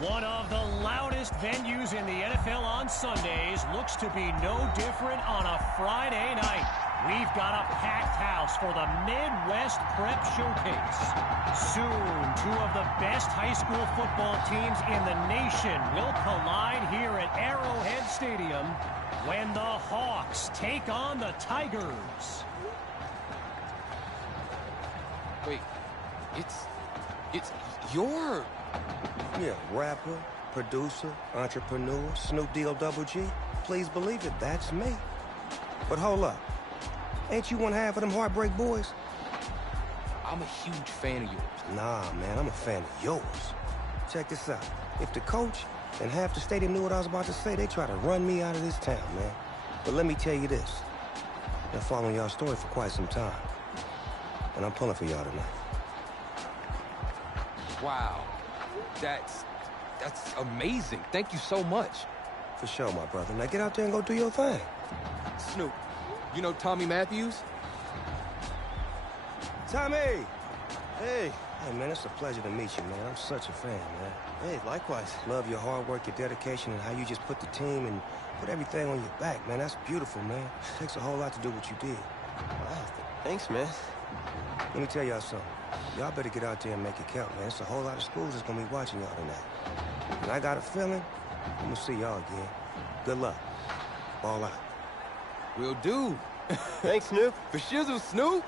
One of the loudest venues in the NFL on Sundays looks to be no different on a Friday night. We've got a packed house for the Midwest Prep Showcase. Soon, two of the best high school football teams in the nation will collide here at Arrowhead Stadium when the Hawks take on the Tigers. Wait, it's your... Yeah, rapper, producer, entrepreneur, Snoop D-O-double-G. Please believe it, that's me. But hold up. Ain't you one half of them Heartbreak Boys? I'm a huge fan of yours. Nah, man, I'm a fan of yours. Check this out. If the coach and half the stadium knew what I was about to say, they try to run me out of this town, man. But let me tell you this. Been following y'all's story for quite some time. And I'm pulling for y'all tonight. Wow. That's amazing. Thank you so much. For sure, my brother. Now get out there and go do your thing. Snoop, you know Tommy Matthews? Tommy! Hey, man, it's a pleasure to meet you, man. I'm such a fan, man. Hey, likewise. Love your hard work, your dedication, and how you just put the team and put everything on your back, man. That's beautiful, man. It takes a whole lot to do what you did. Wow, thanks, man. Let me tell y'all something. Y'all better get out there and make it count, man. It's a whole lot of schools that's gonna be watching y'all tonight. And I got a feeling I'm gonna see y'all again. Good luck. Ball out. Will do. Thanks, Snoop. For shizzle, Snoop.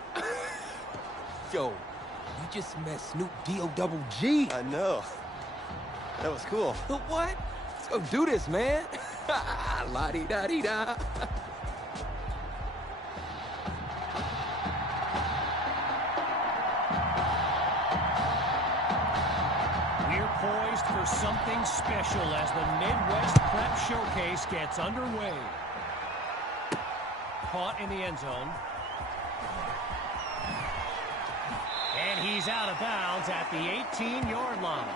Yo, you just met Snoop D-O-double-G. I know. That was cool. What? Let's go do this, man. La-di-da-di-da. Poised for something special as the Midwest Prep Showcase gets underway. Caught in the end zone. And he's out of bounds at the 18-yard line.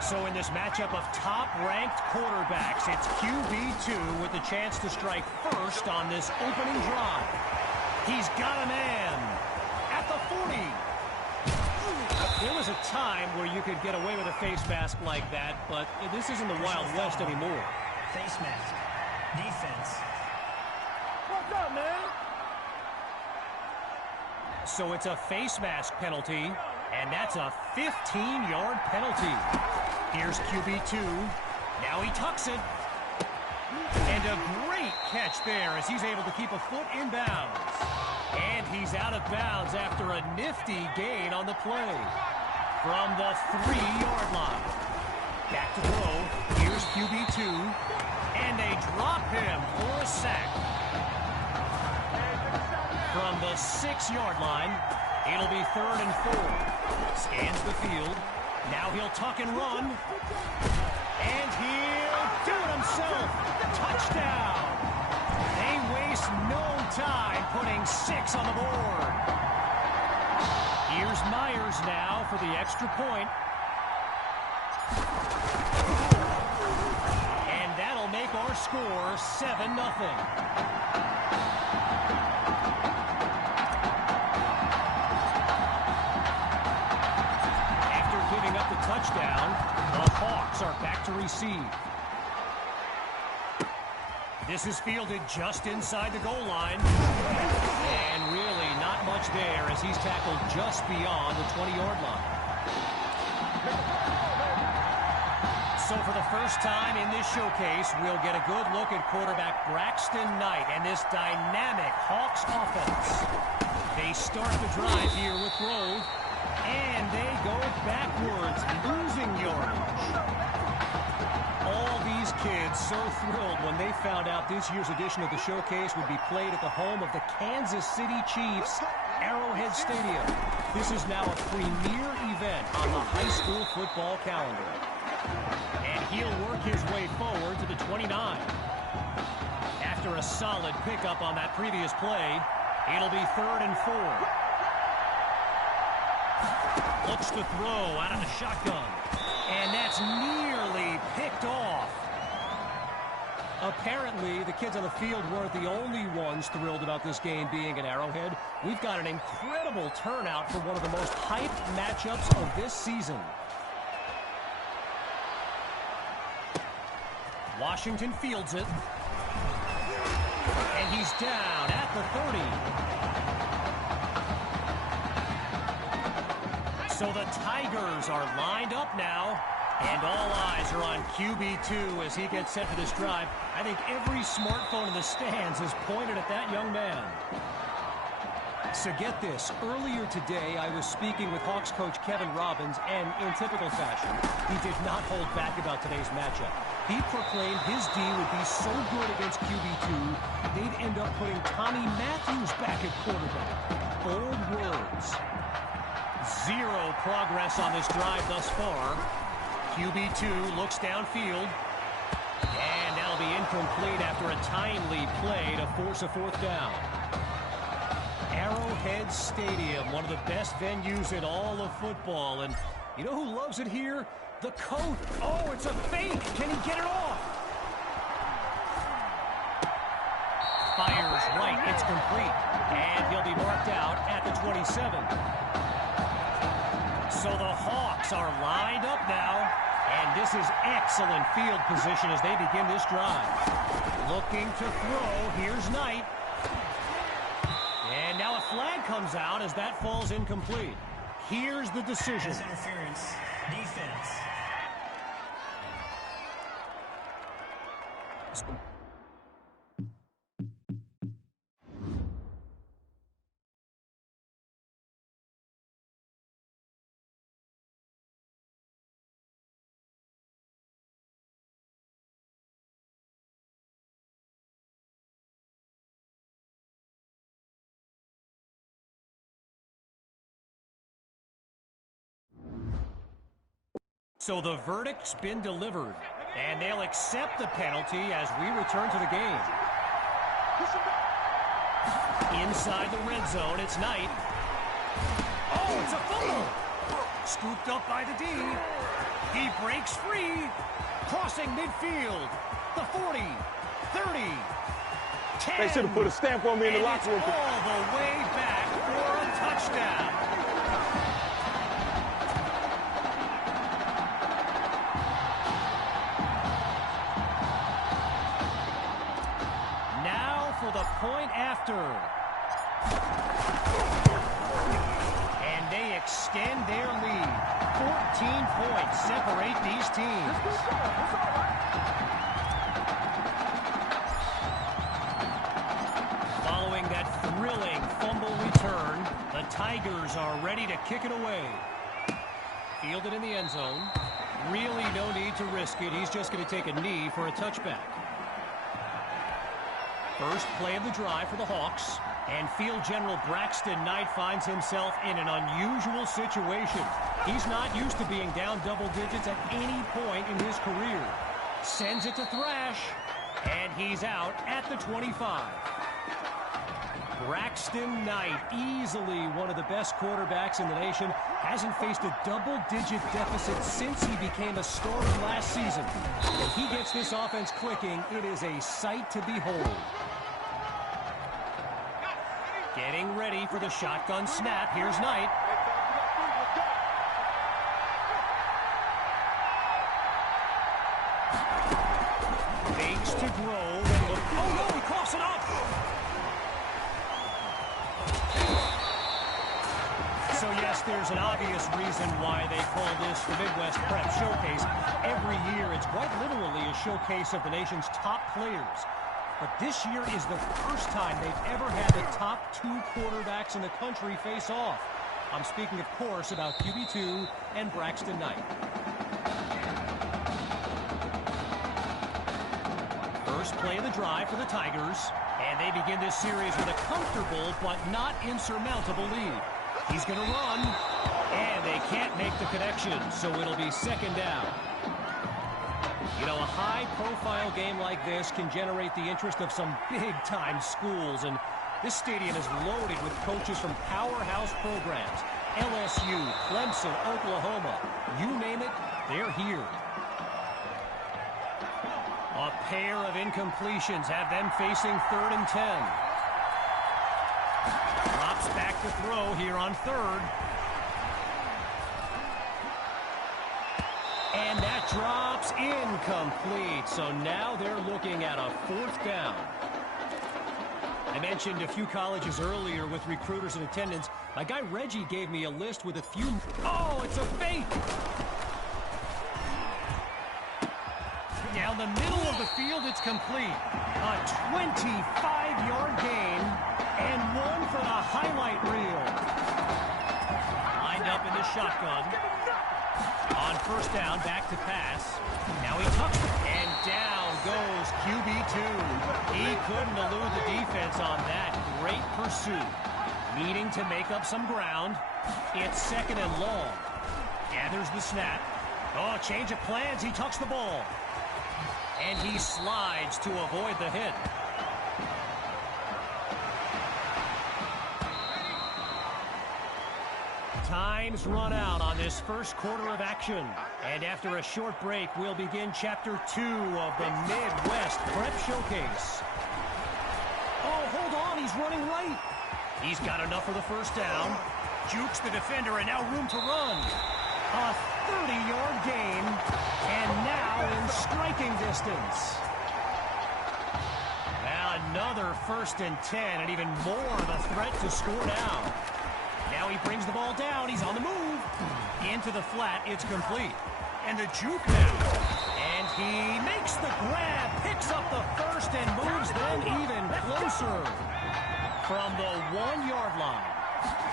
So in this matchup of top-ranked quarterbacks, it's QB2 with the chance to strike first on this opening drive. He's got a man at the 40. There was a time where you could get away with a face mask like that, but this isn't the Wild West anymore. Face mask. Defense. What's up, man? So it's a face mask penalty, and that's a 15-yard penalty. Here's QB2. Now he tucks it. And a great catch there as he's able to keep a foot in bounds. And he's out of bounds after a nifty gain on the play. From the 3-yard line. Back to throw. Here's QB2. And they drop him for a sack. From the 6-yard line, it'll be 3rd and 4. Scans the field. Now he'll tuck and run. And he'll do it himself. Touchdown. They waste no time putting 6 on the board. Here's Myers now for the extra point. And that'll make our score 7-0. Touchdown. The Hawks are back to receive. This is fielded just inside the goal line. And really not much there as he's tackled just beyond the 20-yard line. So for the first time in this showcase, we'll get a good look at quarterback Braxton Knight and this dynamic Hawks offense. They start the drive here with Grove. And they go backwards, losing yardage. All these kids so thrilled when they found out this year's edition of the showcase would be played at the home of the Kansas City Chiefs, Arrowhead Stadium. This is now a premier event on the high school football calendar. And he'll work his way forward to the 29. After a solid pickup on that previous play, it'll be 3rd and 4. Looks to throw out of the shotgun. And that's nearly picked off. Apparently, the kids on the field weren't the only ones thrilled about this game being at Arrowhead. We've got an incredible turnout for one of the most hyped matchups of this season. Washington fields it. And he's down at the 30. So the Tigers are lined up now. And all eyes are on QB2 as he gets set for this drive. I think every smartphone in the stands is pointed at that young man. So get this, earlier today I was speaking with Hawks coach Kevin Robbins, and in typical fashion, he did not hold back about today's matchup. He proclaimed his D would be so good against QB2, they'd end up putting Tommy Matthews back at quarterback. Bold words. Zero progress on this drive thus far. QB2 looks downfield, and that'll be incomplete after a timely play to force a fourth down. Arrowhead Stadium, one of the best venues in all of football, and you know who loves it here? The coach. Oh, it's a fake. Can he get it off? Fires right. It's complete, and he'll be marked out at the 27. So the Hawks are lined up now, and this is excellent field position as they begin this drive. Looking to throw, here's Knight. And now a flag comes out as that falls incomplete. Here's the decision. Pass interference, defense. So the verdict's been delivered, and they'll accept the penalty as we return to the game. Inside the red zone, it's Knight. Oh, it's a fumble! Scooped up by the D. He breaks free, crossing midfield. The 40, 30, 10. They should have put a stamp on me in the locker room. All the way back for a touchdown. For the point after. And they extend their lead. 14 points separate these teams. Following that thrilling fumble return, the Tigers are ready to kick it away. Fielded in the end zone. Really no need to risk it. He's just going to take a knee for a touchback. First play of the drive for the Hawks, and field general Braxton Knight finds himself in an unusual situation. He's not used to being down double digits at any point in his career. Sends it to Thrash, and he's out at the 25. Braxton Knight, easily one of the best quarterbacks in the nation, hasn't faced a double-digit deficit since he became a starter last season. If he gets this offense clicking, it is a sight to behold. Getting ready for the shotgun snap. Here's Knight. Fakes to Grove. Oh, no, he coughs it up. So, yes, there's an obvious reason why they call this the Midwest Prep Showcase. Every year, it's quite literally a showcase of the nation's top players. But this year is the first time they've ever had the top two quarterbacks in the country face off. I'm speaking, of course, about QB2 and Braxton Knight. First play of the drive for the Tigers, and they begin this series with a comfortable but not insurmountable lead. He's going to run, and they can't make the connection, so it'll be second down. You know, a high-profile game like this can generate the interest of some big-time schools, and this stadium is loaded with coaches from powerhouse programs. LSU, Clemson, Oklahoma, you name it, they're here. A pair of incompletions have them facing 3rd and 10. Drops back to throw here on 3rd. And that drops incomplete. So now they're looking at a 4th down. I mentioned a few colleges earlier with recruiters in attendance. My guy Reggie gave me a list with a few... Oh, it's a fake! Down the middle of the field, it's complete. A 25-yard gain and one for the highlight reel. Lined up in the shotgun. On 1st down, back to pass. Now he tucks it, and down goes QB2. He couldn't elude the defense on that. Great pursuit. Needing to make up some ground. It's 2nd and long. Gathers the snap. Oh, change of plans. He tucks the ball. And he slides to avoid the hit. Time's run out on this first quarter of action. And after a short break, we'll begin Chapter 2 of the Midwest Prep Showcase. Oh, hold on, he's running right. He's got enough for the 1st down. Jukes the defender, and now room to run. A 30-yard gain, and now in striking distance. Now another 1st and 10, and even more of a threat to score now. Now he brings the ball down. He's on the move. Into the flat. It's complete. And the juke now. And he makes the grab. Picks up the 1st and moves them even closer. From the 1-yard line.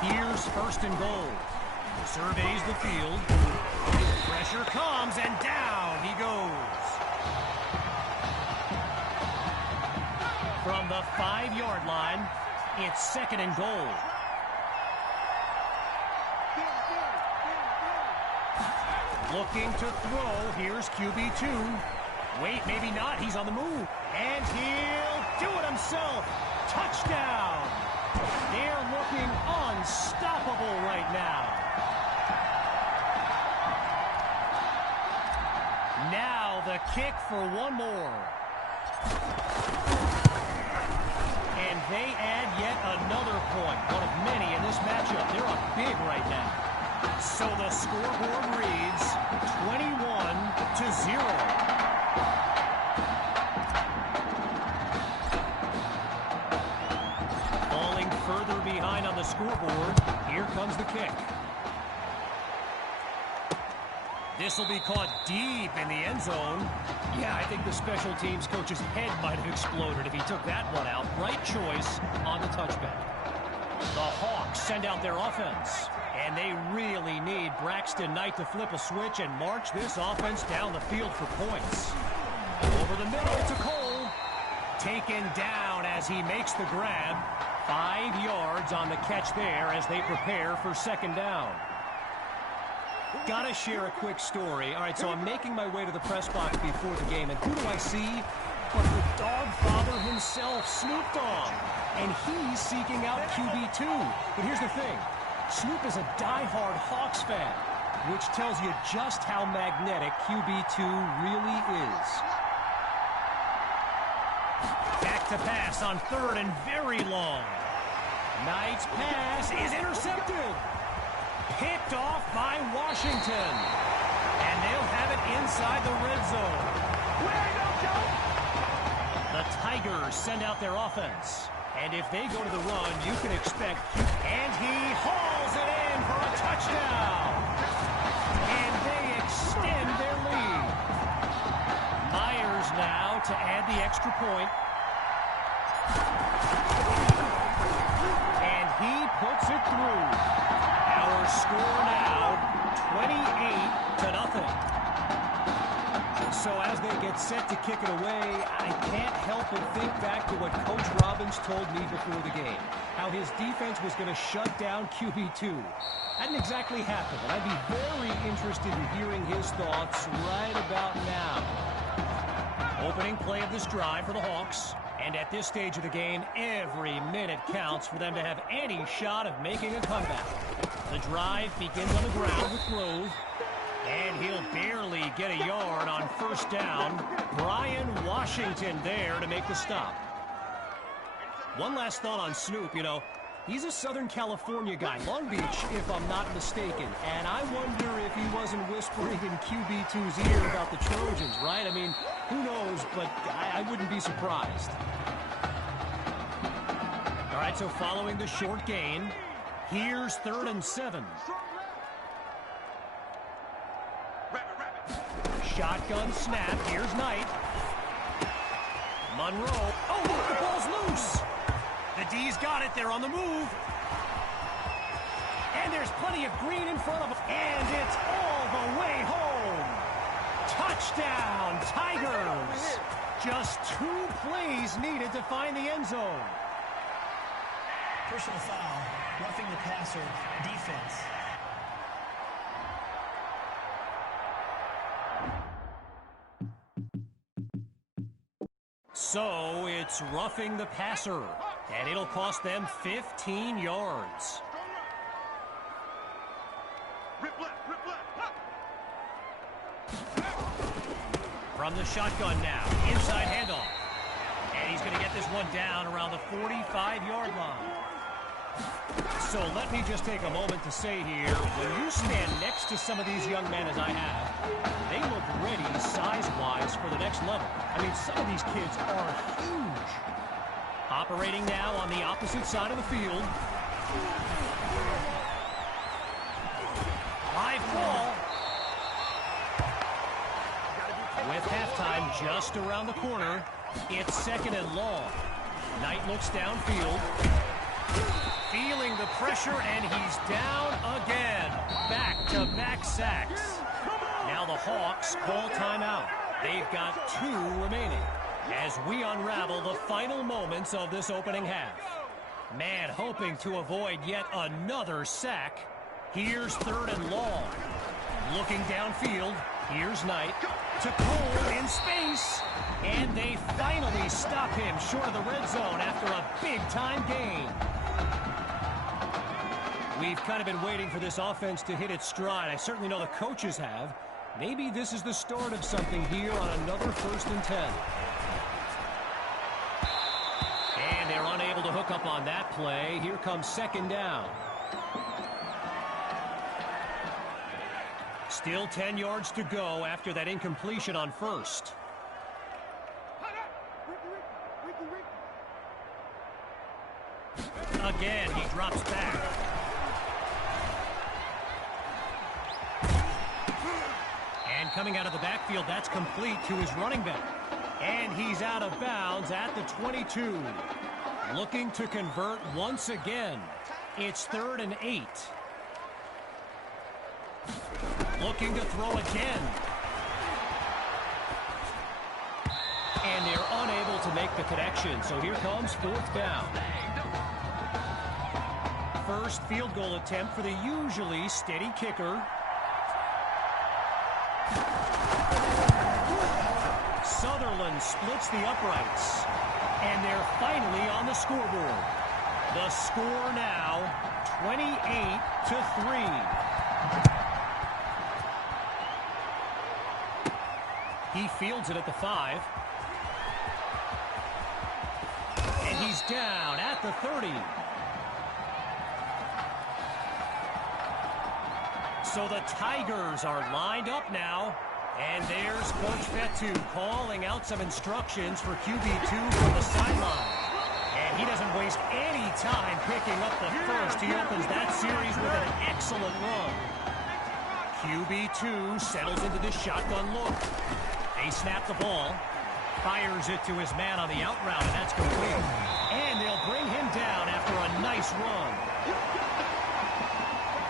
Here's 1st and goal. Surveys the field. Pressure comes and down he goes. From the 5-yard line, it's 2nd and goal. Looking to throw. Here's QB2. Wait, maybe not. He's on the move. And he'll do it himself. Touchdown. They're looking unstoppable right now. Now the kick for one more. And they add yet another point. One of many in this matchup. They're up big right now. So the scoreboard reads 21-0. Falling further behind on the scoreboard. Here comes the kick. This will be caught deep in the end zone. Yeah, I think the special teams coach's head might have exploded if he took that one out. Right choice on the touchback. The Hawks send out their offense. And they really need Braxton Knight to flip a switch and march this offense down the field for points. Over the middle to Cole. Taken down as he makes the grab. 5 yards on the catch there as they prepare for 2nd down. Gotta share a quick story. All right, so I'm making my way to the press box before the game, and who do I see? But the dog father himself, Snoop Dogg. And he's seeking out QB2. But here's the thing. Snoop is a die-hard Hawks fan, which tells you just how magnetic QB2 really is. Back to pass on 3rd and very long. Knight's pass is intercepted. Picked off by Washington. And they'll have it inside the red zone. The Tigers send out their offense. And if they go to the run, you can expect... And he hauls it in for a touchdown. And they extend their lead. Myers now to add the extra point. And he puts it through. Our score now, 28-0. So as they get set to kick it away, I can't help but think back to what Coach Robbins told me before the game. How his defense was going to shut down QB2. Hadn't exactly happened, and I'd be very interested in hearing his thoughts right about now. Opening play of this drive for the Hawks. And at this stage of the game, every minute counts for them to have any shot of making a comeback. The drive begins on the ground with Grove. And he'll barely get a yard on first down. Brian Washington there to make the stop. One last thought on Snoop, you know, he's a Southern California guy, Long Beach, if I'm not mistaken. And I wonder if he wasn't whispering in QB2's ear about the Trojans, right? I mean, who knows, but I wouldn't be surprised. All right, so following the short gain, here's 3rd and 7. Shotgun snap. Here's Knight. Monroe. Oh, look, the ball's loose. The D's got it. They're on the move. And there's plenty of green in front of them. And it's all the way home. Touchdown, Tigers. Just 2 plays needed to find the end zone. Personal foul, roughing the passer, defense. So it's roughing the passer, and it'll cost them 15 yards. From the shotgun now, inside handoff. And he's going to get this one down around the 45-yard line. So let me just take a moment to say here, when you stand next to some of these young men as I have, they look ready size-wise for the next level. I mean, some of these kids are huge. Operating now on the opposite side of the field. Live ball. With halftime just around the corner, it's 2nd and long. Knight looks downfield. Feeling the pressure, and he's down again. Back-to-back sacks. Now the Hawks call timeout. They've got 2 remaining as we unravel the final moments of this opening half. Man hoping to avoid yet another sack. Here's 3rd and long. Looking downfield. Here's Knight to Cole in space. And they finally stop him short of the red zone after a big-time gain. We've kind of been waiting for this offense to hit its stride. I certainly know the coaches have. Maybe this is the start of something here on another 1st and 10. And they're unable to hook up on that play. Here comes 2nd down. Still 10 yards to go after that incompletion on 1st. Again, he drops back. And coming out of the backfield, that's complete to his running back. And he's out of bounds at the 22. Looking to convert once again. It's 3rd and 8. Looking to throw again. And they're unable to make the connection. So here comes 4th down. First field goal attempt for the usually steady kicker. Sutherland splits the uprights. And they're finally on the scoreboard. The score now, 28-3. He fields it at the 5. And he's down at the 30. So the Tigers are lined up now. And there's Coach Fetu calling out some instructions for QB2 from the sideline. And he doesn't waste any time picking up the first. He opens that series with an excellent run. QB2 settles into this shotgun look. They snap the ball. Fires it to his man on the out route, and that's complete. And they'll bring him down after a nice run.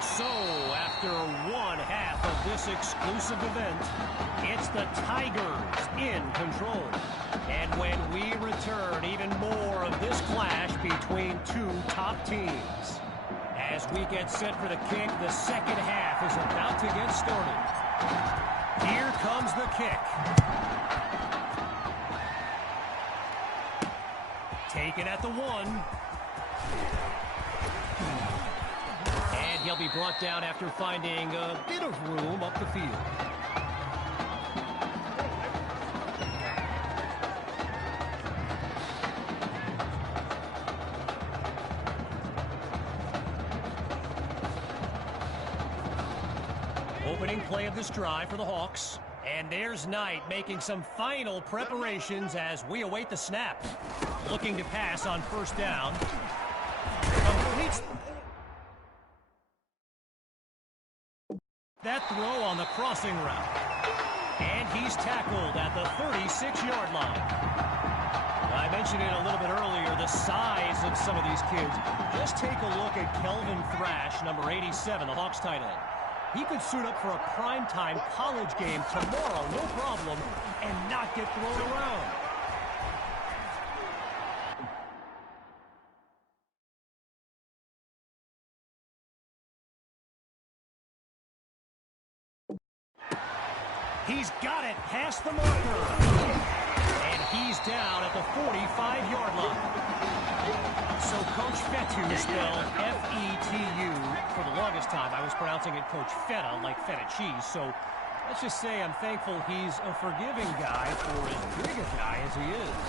So, after one half of this exclusive event, it's the Tigers in control. And when we return, even more of this clash between 2 top teams. As we get set for the kick, the second half is about to get started. Here comes the kick. Taken at the 1. And he'll be brought down after finding a bit of room up the field. Opening play of this drive for the Hawks. And there's Knight making some final preparations as we await the snap. Looking to pass on first down. Completes that throw on the crossing route. And he's tackled at the 36-yard line. I mentioned it a little bit earlier, the size of some of these kids. Just take a look at Kelvin Thrash, number 87, the Hawks tight end. He could suit up for a primetime college game tomorrow, no problem, and not get thrown around. He's got it past the marker. And he's down at the 45-yard line. So Coach Fetu spelled F-E-T-U for the longest time. I was pronouncing it Coach Feta, like feta cheese. So let's just say I'm thankful he's a forgiving guy for as big a guy as he is.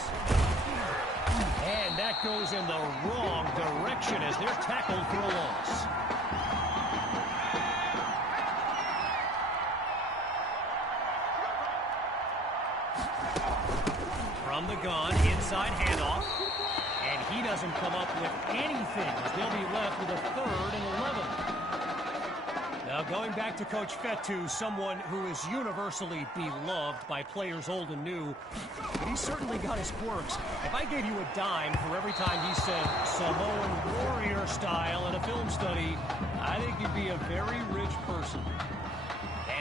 And that goes in the wrong direction as they're tackled for a loss. From the gun, inside handoff. And he doesn't come up with anything as they'll be left with a 3rd and 11. Now going back to Coach Fetu, someone who is universally beloved by players old and new, but he certainly got his quirks. If I gave you a dime for every time he said Samoan warrior style in a film study, I think you'd be a very rich person.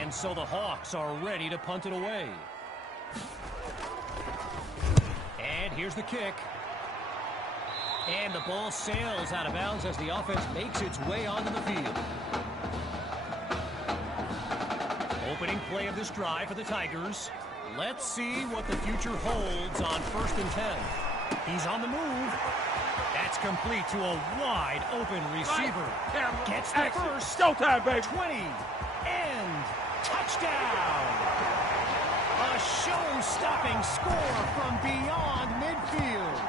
And so the Hawks are ready to punt it away. And here's the kick. And the ball sails out of bounds as the offense makes its way onto the field. Opening play of this drive for the Tigers. Let's see what the future holds on 1st and 10. He's on the move. That's complete to a wide open receiver. Gets the first. Showtime, baby. 20. And touchdown. A show-stopping score from beyond midfield.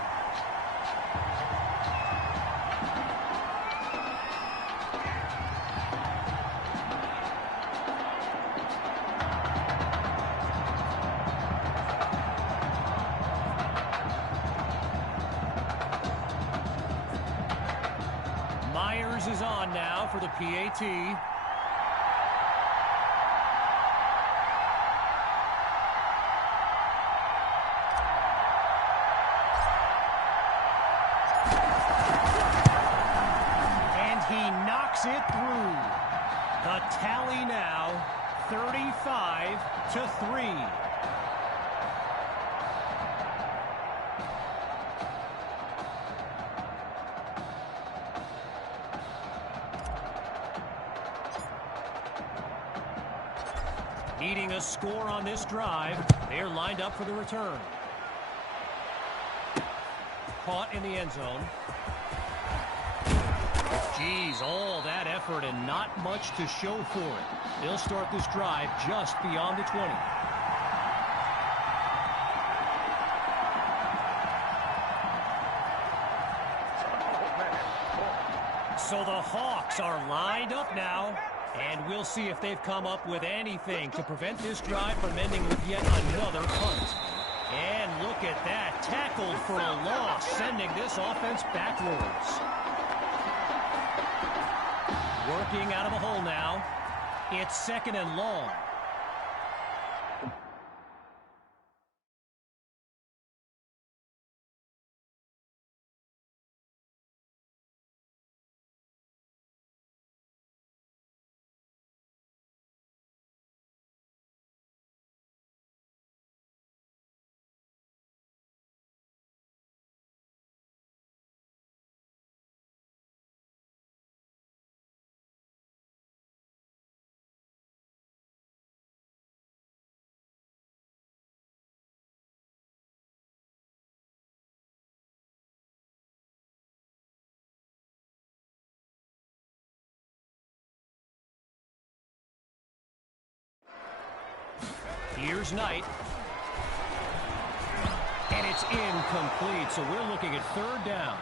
Myers is on now for the PAT. It through. The tally now 35-3. Needing a score on this drive, they're lined up for the return. Caught in the end zone. Geez, all that effort and not much to show for it. They'll start this drive just beyond the 20. So the Hawks are lined up now, and we'll see if they've come up with anything to prevent this drive from ending with yet another punt. And look at that, tackled for a loss, sending this offense backwards. Working out of a hole now. It's 2nd and long. Here's Knight. And it's incomplete, so we're looking at third down.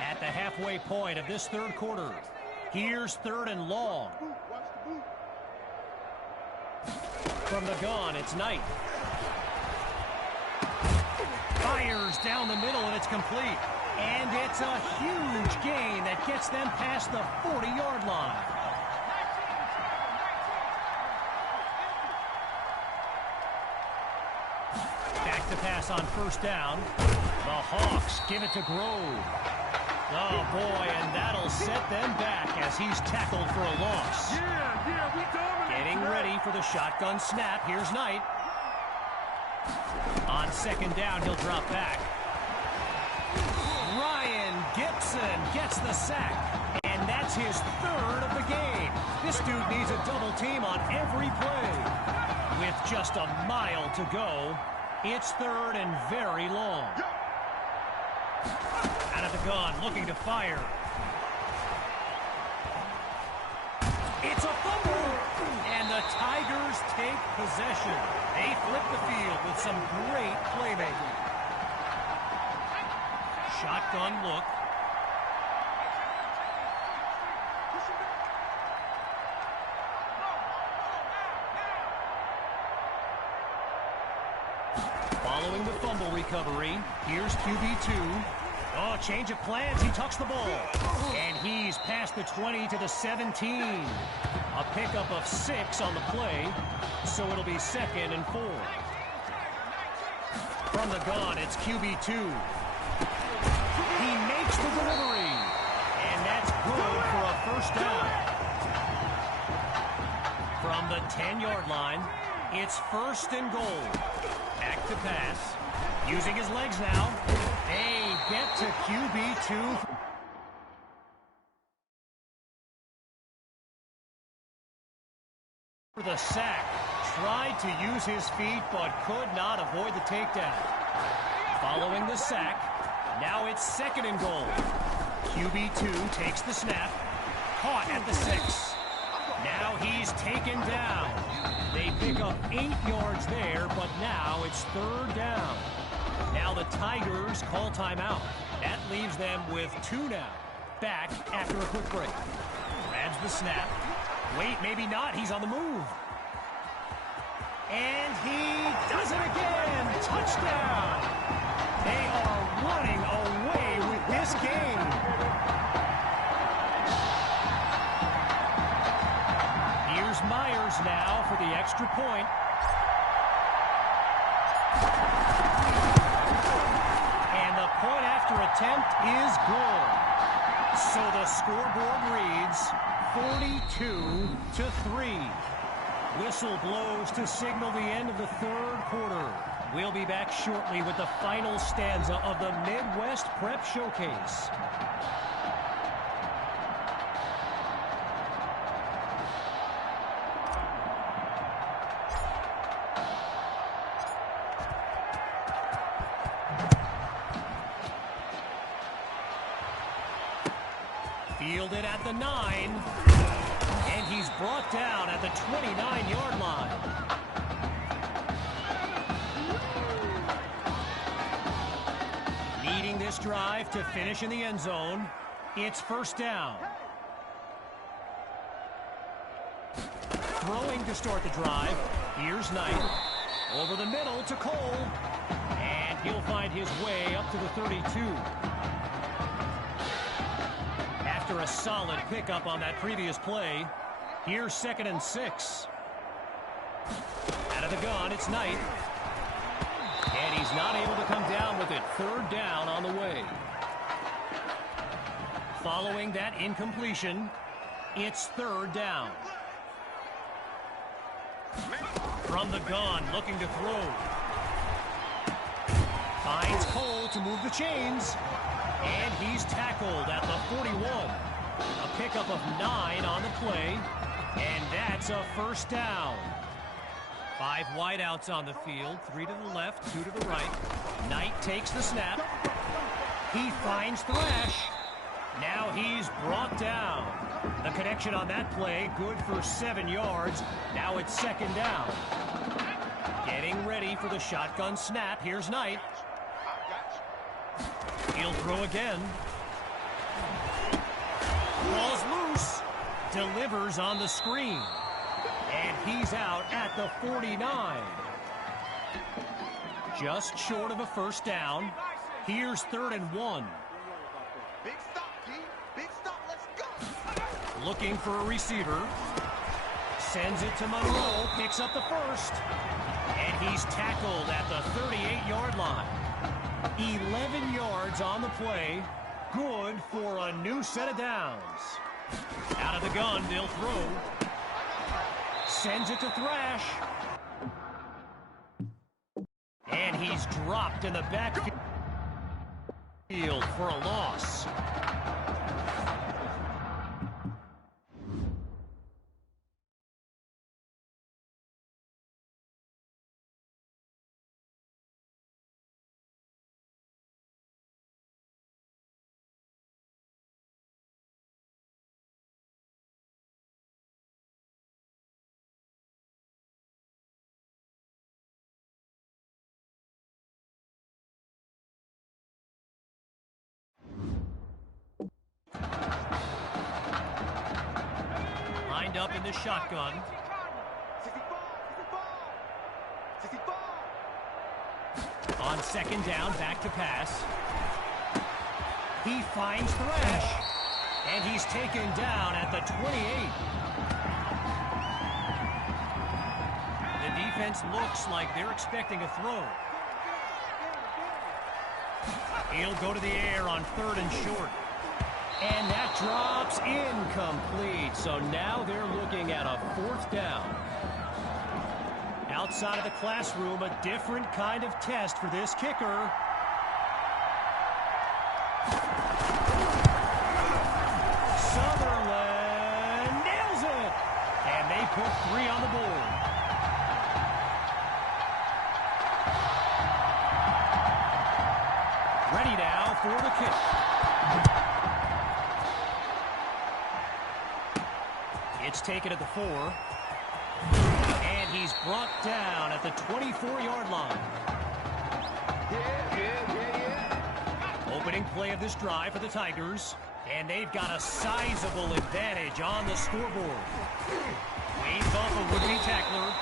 At the halfway point of this third quarter, here's third and long. From the gun, it's Knight. Fires down the middle, and it's complete. And it's a huge gain that gets them past the 40-yard line. Back to pass on first down. The Hawks give it to Grove. Oh, boy, and that'll set them back as he's tackled for a loss. Getting ready for the shotgun snap. Here's Knight. On second down, he'll drop back. Ryan Gibson gets the sack, and that's his third of the game. This dude needs a double team on every play. With just a mile to go, it's third and very long. Out of the gun, looking to fire. It's a fumble, and the Tigers take possession. They flip the field with some great playmaking. Shotgun look. Following the fumble recovery, here's QB2. Oh, change of plans. He tucks the ball. And he's past the 20 to the 17. A pickup of 6 on the play, so it'll be second and 4. From the gun, it's QB2. He makes the delivery. And that's good for a first down. From the 10-yard line, it's first and goal. Back to pass. Using his legs now. They get to QB2. For the sack. Tried to use his feet, but could not avoid the takedown. Following the sack, now it's second and goal. QB2 takes the snap. Caught at the 6. Now he's taken down. They pick up 8 yards there, but now it's third down. Now the Tigers call timeout. That leaves them with 2 now. Back after a quick break. Grabs the snap. Wait, maybe not. He's on the move. And he does it again. Touchdown. They are running away with this game. Here's Myers now for the extra point. And the point after attempt is good. So the scoreboard reads 42-3. Whistle blows to signal the end of the third quarter. We'll be back shortly with the final stanza of the Midwest Prep Showcase. Fielded at the 9. And he's brought down at the 29-yard line. Leading this drive to finish in the end zone. It's first down. Throwing to start the drive. Here's Knight. Over the middle to Cole. And he'll find his way up to the 32. After a solid pickup on that previous play, here's second and 6. Out of the gun, it's Knight. And he's not able to come down with it. Third down on the way. Following that incompletion, it's third down. From the gun, looking to throw. Finds Cole to move the chains. And he's tackled at the 41. A pickup of 9 on the play. And that's a first down. 5 wideouts on the field. 3 to the left, 2 to the right. Knight takes the snap. He finds Thrash. Now he's brought down. The connection on that play, good for 7 yards. Now it's second down. Getting ready for the shotgun snap. Here's Knight. He'll throw again. Ball's loose. Delivers on the screen. And he's out at the 49. Just short of a first down. Here's 3rd and 1. Big stop, D. Big stop. Let's go. Looking for a receiver. Sends it to Monroe. Picks up the first. And he's tackled at the 38-yard line. 11 yards on the play. Good for a new set of downs. Out of the gun, they'll throw. Sends it to Thrash. And he's dropped in the backfield for a loss. Lined up in the shotgun. On second down, back to pass. He finds Thrash. And he's taken down at the 28. The defense looks like they're expecting a throw. He'll go to the air on 3rd and short. And that drops incomplete. So now they're looking at a 4th down. Outside of the classroom, a different kind of test for this kicker. Sutherland nails it. And they put 3 on the board. Ready now for the kick. It's taken at the 4. And he's brought down at the 24-yard line. Opening play of this drive for the Tigers. And they've got a sizable advantage on the scoreboard. Waves off a would-be tackler.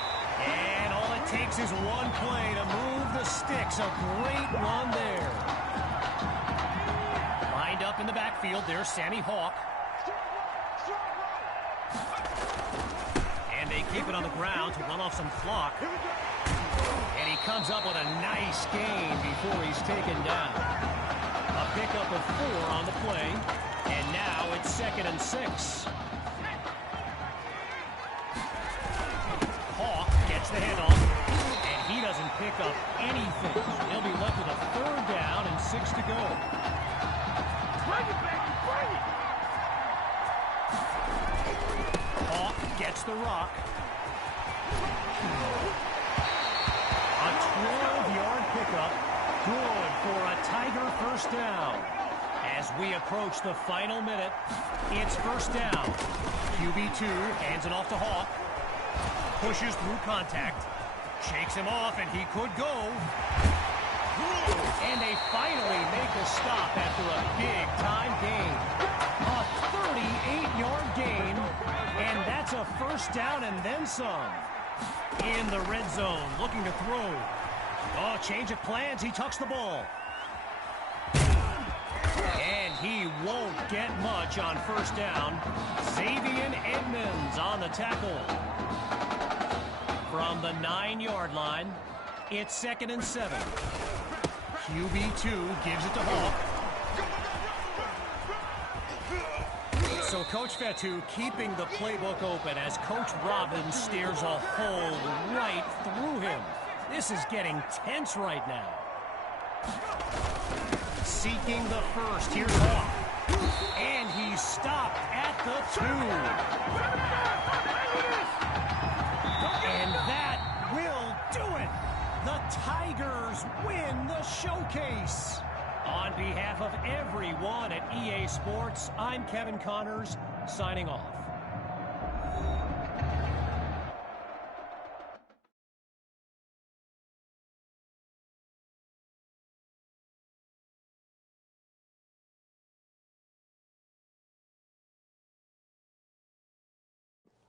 And all it takes is one play to move the sticks. A great run there. Lined up in the backfield, there's Sammy Hawk. And they keep it on the ground to run off some clock. And he comes up with a nice gain before he's taken down. A pickup of 4 on the play. And now it's 2nd and 6. Hawk gets the handoff. And he doesn't pick up anything. He'll be left with a 3rd down and 6 to go. Bring it, baby, bring it! Hawk gets the rock. A 12-yard pickup. Good for a Tiger first down. As we approach the final minute, it's first down. QB2 hands it off to Hawk. Pushes through contact. Shakes him off, and he could go. And they finally make a stop after a big-time gain. A 38-yard gain, and that's a first down and then some. In the red zone, looking to throw. Oh, change of plans. He tucks the ball. And he won't get much on first down. Xavier Edmonds on the tackle. From the 9-yard line, it's 2nd and 7. QB2 gives it to Hawk. So Coach Fatou keeping the playbook open as Coach Robbins steers a hole right through him. This is getting tense right now. Seeking the first. Here's Hawk. And he's stopped at the 2. And that will do it. The Tigers win the showcase. On behalf of everyone at EA Sports, I'm Kevin Connors, signing off.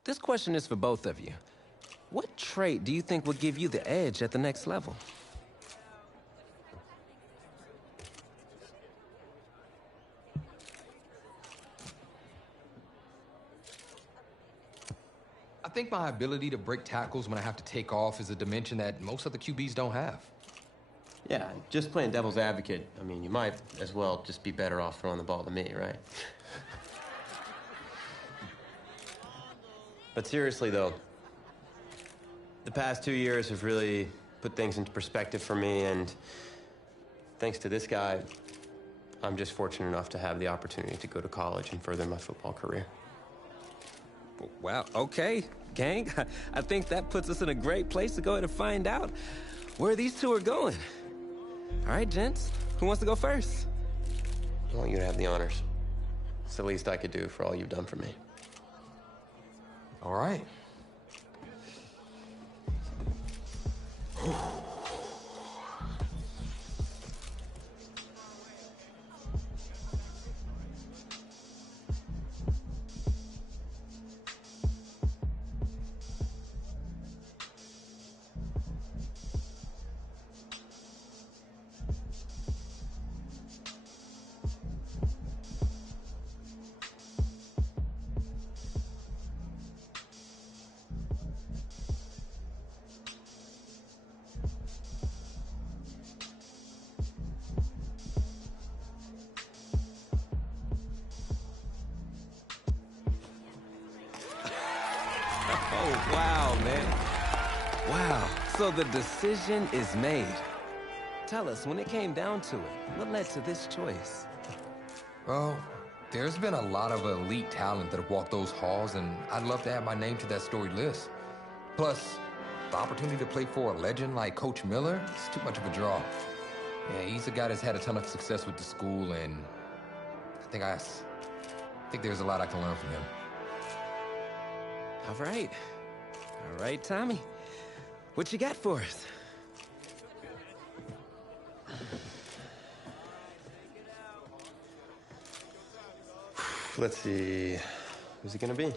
This question is for both of you. What trait do you think will give you the edge at the next level? I think my ability to break tackles when I have to take off is a dimension that most other QBs don't have. Yeah, just playing devil's advocate. I mean, you might as well just be better off throwing the ball to me, right? But seriously, though, the past 2 years have really put things into perspective for me, and thanks to this guy, I'm just fortunate enough to have the opportunity to go to college and further my football career. Wow, okay, gang. I think that puts us in a great place to go ahead and find out where these two are going. All right, gents, who wants to go first? I want you to have the honors. It's the least I could do for all you've done for me. All right. Oh, wow, man. Wow, so the decision is made. Tell us, when it came down to it, what led to this choice? Well, there's been a lot of elite talent that have walked those halls, and I'd love to add my name to that storied list. Plus, the opportunity to play for a legend like Coach Miller is too much of a draw. Yeah, he's a guy that's had a ton of success with the school, and I think there's a lot I can learn from him. All right. All right, Tommy. What you got for us? Let's see. Who's it gonna be?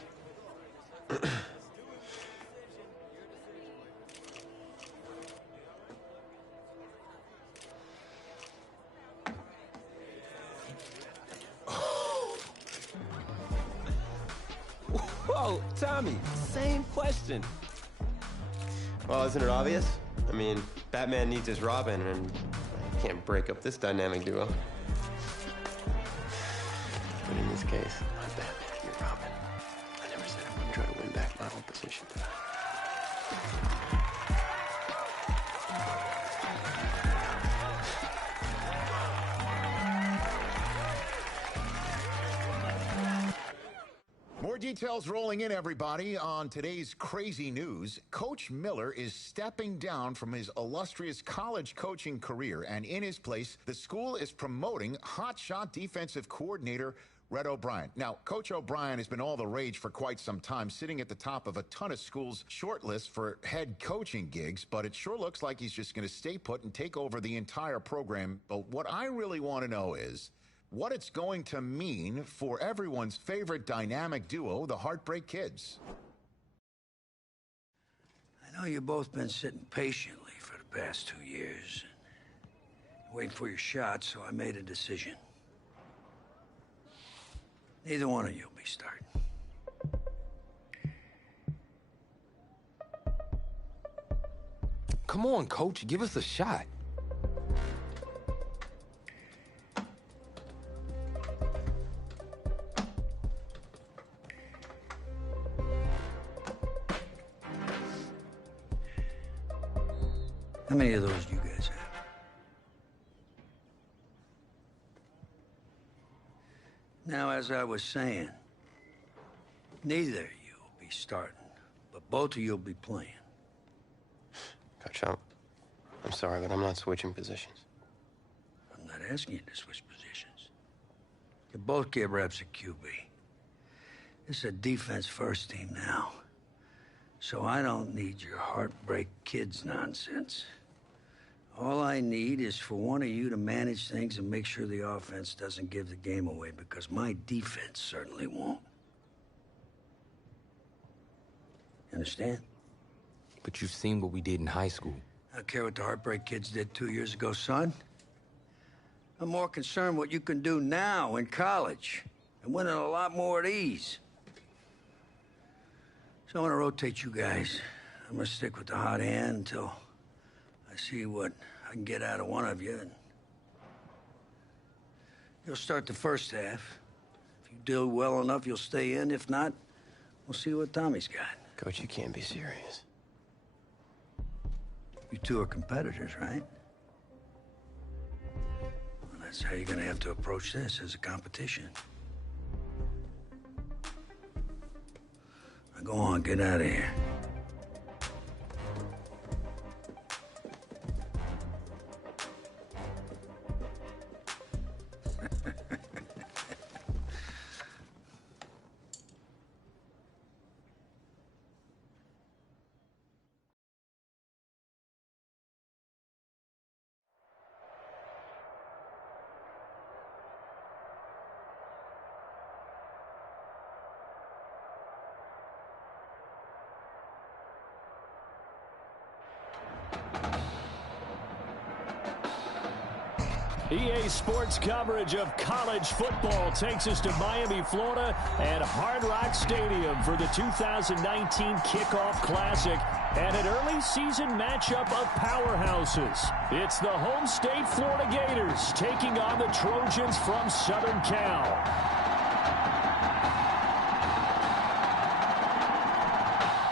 Whoa, Tommy, same question. Well, isn't it obvious? I mean, Batman needs his Robin, and I can't break up this dynamic duo. But in this case, I'm Batman, you're Robin. I never said I wouldn't try to win back my own position. More details rolling in, everybody. On today's crazy news, Coach Miller is stepping down from his illustrious college coaching career, and in his place, the school is promoting hotshot defensive coordinator Red O'Brien. Now, Coach O'Brien has been all the rage for quite some time, sitting at the top of a ton of schools' shortlist for head coaching gigs, but it sure looks like he's just going to stay put and take over the entire program. But what I really want to know is what it's going to mean for everyone's favorite dynamic duo, the Heartbreak Kids. I know you've both been sitting patiently for the past 2 years, waiting for your shot, so I made a decision. Neither one of you will be starting. Come on, Coach, give us a shot. How many of those do you guys have? Now, as I was saying, neither of you will be starting, but both of you will be playing. Coach, I'm sorry, but I'm not switching positions. I'm not asking you to switch positions. You both get reps at QB. This is a defense-first team now. So I don't need your heartbreak kids nonsense. All I need is for one of you to manage things and make sure the offense doesn't give the game away, because my defense certainly won't. Understand? But you've seen what we did in high school. I don't care what the heartbreak kids did 2 years ago, son. I'm more concerned what you can do now in college and winning a lot more at ease. So I'm gonna rotate you guys. I'm gonna stick with the hot hand until I see what I can get out of one of you. And you'll start the first half. If you do well enough, you'll stay in. If not, we'll see what Tommy's got. Coach, you can't be serious. You two are competitors, right? Well, that's how you're gonna have to approach this, as a competition. Now go on, get out of here. EA Sports coverage of college football takes us to Miami, Florida, and Hard Rock Stadium for the 2019 Kickoff Classic and an early season matchup of powerhouses. It's the home state Florida Gators taking on the Trojans from Southern Cal.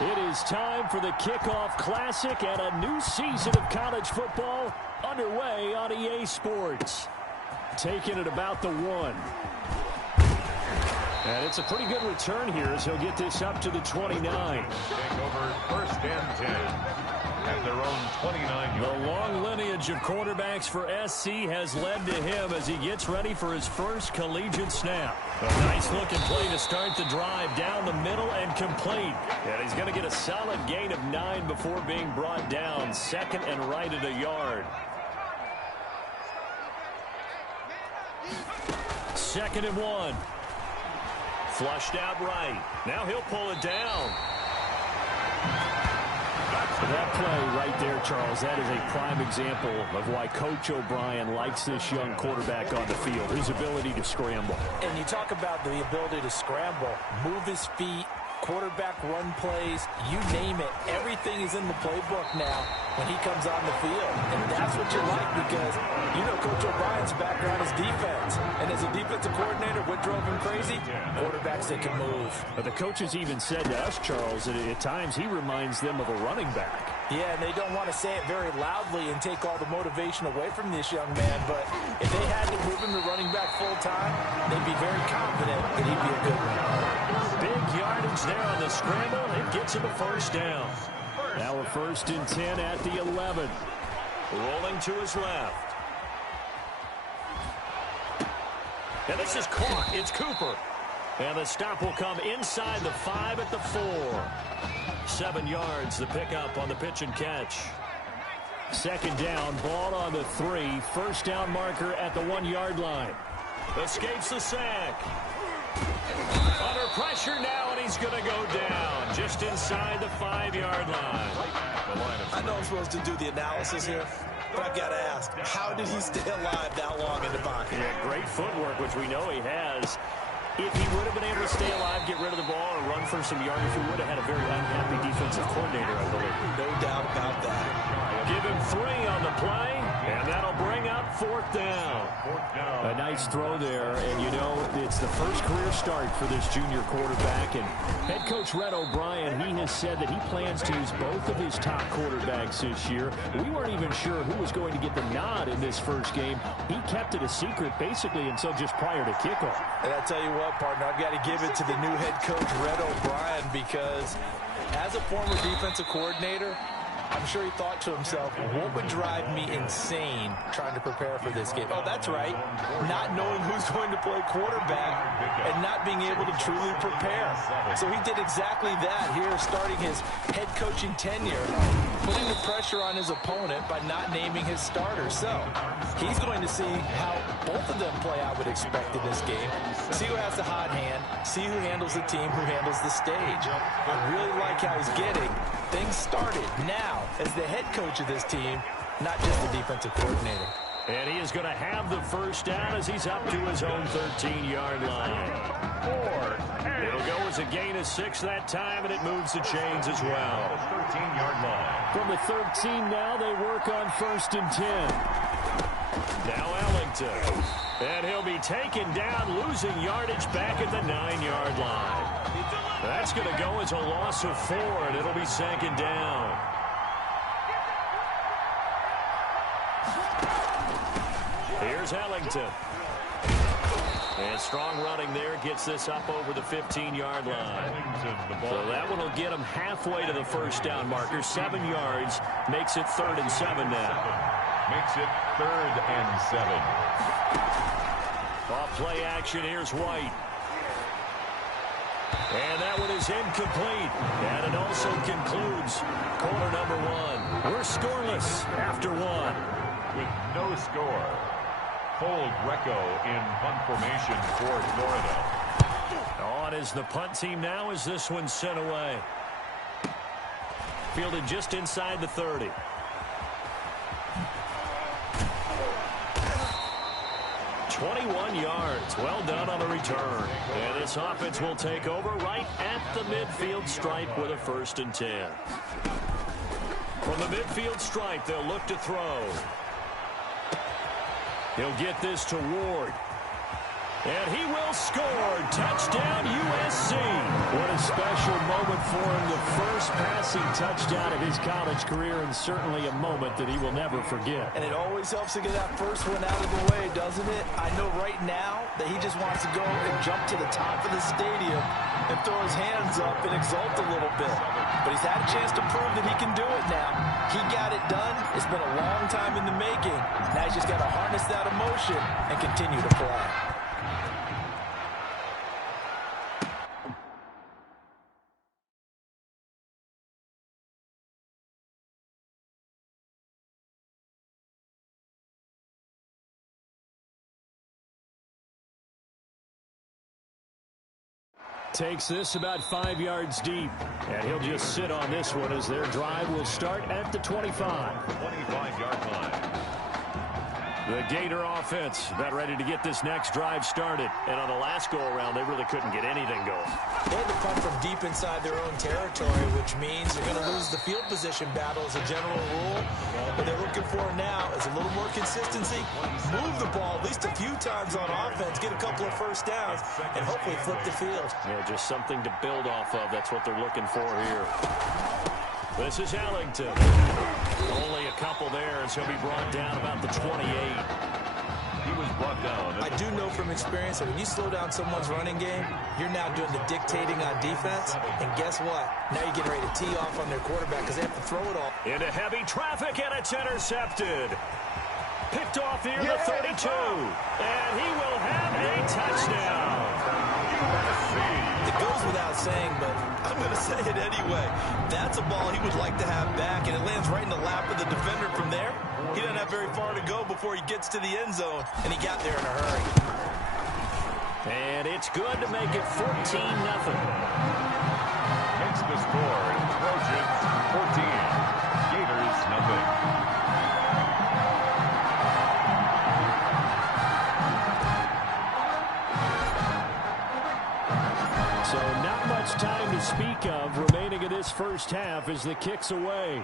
It is time for the Kickoff Classic and a new season of college football underway on EA Sports. Taking it about the 1. And it's a pretty good return here as he'll get this up to the 29. Take over first and 10 at their own 29. The long lineage of quarterbacks for SC has led to him as he gets ready for his first collegiate snap. A nice looking play to start the drive down the middle and complete. And he's going to get a solid gain of 9 before being brought down. Second and right at a yard. Second and 1. Flushed out right. Now he'll pull it down. That play right there, Charles, that is a prime example of why Coach O'Brien likes this young quarterback on the field, his ability to scramble. And you talk about the ability to scramble, move his feet, quarterback run plays, you name it. Everything is in the playbook now when he comes on the field. And that's what you like, because you know Coach O'Brien's background is defense. And as a defensive coordinator, what drove him crazy? Quarterbacks that can move. But the coaches even said to us, Charles, that at times he reminds them of a running back. Yeah, and they don't want to say it very loudly and take all the motivation away from this young man. But if they had to move him to running back full time, they'd be very confident that he'd be a good one. Big yardage there on the scramble. It gets him a first down. Now a 1st and 10 at the 11. Rolling to his left. And this is caught. It's Cooper. And the stop will come inside the 5 at the 4. 7 yards, the pickup on the pitch and catch. Second down, ball on the 3. First down marker at the 1-yard line. Escapes the sack. Under pressure now, and he's going to go down just inside the 5-yard line. I know I'm supposed to do the analysis here, but I've got to ask, how did he stay alive that long in the pocket? Yeah, great footwork, which we know he has. If he would have been able to stay alive, get rid of the ball, or run for some yardage, he would have had a very unhappy defensive coordinator, I believe. No doubt about that. Give him 3 on the play, and that'll bring up 4th down. A nice throw there, and you know, it's the first career start for this junior quarterback, and head coach Red O'Brien, he has said that he plans to use both of his top quarterbacks this year. We weren't even sure who was going to get the nod in this first game. He kept it a secret basically until just prior to kickoff. And I tell you what, partner, I've got to give it to the new head coach, Red O'Brien, because as a former defensive coordinator, I'm sure he thought to himself, what would drive me insane trying to prepare for this game? Oh, that's right. Not knowing who's going to play quarterback and not being able to truly prepare. So he did exactly that here, starting his head coaching tenure, putting the pressure on his opponent by not naming his starter. So he's going to see how both of them play, I would expect, in this game. See who has the hot hand, see who handles the team, who handles the stage. I really like how he's getting things started now as the head coach of this team, not just the defensive coordinator. And he is going to have the first down as he's up to his own 13-yard line. It'll go as a gain of 6 that time, and it moves the chains as well. 13-yard line. From the 13 now, they work on 1st and 10. Now Ellington. And he'll be taken down, losing yardage back at the 9-yard line. That's going to go as a loss of 4, and it'll be 2nd down. Here's Ellington. And strong running there gets this up over the 15-yard line. So that one will get him halfway to the first down marker. 7 yards makes it 3rd and 7 now. Makes it 3rd and 7. Off play action, here's White. And that one is incomplete. And it also concludes quarter number 1. We're scoreless after 1. With no score, Cole Greco in punt formation for Florida. On is the punt team now as this one's sent away. Fielded just inside the 30. "21 yards. Well done on the return. And this offense will take over right at the midfield stripe with a 1st and 10. From the midfield stripe, they'll look to throw. He'll get this to Ward. And he will score. Touchdown, USC. What a special moment for him. The first passing touchdown of his college career, and certainly a moment that he will never forget. And it always helps to get that first one out of the way, doesn't it? I know right now that he just wants to go and jump to the top of the stadium and throw his hands up and exult a little bit. But he's had a chance to prove that he can do it now. He got it done. It's been a long time in the making. Now he's just got to harness that emotion and continue to play. Takes this about 5 yards deep. And he'll just sit on this one as their drive will start at the 25. 25-yard line. The Gator offense about ready to get this next drive started. And on the last go-around, they really couldn't get anything going. They had to punt from deep inside their own territory, which means they're going to lose the field position battle as a general rule. What they're looking for now is a little more consistency. Move the ball at least a few times on offense, get a couple of first downs, and hopefully flip the field. Yeah, just something to build off of. That's what they're looking for here. This is Ellington. Only a couple there, and so he'll be brought down about the 28. He was brought down. I do know from experience that when you slow down someone's running game, you're now doing the dictating on defense. And guess what? Now you're getting ready to tee off on their quarterback because they have to throw it all. Into heavy traffic, and it's intercepted. Picked off near the 32. And he will have a touchdown. It goes without saying, but I'm going to say it anyway. That's a ball he would like to have back, and it lands right in the lap of the defender from there. He doesn't have very far to go before he gets to the end zone, and he got there in a hurry. And it's good to make it 14-0. Makes the score. Trojans 14. Gators nothing. So not much time to speak of remaining in this first half as the kick's away.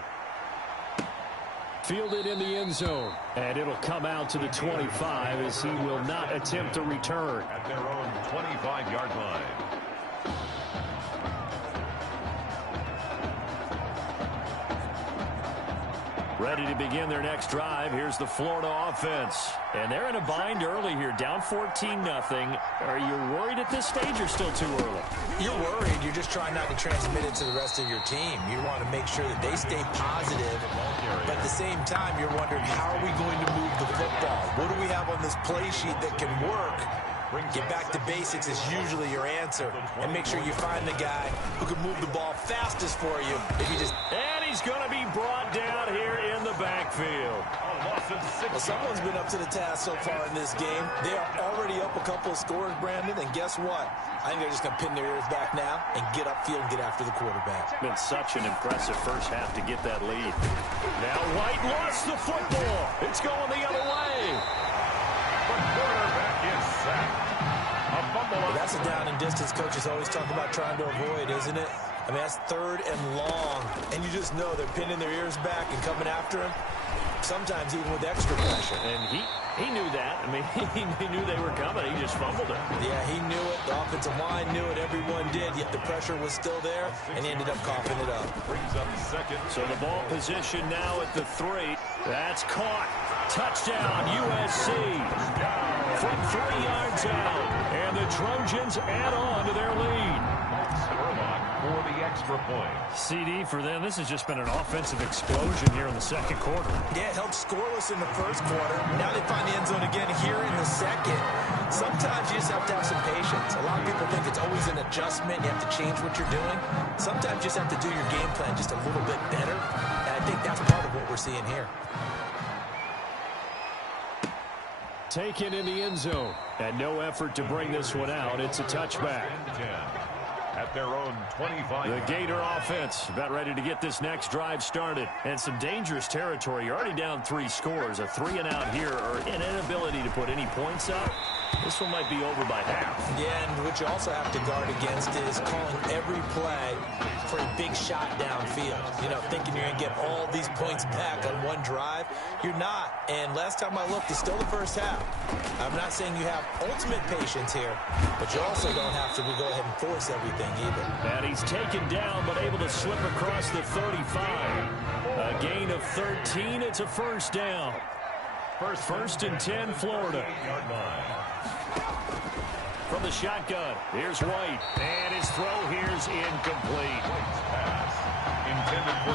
Fielded in the end zone. And it'll come out to the 25 as he will not attempt to return. At their own 25-yard line. Ready to begin their next drive. Here's the Florida offense. And they're in a bind early here, down 14-0. Are you worried at this stage or still too early? You're worried. You're just trying not to transmit it to the rest of your team. You want to make sure that they stay positive. But at the same time, you're wondering, how are we going to move the football? What do we have on this play sheet that can work? Get back to basics is usually your answer. And make sure you find the guy who can move the ball fastest for you. If you just... And he's going to be brought down here in the backfield. Well, someone's been up to the task so far in this game. They are already up a couple of scores, Brandon, and guess what? I think they're just going to pin their ears back now and get upfield and get after the quarterback. Been such an impressive first half to get that lead. Now White lost the football. It's going the other way. The quarterback is sacked. A fumble. Well, that's a down and distance coaches always talk about trying to avoid, isn't it? I mean, that's 3rd and long, and you just know they're pinning their ears back and coming after him, sometimes even with extra pressure. And he knew that. I mean, he knew they were coming. He just fumbled it. Yeah, he knew it. The offensive line knew it. Everyone did, yet the pressure was still there, and he ended up coughing it up. Brings up second. So the ball position now at the 3. That's caught. Touchdown, USC. From 3 yards out. And the Trojans add on to their lead. Spurlock for the extra point. CD for them. This has just been an offensive explosion here in the second quarter. Yeah, it held scoreless in the first quarter. Now they find the end zone again here in the second. Sometimes you just have to have some patience. A lot of people think it's always an adjustment. You have to change what you're doing. Sometimes you just have to do your game plan just a little bit better. And I think that's part of what we're seeing here. Taken in the end zone. And no effort to bring this one out. It's a touchback. At their own 25. The Gator offense about ready to get this next drive started. And some dangerous territory. You're already down 3 scores. A 3-and-out here or an inability to put any points up. This one might be over by half. Yeah, and what you also have to guard against is calling every play for a big shot downfield. You know, thinking you're going to get all these points back on one drive. You're not. And last time I looked, it's still the first half. I'm not saying you have ultimate patience here, but you also don't have to go ahead and force everything either. And he's taken down, but able to slip across the 35. A gain of 13. It's a first down. First and 10, Florida. From the shotgun, here's White. And his throw here's incomplete.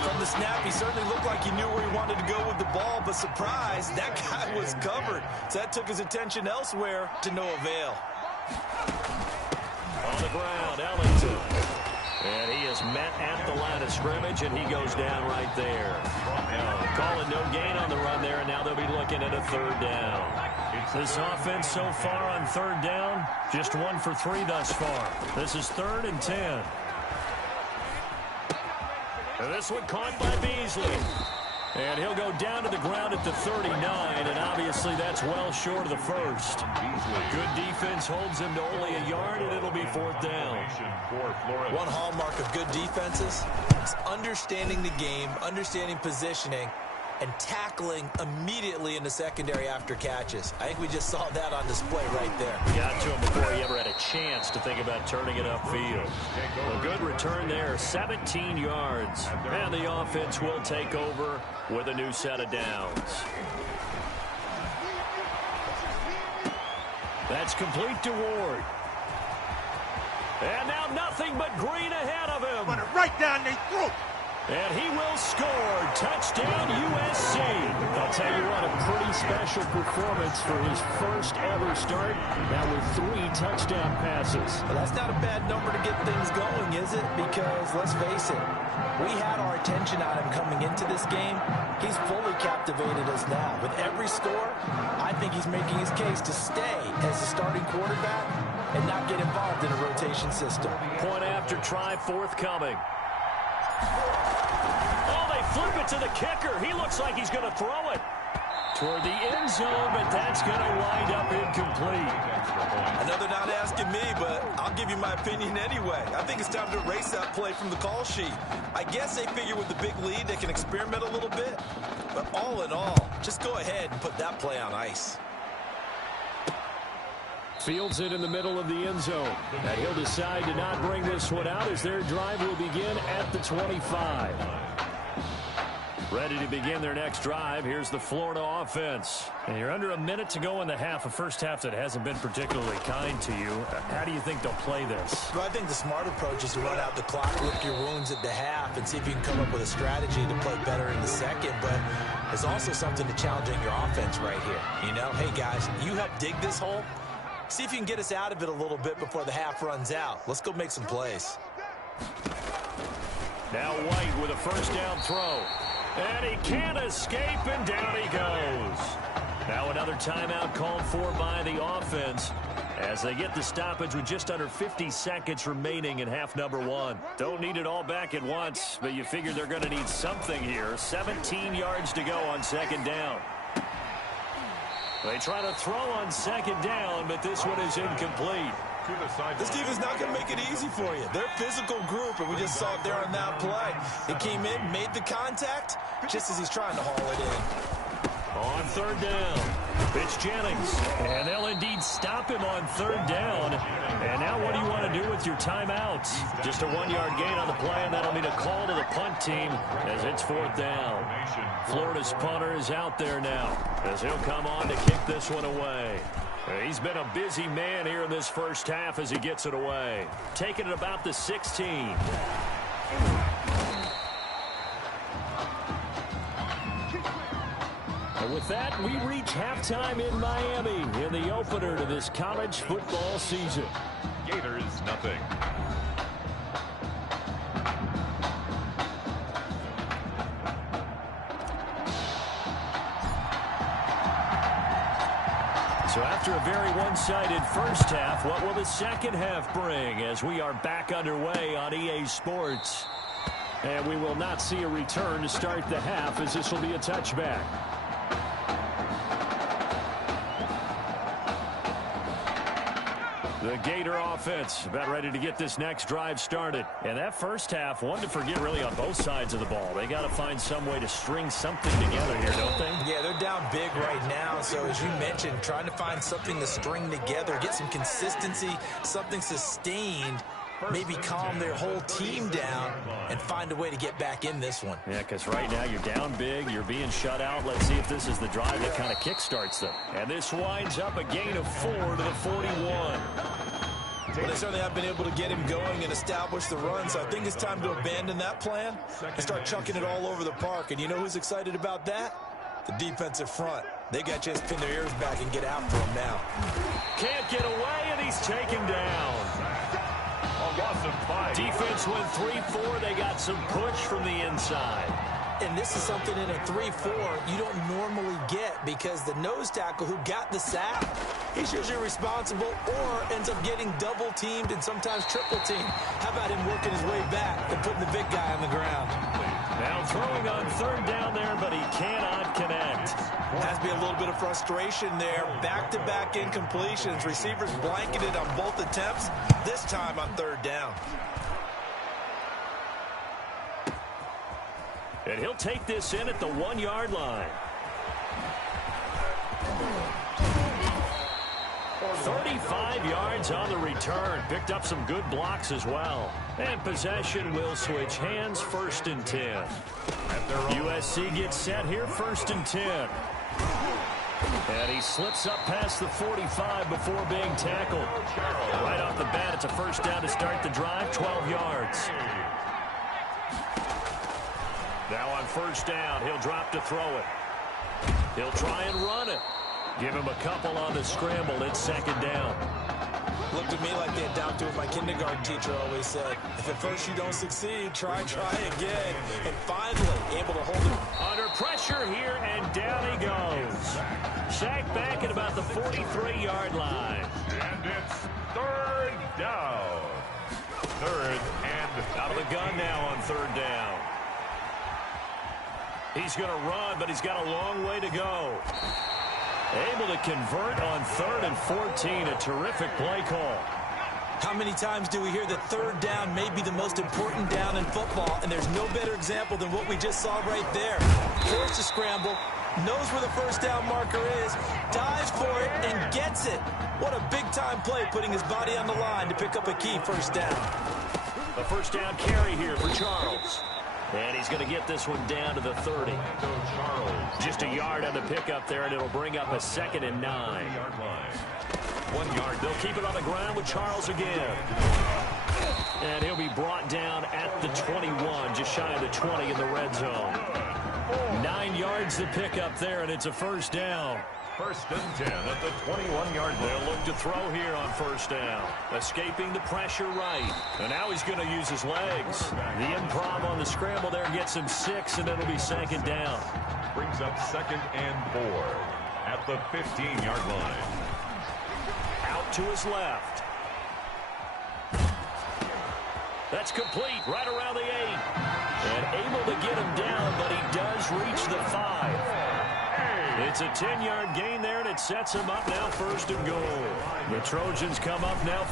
From the snap, he certainly looked like he knew where he wanted to go with the ball, but surprise, that guy was covered. So that took his attention elsewhere to no avail. On the ground, Ellington. And he is met at the line of scrimmage, and he goes down right there. Calling no gain on the run there, and now they'll be looking at a 3rd down. This offense so far on 3rd down, just 1 for 3 thus far. This is 3rd and 10. And this one caught by Beasley. And he'll go down to the ground at the 39, and obviously that's well short of the first. Good defense holds him to only a yard, and it'll be 4th down. One hallmark of good defenses is understanding the game, understanding positioning, and tackling immediately in the secondary after catches. I think we just saw that on display right there. Got to him before he ever had a chance to think about turning it upfield. A good return there, 17 yards. And the offense will take over with a new set of downs. That's complete to Ward. And now nothing but green ahead of him. Run it right down their throat. And he will score. Touchdown, USC. I'll tell you what, a pretty special performance for his first ever start. Now with 3 touchdown passes. Well, that's not a bad number to get things going, is it? Because, let's face it, we had our attention on him coming into this game. He's fully captivated us now. With every score, I think he's making his case to stay as the starting quarterback and not get involved in a rotation system. Point after try forthcoming. Oh, they flip it to the kicker. He looks like he's going to throw it toward the end zone, but that's going to wind up incomplete. I know they're not asking me, but I'll give you my opinion anyway. I think it's time to erase that play from the call sheet. I guess they figure with the big lead they can experiment a little bit, but all in all, just go ahead and put that play on ice. Fields it in the middle of the end zone. And he'll decide to not bring this one out as their drive will begin at the 25. Ready to begin their next drive. Here's the Florida offense. And you're under a minute to go in the half, a first half that hasn't been particularly kind to you. How do you think they'll play this? Well, I think the smart approach is to run out the clock, lick your wounds at the half, and see if you can come up with a strategy to play better in the second. But there's also something to challenging your offense right here. You know, hey, guys, you help dig this hole. See if you can get us out of it a little bit before the half runs out. Let's go make some plays. Now White with a first down throw. And he can't escape, and down he goes. Now another timeout called for by the offense as they get the stoppage with just under 50 seconds remaining in half number 1. Don't need it all back at once, but you figure they're going to need something here. 17 yards to go on second down. They try to throw on second down, but this one is incomplete. This defense is not going to make it easy for you. They're a physical group, and we just saw it there on that play. He came in, made the contact, just as he's trying to haul it in. On third down, it's Jennings, and they'll indeed stop him on third down. And now what do you want to do with your timeouts? Just a 1-yard gain on the play, and that'll mean a call to the punt team as it's fourth down. Florida's punter is out there now as he'll come on to kick this one away. He's been a busy man here in this first half as he gets it away. Taking it about the 16. And with that, we reach halftime in Miami in the opener to this college football season. Gators, nothing. So after a very one-sided first half, what will the second half bring as we are back underway on EA Sports? And we will not see a return to start the half as this will be a touchback. The Gator offense about ready to get this next drive started. And that first half, one to forget really on both sides of the ball. They got to find some way to string something together here, don't they? Yeah, they're down big right now. So as you mentioned, trying to find something to string together, get some consistency, something sustained, maybe calm their whole team down and find a way to get back in this one. Yeah, because right now you're down big, you're being shut out. Let's see if this is the drive that kind of kickstarts them. And this winds up a gain of 4 to the 41. Well, they certainly have been able to get him going and establish the run, so I think it's time to abandon that plan and start chucking it all over the park. And you know who's excited about that? The defensive front. They got to just pin their ears back and get after him now. Can't get away, and he's taken down. Defense went 3-4. They got some push from the inside. And this is something in a 3-4 you don't normally get because the nose tackle who got the sack, he's usually responsible or ends up getting double-teamed and sometimes triple-teamed. How about him working his way back and putting the big guy on the ground? Now throwing on third down there, but he cannot connect. Has to be a little bit of frustration there. Back-to-back incompletions. Receivers blanketed on both attempts, this time on third down. And he'll take this in at the 1-yard line. 35 yards on the return. Picked up some good blocks as well. And possession will switch hands, 1st and 10. USC gets set here, 1st and 10. And he slips up past the 45 before being tackled. Right off the bat, it's a first down to start the drive, 12 yards. Now on first down, he'll drop to throw it. He'll try and run it. Give him a couple on the scramble. It's 2nd down. Looked at me like the adopted what my kindergarten teacher always said. If at first you don't succeed, try again. And finally, able to hold it. Under pressure here, and down he goes. Sacked back at about the 43-yard line. And it's 3rd down. 3rd and out of the gun now on 3rd down. He's going to run, but he's got a long way to go. Able to convert on 3rd and 14. A terrific play call. How many times do we hear that 3rd down may be the most important down in football, and there's no better example than what we just saw right there. Forced to scramble, knows where the first down marker is, dives for it, and gets it. What a big-time play, putting his body on the line to pick up a key first down. A first down carry here for Charles. And he's going to get this one down to the 30. Just a yard on the pickup there, and it'll bring up a 2nd and 9. 1 yard. They'll keep it on the ground with Charles again. And he'll be brought down at the 21, just shy of the 20 in the red zone. 9 yards to pick up there, and it's a 1st down. 1st and 10 at the 21-yard line. They'll look to throw here on 1st down. Escaping the pressure right. And now he's going to use his legs. The improv on the scramble there gets him 6, and it'll be 2nd down. Brings up 2nd and 4 at the 15-yard line. Out to his left. That's complete right around the 8. And able to get him down, but he does reach the 5. It's a 10-yard gain there, and it sets him up now 1st and goal. The Trojans come up now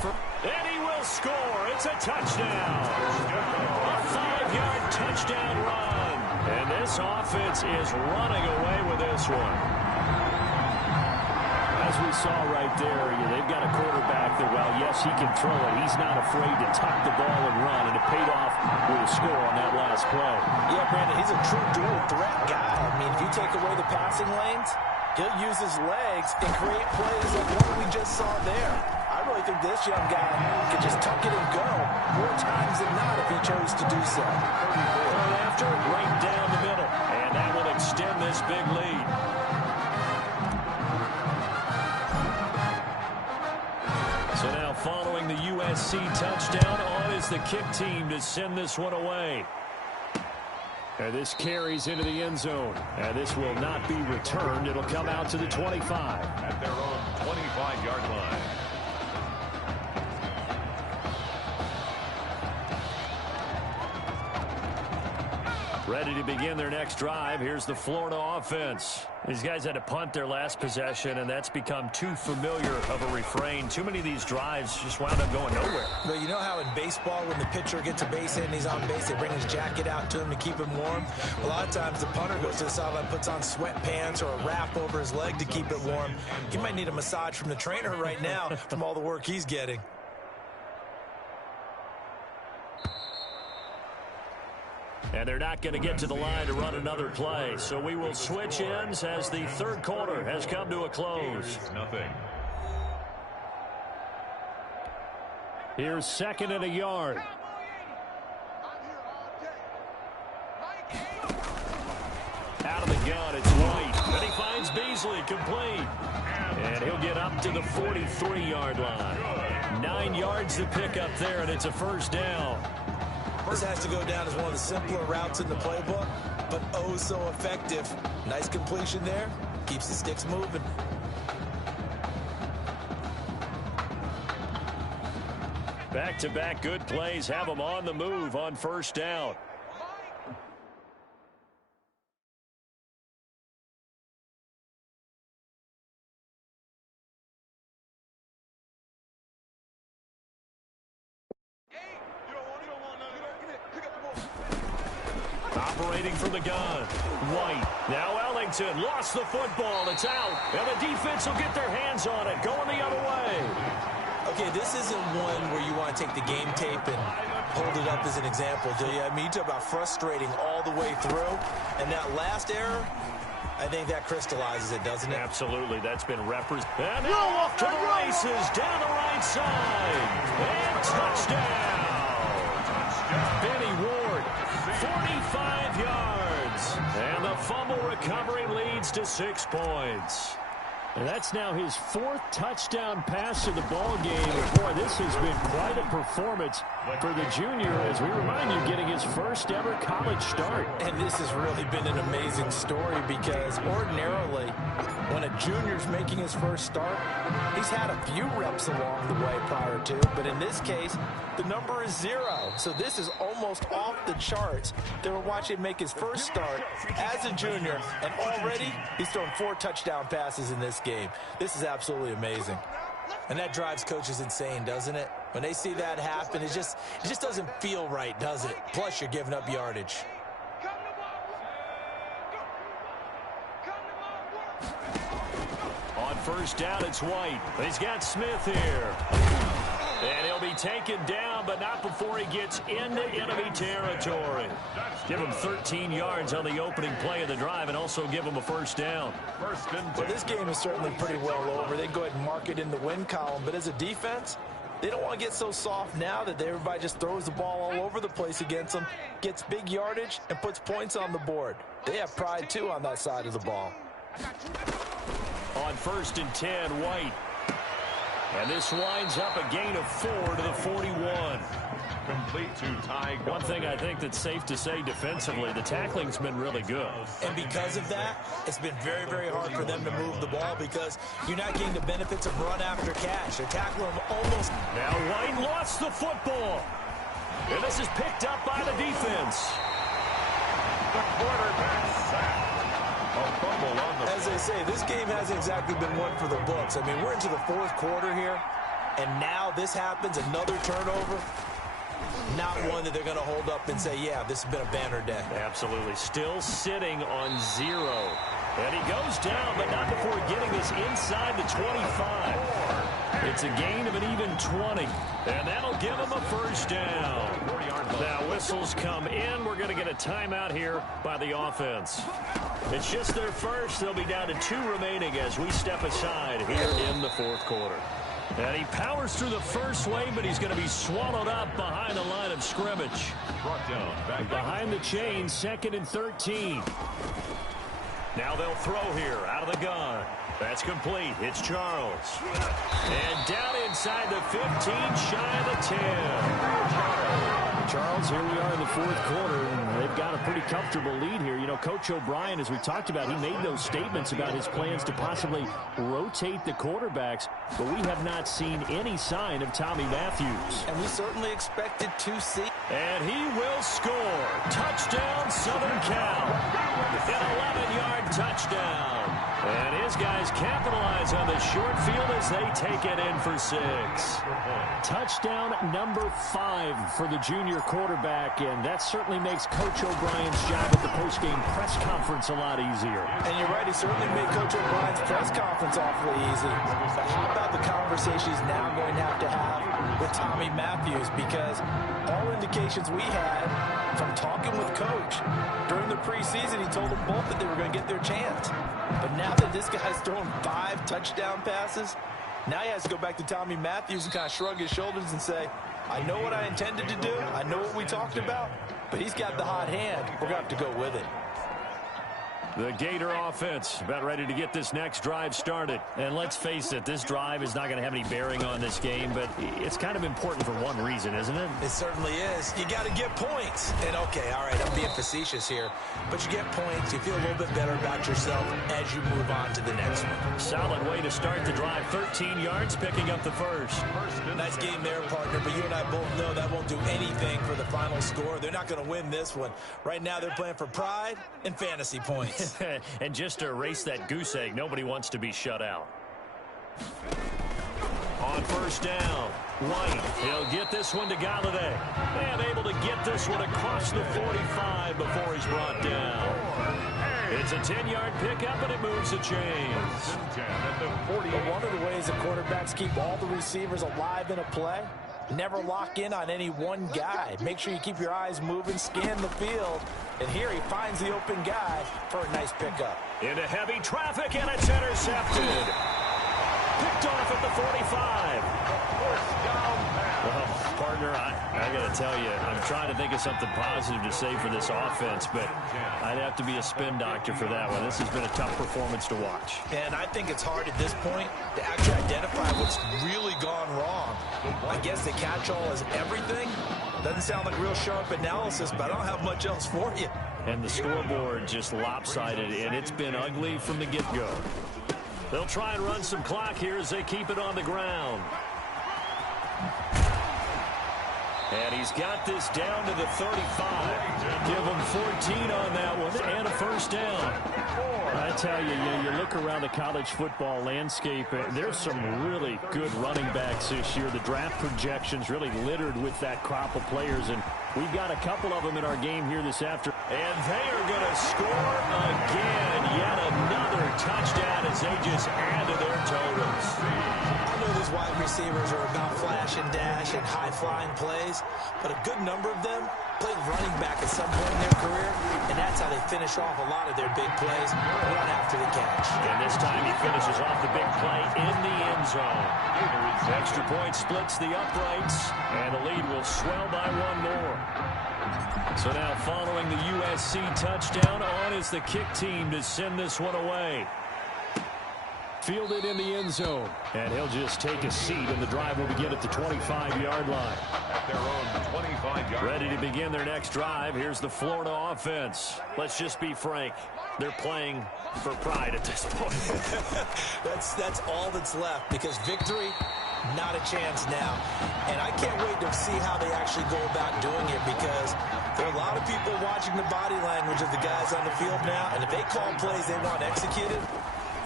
and he will score. It's a touchdown. A 5-yard touchdown run. And this offense is running away with this one. As we saw right there, they've got a quarterback that, well, yes, he can throw it. He's not afraid to tuck the ball and run, and it paid off with a score on that last play. Yeah, Brandon, he's a true dual threat guy. I mean, if you take away the passing lanes, he'll use his legs and create plays like what we just saw there. I really think this young guy could just tuck it and go more times than not if he chose to do so. After, right down the middle, and that will extend this big lead. So now following the USC touchdown, on is the kick team to send this one away. And this carries into the end zone. And this will not be returned. It'll come out to the 25. At their own 25-yard line. Ready to begin their next drive. Here's the Florida offense. These guys had to punt their last possession, and that's become too familiar of a refrain. Too many of these drives just wound up going nowhere. But you know how in baseball, when the pitcher gets a base hit and he's on base, they bring his jacket out to him to keep him warm? A lot of times the punter goes to the sideline, puts on sweatpants or a wrap over his leg to keep it warm. He might need a massage from the trainer right now from all the work he's getting. And they're not going to get to the line to run another play. So we will switch ends as the 3rd quarter has come to a close. Nothing. Here's 2nd and a yard. Out of the gun, it's White. And he finds Beasley complete. And he'll get up to the 43-yard line. 9 yards to pick up there, and it's a 1st down. This has to go down as one of the simpler routes in the playbook, but oh so effective. Nice completion there. Keeps the sticks moving. Back-to-back good plays have them on the move on 1st down. Operating from the gun. White. Now Ellington lost the football. It's out. And the defense will get their hands on it. Going the other way. Okay, this isn't one where you want to take the game tape and hold it up as an example, do you? I mean, you talk about frustrating all the way through. And that last error, I think that crystallizes it, doesn't it? Absolutely. That's been represented. And now off to the races. Down the right side. And touchdown. Benny Ward. 45 yards. And the fumble recovery leads to 6 points. And that's now his 4th touchdown pass of the ball game. Boy, this has been quite a performance for the junior, as we remind you, getting his first ever college start. And this has really been an amazing story because ordinarily, when a junior's making his first start, he's had a few reps along the way prior to, but in this case, the number is 0. So this is almost off the charts. They were watching him make his first start as a junior, and already he's thrown 4 touchdown passes in this game. This is absolutely amazing. And that drives coaches insane, doesn't it? When they see that happen, it just doesn't feel right, does it? Plus, you're giving up yardage. On 1st down, it's White. He's got Smith here. And he'll be taken down, but not before he gets into enemy territory. Give him 13 yards on the opening play of the drive and also give him a first down. Well, this game is certainly pretty well over. They go ahead and mark it in the win column. But as a defense, they don't want to get so soft now that everybody just throws the ball all over the place against them, gets big yardage, and puts points on the board. They have pride, too, on that side of the ball. On 1st and 10, White. And this winds up a gain of 4 to the 41. Complete to Ty. One thing I think that's safe to say defensively, the tackling's been really good. And because of that, it's been very, very hard for them to move the ball because you're not getting the benefits of run after catch. They're tackling them almost. Now White lost the football. And this is picked up by the defense. The quarterback sacked. As they say, this game hasn't exactly been one for the books. I mean, we're into the 4th quarter here, and now this happens, another turnover. Not one that they're going to hold up and say, yeah, this has been a banner day. Absolutely. Still sitting on 0. And he goes down, but not before getting this inside the 25. It's a gain of an even 20. And that'll give him a first down. Now whistles come in. We're going to get a timeout here by the offense. It's just their first. They'll be down to 2 remaining as we step aside here in the 4th quarter. And he powers through the first wave, but he's going to be swallowed up behind the line of scrimmage. Behind the chain, 2nd and 13. Now they'll throw here out of the gun. That's complete. It's Charles. And down inside the 15, shy of the 10. Charles, here we are in the 4th quarter, and they've got a pretty comfortable lead here. You know, Coach O'Brien, as we talked about, he made those statements about his plans to possibly rotate the quarterbacks, but we have not seen any sign of Tommy Matthews. And we certainly expected to see. And he will score. Touchdown, Southern Cal. An 11-yard touchdown. And his guys capitalize on the short field as they take it in for 6. Touchdown number 5 for the junior quarterback, and that certainly makes Coach O'Brien's job at the postgame press conference a lot easier. And you're right, he certainly made Coach O'Brien's press conference awfully easy. But how about the conversation he's now going to have with Tommy Matthews? Because all indications we had from talking with Coach during the preseason, he told them both that they were going to get their chance. But now that this guy's throwing 5 touchdown passes, now he has to go back to Tommy Matthews and kind of shrug his shoulders and say, I know what I intended to do. I know what we talked about. But he's got the hot hand. We're going to have to go with it. The Gator offense about ready to get this next drive started. And let's face it, this drive is not going to have any bearing on this game, but it's kind of important for one reason, isn't it? It certainly is. You got to get points. And, okay, all right, I'm being facetious here, but you get points. You feel a little bit better about yourself as you move on to the next one. Solid way to start the drive. 13 yards, picking up the first. Nice game there, partner, but you and I both know that won't do anything for the final score. They're not going to win this one. Right now they're playing for pride and fantasy points. And just to erase that goose egg, nobody wants to be shut out. On first down, White. He'll get this one to Galladay. And able to get this one across the 45 before he's brought down. It's a 10-yard pickup, and it moves the chains. One of the ways that quarterbacks keep all the receivers alive in a play, never lock in on any one guy. Make sure you keep your eyes moving, scan the field. And here he finds the open guy for a nice pickup. Into heavy traffic, and it's intercepted. Picked off at the 45. Well, partner, I got to tell you, I'm trying to think of something positive to say for this offense, but I'd have to be a spin doctor for that one. This has been a tough performance to watch. And I think it's hard at this point to actually identify what's really gone wrong. I guess the catch-all is everything. Doesn't sound like real sharp analysis, but I don't have much else for you. And the scoreboard just lopsided, and it's been ugly from the get-go. They'll try and run some clock here as they keep it on the ground. And he's got this down to the 35. Give him 14 on that one and a first down. I tell you, you look around the college football landscape, there's some really good running backs this year. The draft projections really littered with that crop of players, and we've got a couple of them in our game here this afternoon. And they are going to score again. Yet another touchdown as they just add to their totals. I know these wide receivers are about flash and dash and high-flying plays, but a good number of them played running back at some point in their career, and that's how they finish off a lot of their big plays, run after the catch. And this time he finishes off the big play in the end zone. Extra point splits the uprights, and the lead will swell by one more. So now following the USC touchdown, on is the kick team to send this one away. Fielded in the end zone, and he'll just take a seat, and the drive will begin at the 25-yard line. At their own 25-yard Ready to begin their next drive. Here's the Florida offense. Let's just be frank. They're playing for pride at this point. That's all that's left, because victory, not a chance now. And I can't wait to see how they actually go about doing it, because there are a lot of people watching the body language of the guys on the field now, and if they call plays they want executed,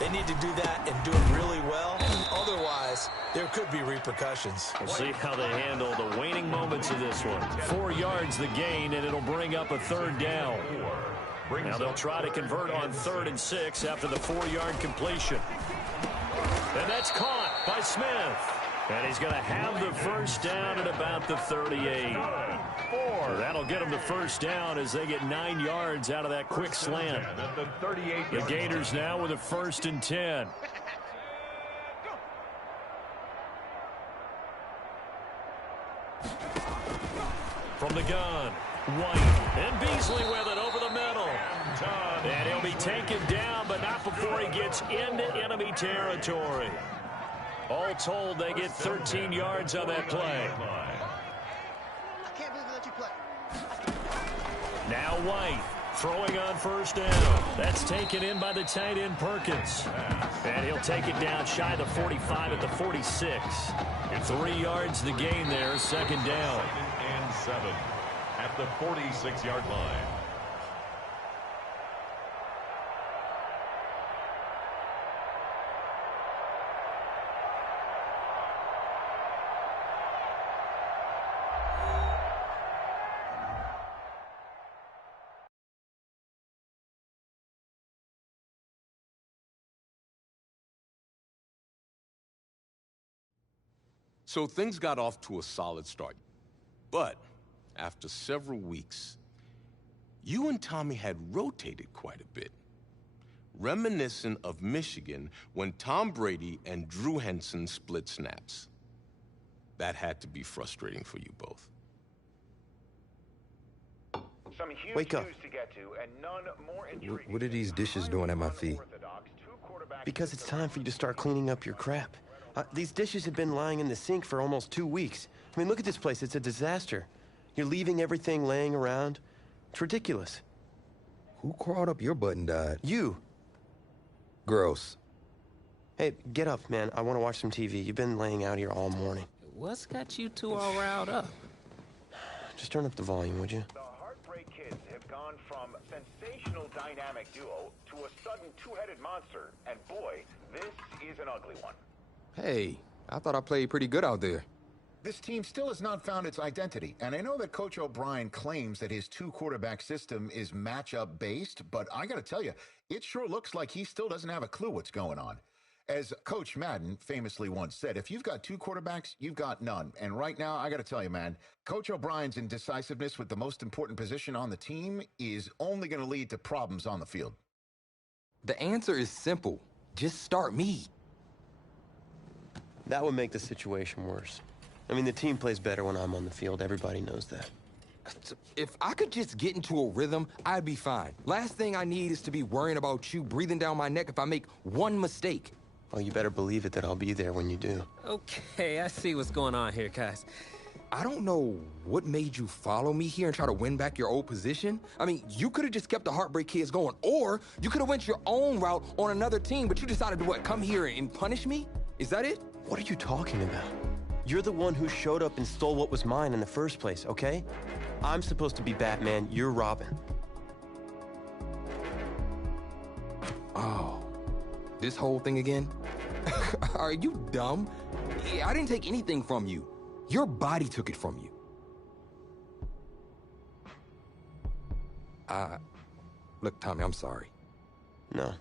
they need to do that and do it really well. Otherwise, there could be repercussions. We'll see how they handle the waning moments of this one. 4 yards the gain, and it'll bring up a third down. Now they'll try to convert on 3rd and 6 after the 4-yard completion. And that's caught by Smith. And he's going to have the first down at about the 38. That'll get him the first down as they get 9 yards out of that quick slant. The Gators now with a 1st and 10. From the gun, White, and Beasley with it over the middle. And he'll be taken down, but not before he gets into enemy territory. All told, they get 13 yards on that play. I can't believe they let you play. Now White throwing on 1st down. That's taken in by the tight end Perkins. And he'll take it down shy of the 45 at the 46. 3 yards the gain there, 2nd down. 2nd and 7 at the 46-yard line. So things got off to a solid start. But after several weeks, you and Tommy had rotated quite a bit. Reminiscent of Michigan when Tom Brady and Drew Henson split snaps. That had to be frustrating for you both. Some huge Wake up. news to get to, and none more intriguing. What are these dishes doing at my feet? Because it's time for you to start cleaning up your crap. These dishes have been lying in the sink for almost 2 weeks. I mean, look at this place. It's a disaster. You're leaving everything laying around. It's ridiculous. Who crawled up your butt and died? You. Gross. Hey, get up, man. I want to watch some TV. You've been laying out here all morning. What's got you two all riled up? Just turn up the volume, would you? The Heartbreak Kids have gone from sensational dynamic duo to a sudden two-headed monster. And boy, this is an ugly one. Hey, I thought I played pretty good out there. This team still has not found its identity, and I know that Coach O'Brien claims that his 2-quarterback system is matchup based, but I gotta tell you, it sure looks like he still doesn't have a clue what's going on. As Coach Madden famously once said, if you've got 2 quarterbacks, you've got none. And right now, I gotta tell you, man, Coach O'Brien's indecisiveness with the most important position on the team is only gonna lead to problems on the field. The answer is simple. Just start me. That would make the situation worse. I mean, the team plays better when I'm on the field. Everybody knows that. If I could just get into a rhythm, I'd be fine. Last thing I need is to be worrying about you breathing down my neck if I make one mistake. Well, you better believe it that I'll be there when you do. Okay, I see what's going on here, guys. I don't know what made you follow me here and try to win back your old position. I mean, you could have just kept the Heartbreak Kids going, or you could have went your own route on another team, but you decided to, what, come here and punish me? Is that it? What are you talking about? You're the one who showed up and stole what was mine in the first place, okay? I'm supposed to be Batman, you're Robin. Oh, this whole thing again? Are you dumb? I didn't take anything from you. Your body took it from you. Look, Tommy, I'm sorry. No.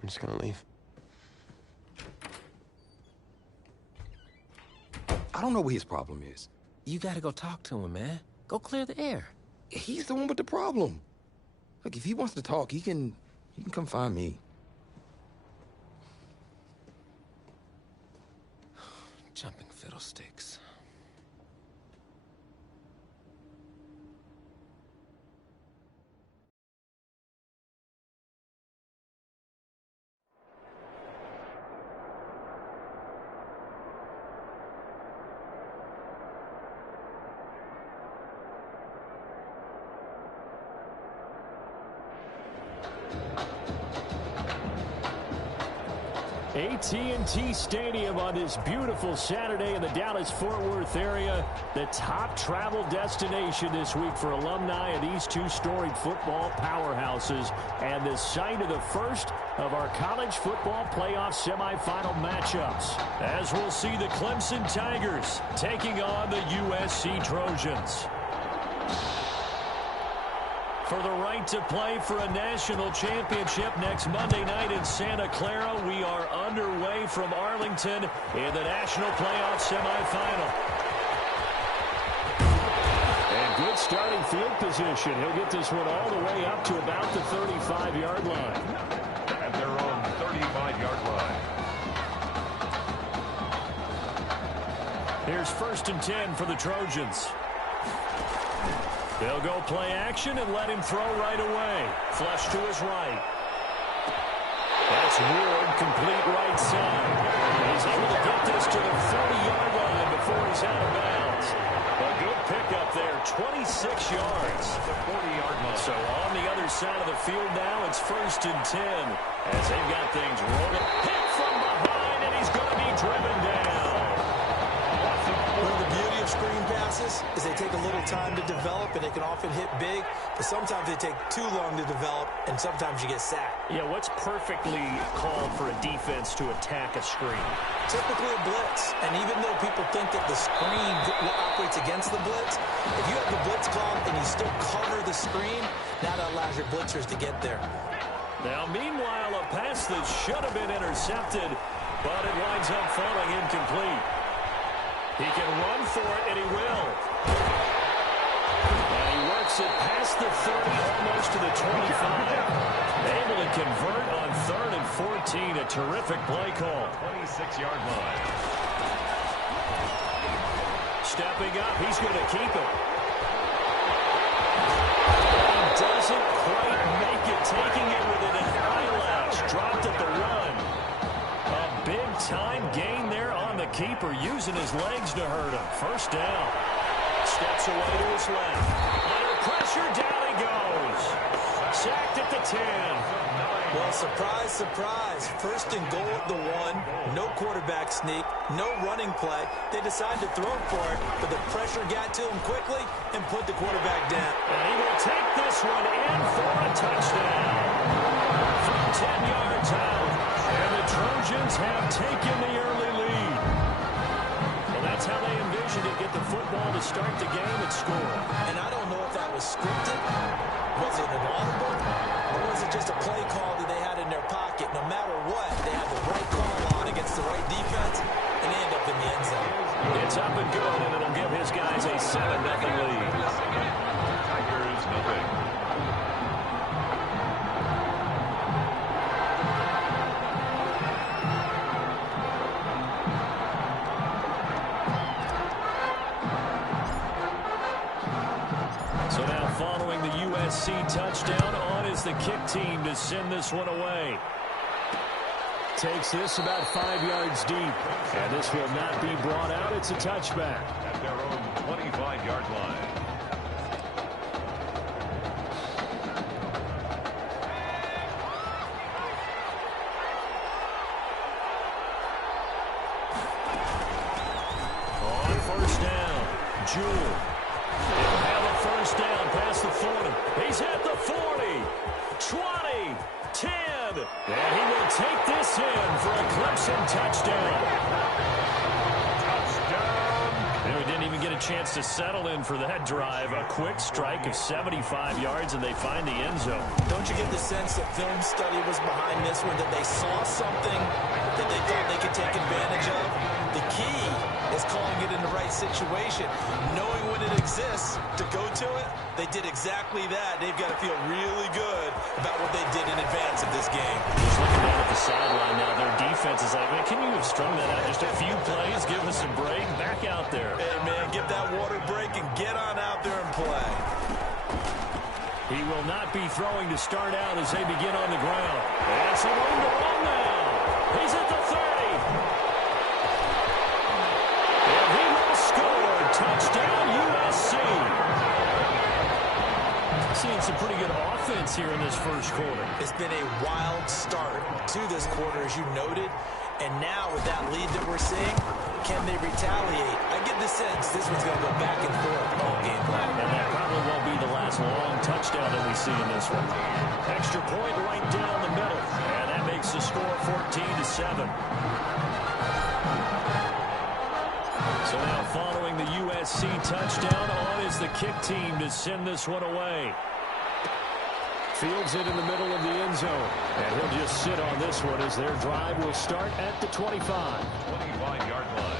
I'm just gonna leave. I don't know what his problem is. You gotta go talk to him, man. Go clear the air. He's the one with the problem. Look, if he wants to talk, he can come find me. Jumping fiddlesticks. AT&T Stadium on this beautiful Saturday in the Dallas-Fort Worth area. The top travel destination this week for alumni of these two storied football powerhouses, and the site of the first of our college football playoff semifinal matchups, as we'll see the Clemson Tigers taking on the USC Trojans. For the right to play for a national championship next Monday night in Santa Clara, we are underway from Arlington in the national playoff semifinal. And good starting field position. He'll get this one all the way up to about the 35-yard line. At their own 35-yard line. Here's 1st and 10 for the Trojans. They'll go play action and let him throw right away. Flush to his right. That's Ward, complete right side. He's able to get this to the 40-yard line before he's out of bounds. A good pickup there, 26 yards. The 40-yard line. So on the other side of the field now, it's 1st and 10 as they've got things rolling. Hit from behind, and he's going to be driven down. One of the beauty of screen passes is they take a little time to develop, and they can often hit big, but sometimes they take too long to develop, and sometimes you get sacked. Yeah, what's perfectly called for a defense to attack a screen? Typically a blitz, and even though people think that the screen operates against the blitz, if you have the blitz called and you still cover the screen, now that allows your blitzers to get there. Now, meanwhile, a pass that should have been intercepted, but it winds up falling incomplete. He can run for it, and he will. And he works it past the 30, almost to the 25. Able to convert on 3rd and 14. A terrific play call. 26-yard line. Stepping up, he's going to keep it. He doesn't quite make it, taking it with an eyelash. Dropped at the run. A big-time gain there on the keeper, using his legs to hurt him. 1st down. Steps away to his left. Under pressure, down he goes. Sacked at the 10. Well, surprise, surprise. 1st and goal at the 1. No quarterback sneak. No running play. They decide to throw for it, but the pressure got to him quickly and put the quarterback down. And he will take this one in for a touchdown. From 10 yards out. And the Trojans have taken the early lead. Well, that's how they envisioned it. Get the football to start the game and score. And I don't know if that was scripted. Was it an audible? Or was it just a play call that they had in their pocket? No matter what, they had the right call on against the right defense, and they end up in the end zone. It's up and good, and it'll give his guys a 7-0 lead. Tigers, nothing. So now following the USC touchdown, on is the kick team to send this one away. Takes this about 5 yards deep. And this will not be brought out. It's a touchback. At their own 25-yard line. On 1st down, Jewell. He'll have a 1st down past the 40. He's at the 40, 20, 10. And he will take this in for a Clemson touchdown. Touchdown. And we didn't even get a a chance to settle in for that drive. A quick strike of 75 yards, and they find the end zone. Don't you get the sense that film study was behind this one, that they saw something that they thought they could take advantage of? The key is calling it in the right situation. Knowing when it exists to go to it, they did exactly that. They've got to feel really good about what they did in advance of this game. Just looking down at the sideline now, their defense is like, man, can you have strung that out just a few plays? Give us a break. Back out there. Hey, man, get that water break and get on out there and play. He will not be throwing to start out as they begin on the ground. And some room to run now. He's at the 30. And he will score. Touchdown, USC. Seeing some pretty good offense here in this first quarter. It's been a wild start to this quarter, as you noted. And now with that lead that we're seeing, can they retaliate? I get the sense this one's going to go back and forth all game long. And that probably won't be the last long touchdown that we see in this one. Extra point right down the middle. And that makes the score 14-7. So now following the USC touchdown, on is the kick team to send this one away. Fields it in the middle of the end zone. And he'll just sit on this one as their drive will start at the 25. 25-yard line.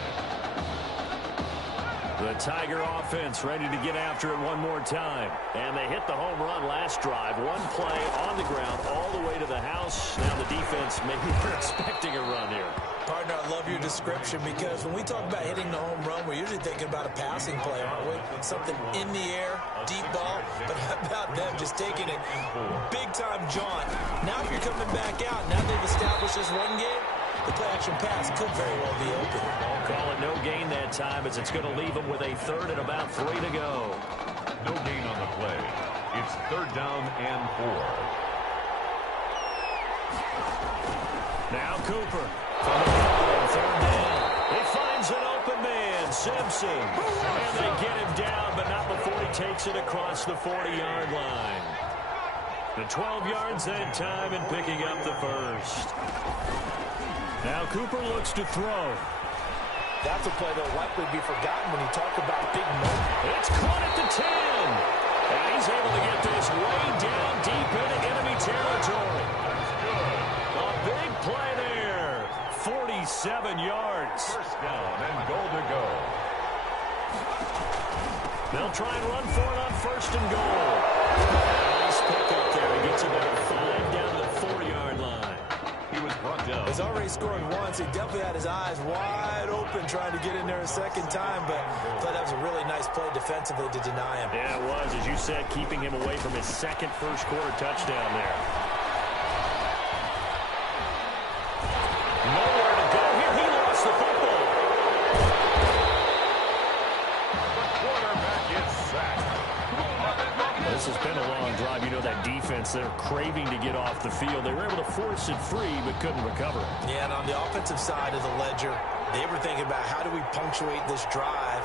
The Tiger offense ready to get after it one more time. And they hit the home run last drive. One play on the ground all the way to the house. Now the defense, maybe they're expecting a run here. Partner, I love your description because when we talk about hitting the home run, we're usually thinking about a passing play, aren't we? Something in the air, deep ball. But how about them just taking it big-time jaunt? Now if you're coming back out, now they've established this run game, the play-action pass could very well be open. Call it no gain that time as it's going to leave them with a third and about 3 to go. No gain on the play. It's 3rd down and 4. Now Cooper. From the 3rd down. He finds an open man, Simpson. And they get him down, but not before he takes it across the 40-yard line. The 12 yards that time and picking up the first. Now Cooper looks to throw. That's a play that will likely be forgotten when you talk about big moments. It's caught at the 10. And he's able to get this way down deep into enemy territory. A big play there. 47 yards. First down and goal to go. They'll try and run for it on 1st and goal. Nice pick up there. He gets about 5 down to the 4-yard line. He was brought down. He's already scored once. He definitely had his eyes wide open trying to get in there a second time, but I thought that was a really nice play defensively to deny him. Yeah, it was. As you said, keeping him away from his second first-quarter touchdown there. Nowhere to go here. He lost the football. The quarterback is sacked. This has been a long drive. You know that defense, they're craving to get off the field. They were able to force it free, but couldn't recover it. Yeah, and on the offensive side of the ledger, they were thinking about how do we punctuate this drive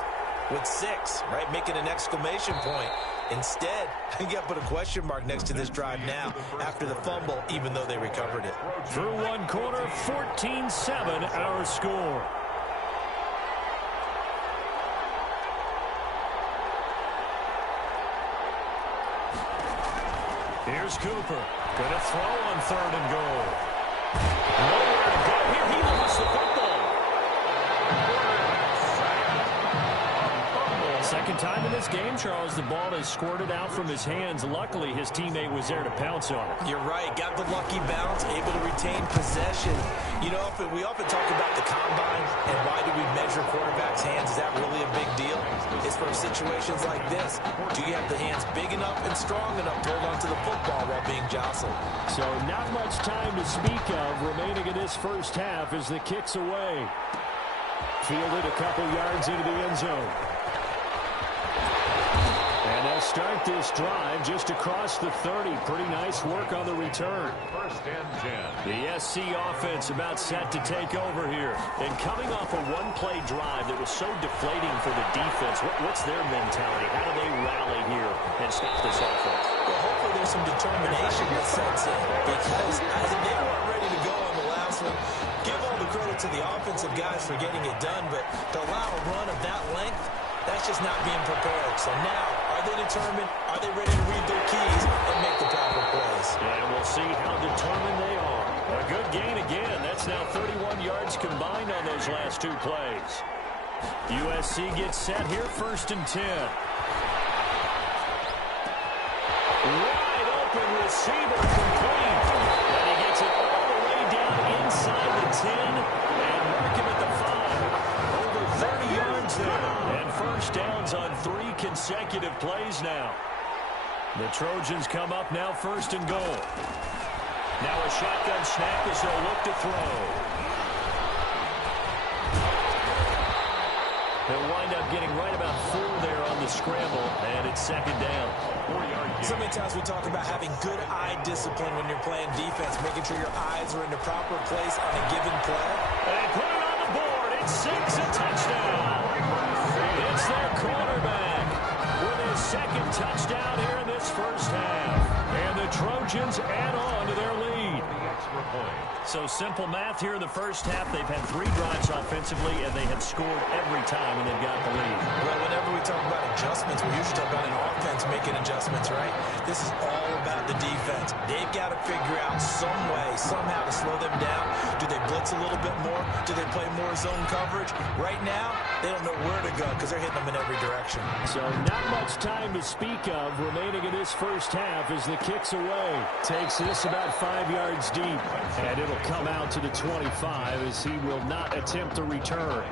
with 6, right? Making an exclamation point. Instead, you got to put a question mark next to this drive now after the fumble, even though they recovered it. Through one quarter, 14-7 our score. Here's Cooper. Going to throw on 3rd and goal. Nowhere to go here. He lost the football. Second time in this game, Charles, the ball has squirted out from his hands. Luckily, his teammate was there to pounce on it. You're right. Got the lucky bounce, able to retain possession. You know, we often talk about the combine and why do we measure quarterbacks' hands? Is that really a big deal? It's for situations like this. Do you have the hands big enough and strong enough to hold onto the football while being jostled? So not much time to speak of remaining in this first half as the kick's away. Fielded a couple yards into the end zone. And they'll start this drive just across the 30. Pretty nice work on the return. 1st and 10. The SC offense about set to take over here. And coming off a one-play drive that was so deflating for the defense, what's their mentality? How do they rally here and stop this offense? Well, hopefully there's some determination that sets in because they weren't ready to go on the last one. Give all the credit to the offensive guys for getting it done, but to allow a run of that length, That's just not being prepared. So now, are they determined? Are they ready to read their keys and make the proper plays? And we'll see how determined they are. A good gain again. That's now 31 yards combined on those last two plays. USC gets set here, 1st and 10. Wide open receiver complete. And he gets it all the way down inside the 10 and mark him at the 5. Over 30 yards there. And first downs on 3 consecutive plays now. The Trojans come up now 1st and goal. Now a shotgun snap as they'll look to throw. They'll wind up getting right about 4 there on the scramble, and it's 2nd down. 4-yard gain. So many times we talk about having good eye discipline when you're playing defense, making sure your eyes are in the proper place on a given play. They put it on the board. It's 6, a touchdown. It's their quarterback with his 2nd touchdown here in this first half. And the Trojans add on to their lead. So simple math here in the first half. They've had 3 drives offensively, and they have scored every time when they've got the lead. Well, whenever we talk about adjustments, we usually talk about an offense making adjustments, right? This is all about the defense. They've got to figure out some way, somehow to slow them down. Do they blitz a little bit more? Do they play more zone coverage? Right now, they don't know where to go because they're hitting them in every direction. So not much time to speak of remaining in this first half as the kick's away. Takes this about 5 yards deep, and it'll come out to the 25 as he will not attempt to return.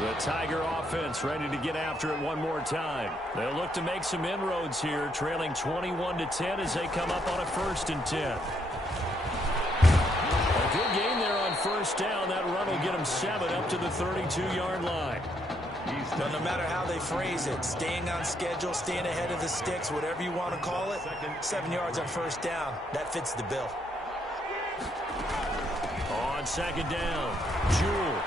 The Tiger offense ready to get after it one more time. They'll look to make some inroads here, trailing 21-10 as they come up on a 1st and 10. A good game there on 1st down. That run will get them 7 up to the 32-yard line. But no matter how they phrase it, staying on schedule, staying ahead of the sticks, whatever you want to call it, 7 yards on 1st down, that fits the bill. On 2nd down, Jewell.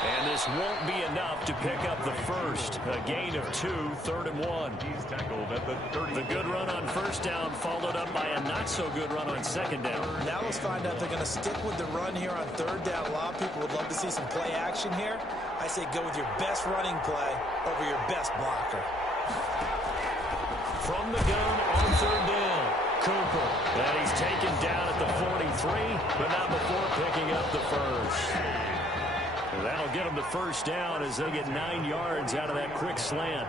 And this won't be enough to pick up the first. A gain of 2, 3rd and 1. He's tackled at the 30. The good run on 1st down followed up by a not-so-good run on 2nd down. Now let's find out if they're going to stick with the run here on 3rd down. A lot of people would love to see some play action here. I say go with your best running play over your best blocker. From the gun on 3rd down, Cooper. And he's taken down at the 43, but not before picking up the first. And that'll get them to 1st down as they get 9 yards out of that quick slant.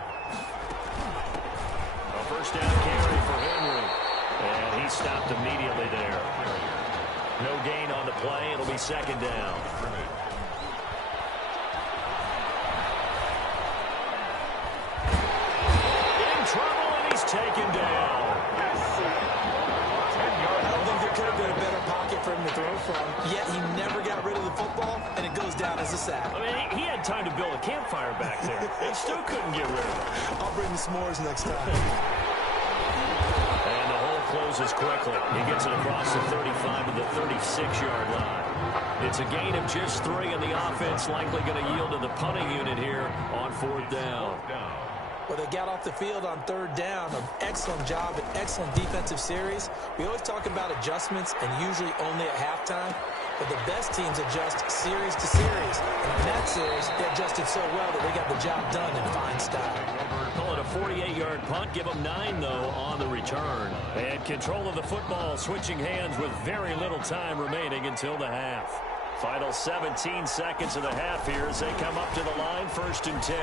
A 1st down carry for Henry. And he stopped immediately there. No gain on the play. It'll be 2nd down. In trouble, and he's taken down. I don't think there could have been a better pocket for him to throw from, yet he never got rid of the football, and it goes down as a sack. I mean, he had time to build a campfire back there. They still couldn't get rid of it. I'll bring the s'mores next time. And the hole closes quickly. He gets it across the 35 to the 36-yard line. It's a gain of just 3, and the offense likely going to yield to the punting unit here on 4th down. Well, they got off the field on 3rd down. An excellent job, an excellent defensive series. We always talk about adjustments, and usually only at halftime. But the best teams adjust series to series. And in that series, they adjusted so well that they got the job done in fine style. Call it a 48-yard punt. Give them 9, though, on the return. And control of the football, switching hands with very little time remaining until the half. Final 17 seconds of the half here as they come up to the line, 1st and 10.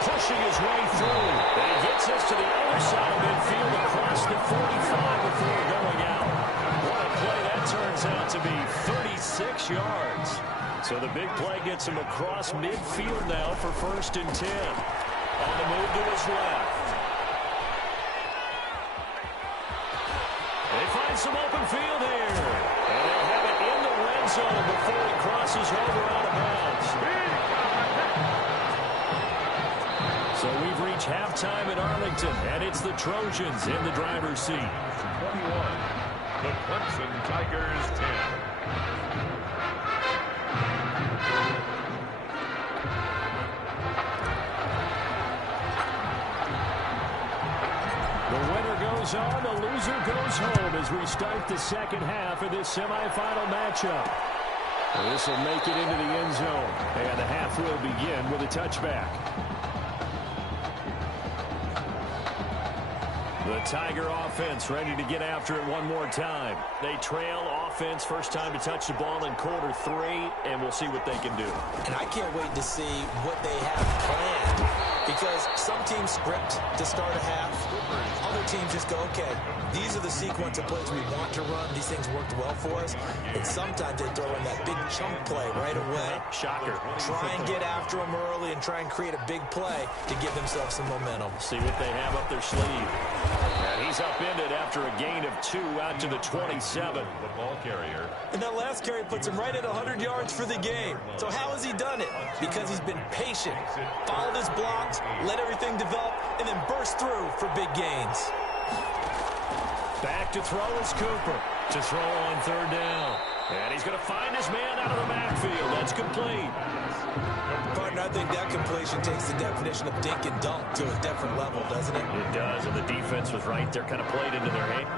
Pushing his way through. And he gets us to the other side of midfield across the 45 before going out. What a play that turns out to be, 36 yards. So the big play gets him across midfield now for 1st and 10. On the move to his left. They find some open field here. And they'll have it in the red zone before he crosses over out of bounds. So we've reached halftime in Arlington, and it's the Trojans in the driver's seat. 21, the Clemson Tigers 10. The winner goes on, the loser goes home as we start the second half of this semifinal matchup. This will make it into the end zone. And the half will begin with a touchback. The Tiger offense ready to get after it one more time. They trail offense, first time to touch the ball in quarter 3, and we'll see what they can do. And I can't wait to see what they have planned, because some teams script to start a half. Other teams just go, okay, these are the sequence of plays we want to run. These things worked well for us. And sometimes they throw in that big chunk play right away. Shocker. Try and get after them early and try and create a big play to give themselves some momentum. See what they have up their sleeve. And he's upended after a gain of 2 out to the 27. The ball carrier. And that last carry puts him right at 100 yards for the game. So how has he done it? Because he's been patient, followed his blocks, let everything develop, and then burst through for big gains. Back to throw is Cooper. To throw on 3rd down. And he's going to find his man out of the backfield. That's complete. Partner, I think that completion takes the definition of dink and dunk to a different level, doesn't it? It does, and the defense was right there, kind of played into their hand.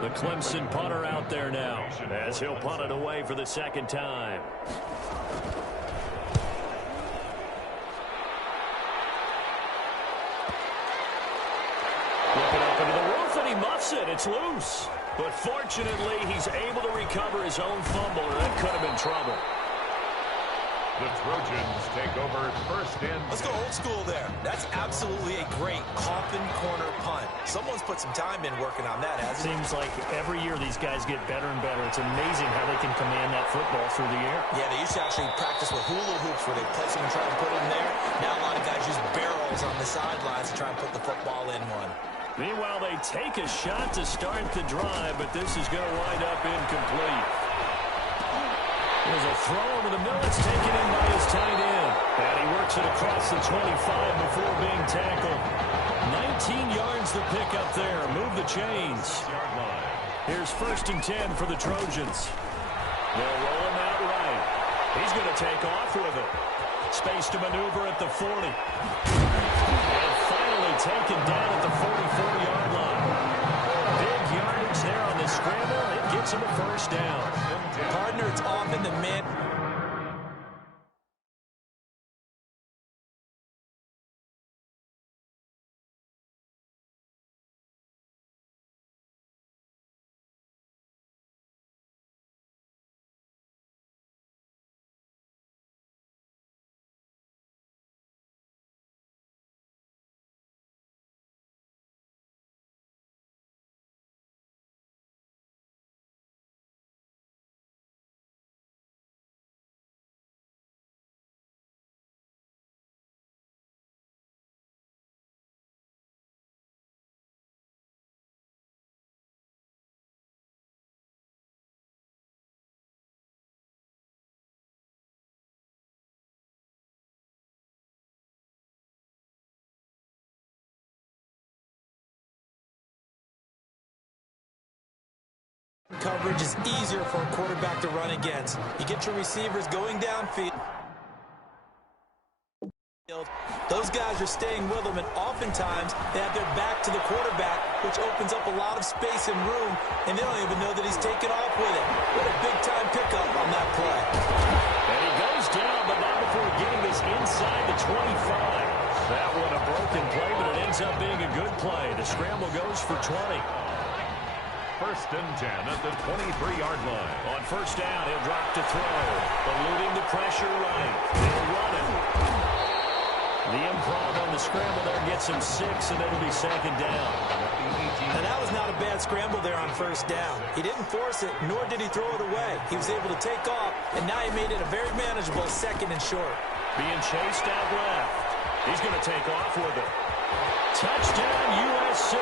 The Clemson punter out there now as he'll punt it away for the 2nd time. Looking up into the roof, and he muffs it. It's loose. But fortunately, he's able to recover his own fumble, or that could have been trouble. The Trojans take over 1st and 10. Let's go old school there. That's absolutely a great coffin corner punt. Someone's put some time in working on that, hasn't it? Seems like every year these guys get better and better. It's amazing how they can command that football through the air. Yeah, they used to actually practice with hula hoops where they place them and try to put them there. Now a lot of guys use barrels on the sidelines to try and put the football in one. Meanwhile, they take a shot to start the drive, but this is going to wind up incomplete. There's a throw over the middle. It's taken in by his tight end. And he works it across the 25 before being tackled. 19 yards to pick up there. Move the chains. Here's 1st and 10 for the Trojans. They'll roll him out right. He's going to take off with it. Space to maneuver at the 40. And finally taken down at the 44-yard line. Big yardage there on the scramble. It gets him a 1st down. Partner, it's off in the mid. coverage is easier for a quarterback to run against. You get your receivers going downfield. Those guys are staying with them, and oftentimes they have their back to the quarterback, which opens up a lot of space and room, and they don't even know that he's taken off with it. What a big-time pickup on that play. And he goes down, but not before getting this inside the 25. That one a broken play, but it ends up being a good play. The scramble goes for 20. First and 10 at the 23-yard line. On first down, he'll drop to throw. Eluding the pressure right. They'll run it. The improv on the scramble there gets him 6, and it'll be second down. And that was not a bad scramble there on first down. He didn't force it, nor did he throw it away. He was able to take off, and now he made it a very manageable second and short. Being chased out left. He's going to take off with it. Touchdown, USC.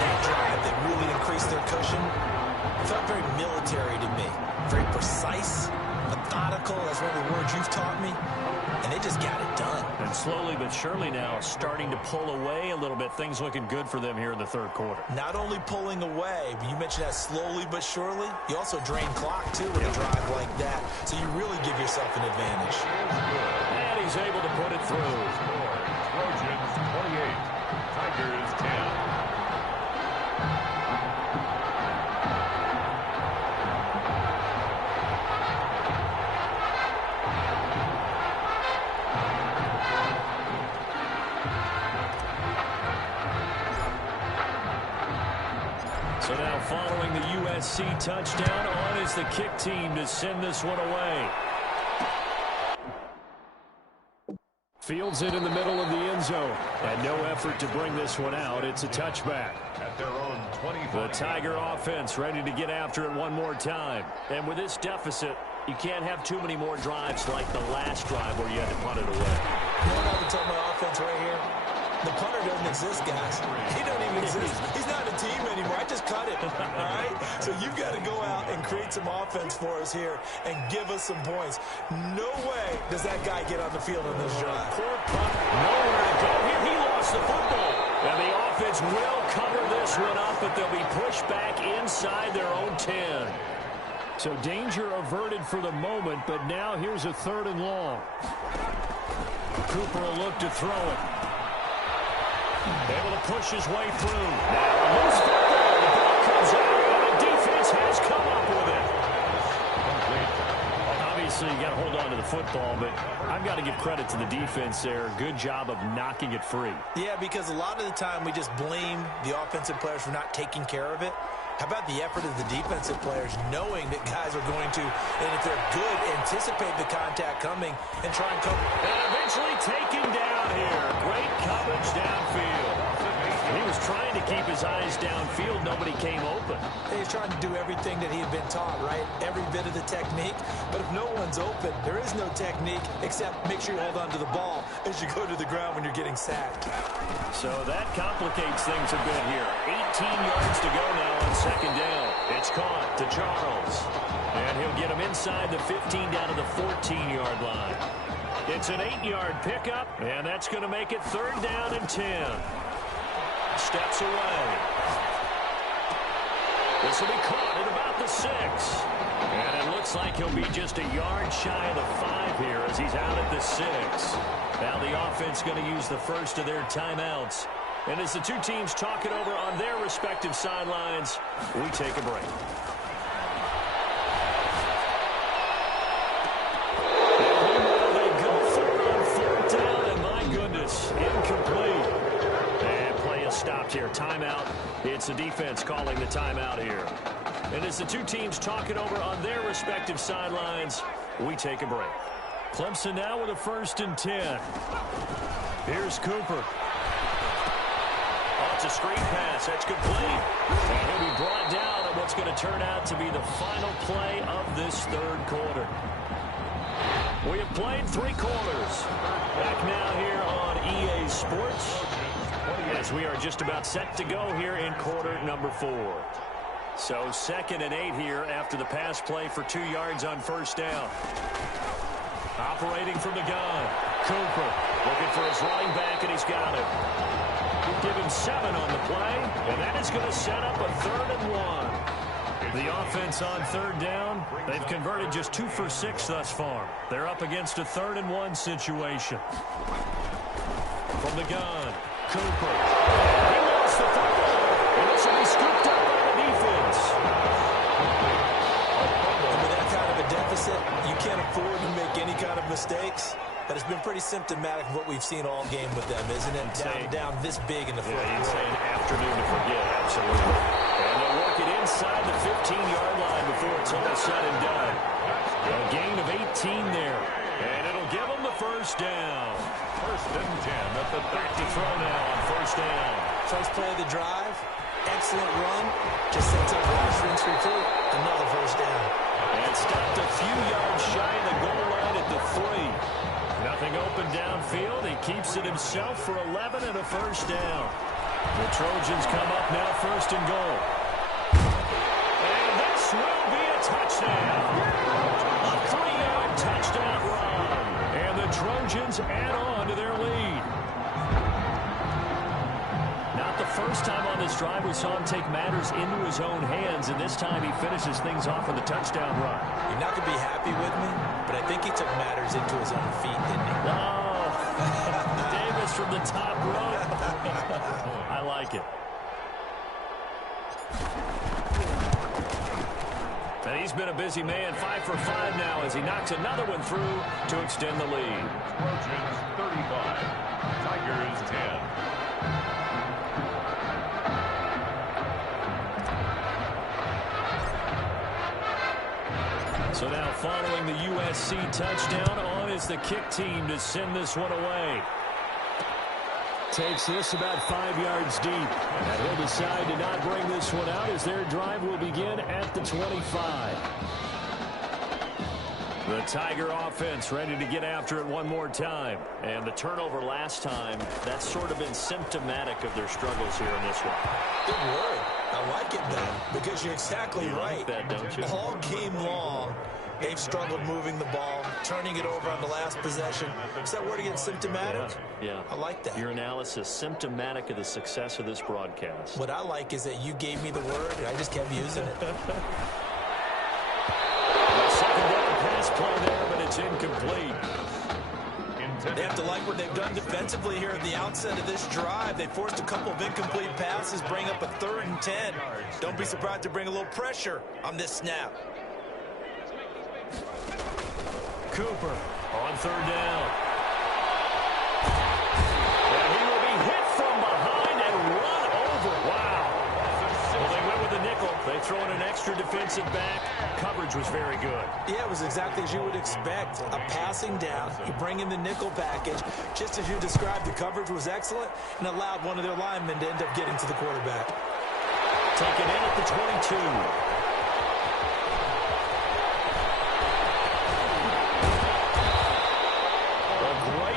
That drive, they really increased their cushion. It felt very military to me. Very precise, methodical. That's one of the words you've taught me. And they just got it done. And slowly but surely now starting to pull away a little bit. Things looking good for them here in the third quarter. Not only pulling away, but you mentioned that slowly but surely. You also drain clock, too, with a drive like that. So you really give yourself an advantage. And he's able to put it through. Trojans 28, Tigers 10. So now following the USC touchdown, on is the kick team to send this one away. Fields it in the middle of the end zone. And no effort to bring this one out. It's a touchback. At their own 25. The Tiger offense ready to get after it one more time. And with this deficit, you can't have too many more drives like the last drive where you had to punt it away. You know what I would tell my offense right here? The punter doesn't exist, guys. He don't even exist. He's not a team anymore. I just cut it, all right? So you've got to go out and create some offense for us here and give us some points. No way does that guy get on the field on this drive. Poor punt, nowhere to go here. He lost the football. And the offense will cover this one up, but they'll be pushed back inside their own 10. So danger averted for the moment, but now here's a 3rd and long. Cooper will look to throw it. Able to push his way through. Now loose football. The ball comes out, and the defense has come up with it. Obviously, you got to hold on to the football, but I've got to give credit to the defense there. Good job of knocking it free. Yeah, because a lot of the time we just blame the offensive players for not taking care of it. How about the effort of the defensive players knowing that guys are going to, and if they're good, anticipate the contact coming and try and cover. And eventually taken down here. Great coverage downfield. He was trying to keep his eyes downfield. Nobody came open. He's trying to do everything that he had been taught, right? Every bit of the technique. But if no one's open, there is no technique except make sure you hold on to the ball as you go to the ground when you're getting sacked. So that complicates things a bit here. 18 yards to go now on second down. It's caught to Charles. And he'll get him inside the 15 down to the 14-yard line. It's an 8-yard pickup, and that's going to make it 3rd down and 10. Steps away. This will be caught at about the 6. And it looks like he'll be just a yard shy of the 5 here as he's out at the 6. Now the offense going to use the first of their timeouts. And as the two teams talk it over on their respective sidelines, we take a break. And they go for it on 4th down, and my goodness, incomplete. And play is stopped here. Timeout. It's the defense calling the timeout here. And as the two teams talk it over on their respective sidelines, we take a break. Clemson now with a 1st and 10. Here's Cooper. Oh, it's a screen pass. That's complete. And he'll be brought down on what's going to turn out to be the final play of this 3rd quarter. We have played 3 quarters. Back now here on EA Sports as we are just about set to go here in quarter number 4. So 2nd and 8 here after the pass play for 2 yards on 1st down. Operating from the gun, Cooper. Looking for his running back, and he's got it. Give him 7 on the play, and that is going to set up a 3rd and 1. The offense on 3rd down, they've converted just 2 for 6 thus far. They're up against a 3rd and 1 situation. From the gun, Cooper. He lost the football, and this will be scooped up by the defense. And with that kind of a deficit, you can't afford to make any kind of mistakes. But it's been pretty symptomatic of what we've seen all game with them, isn't it? Down this big in the fourth quarter. Yeah, you'd say an afternoon to forget, absolutely. And they'll work it inside the 15-yard line before it's all said and done. A gain of 18 there. And it'll give them the first down. 1st and 10 at the 30. Back to throw now on 1st down. First play of the drive, excellent run. Just sets up Washington's retreat. Another first down. And stopped a few yards shy of the goal line at the 3. Nothing open downfield. He keeps it himself for 11 and a first down. The Trojans come up now 1st and goal. And this will be a touchdown. A 3-yard touchdown run. And the Trojans add on to their lead. Not the first time on this drive we saw him take matters into his own hands, and this time he finishes things off with a touchdown run. You're not going to be happy with me, but I think he took matters into his own feet, didn't he? Oh, Davis from the top rope. I like it. And he's been a busy man, 5 for 5 now as he knocks another one through to extend the lead. Trojans 35, Tigers 10. So now following the USC touchdown, on is the kick team to send this one away. Takes this about 5 yards deep. And he'll decide to not bring this one out as their drive will begin at the 25. The Tiger offense ready to get after it one more time. And the turnover last time, that's sort of been symptomatic of their struggles here in this one. Good word. I like it, though, because you're exactly right. Like that, don't you? All game long, they've struggled moving the ball, turning it over on the last possession. Is that word again, symptomatic? Yeah. I like that. Your analysis, symptomatic of the success of this broadcast. What I like is that you gave me the word, and I just kept using it. Second down pass play there, but it's incomplete. They have to like what they've done defensively here at the outset of this drive. They forced a couple of incomplete passes, bring up a 3rd and 10. Don't be surprised to bring a little pressure on this snap. Cooper on 3rd down. And he will be hit from behind and run over. Wow. Well, they went with the nickel. They throw in an extra defensive back. Coverage was very good. Yeah, it was exactly as you would expect. A passing down. You bring in the nickel package. Just as you described, the coverage was excellent and allowed one of their linemen to end up getting to the quarterback. Taken in at the 22.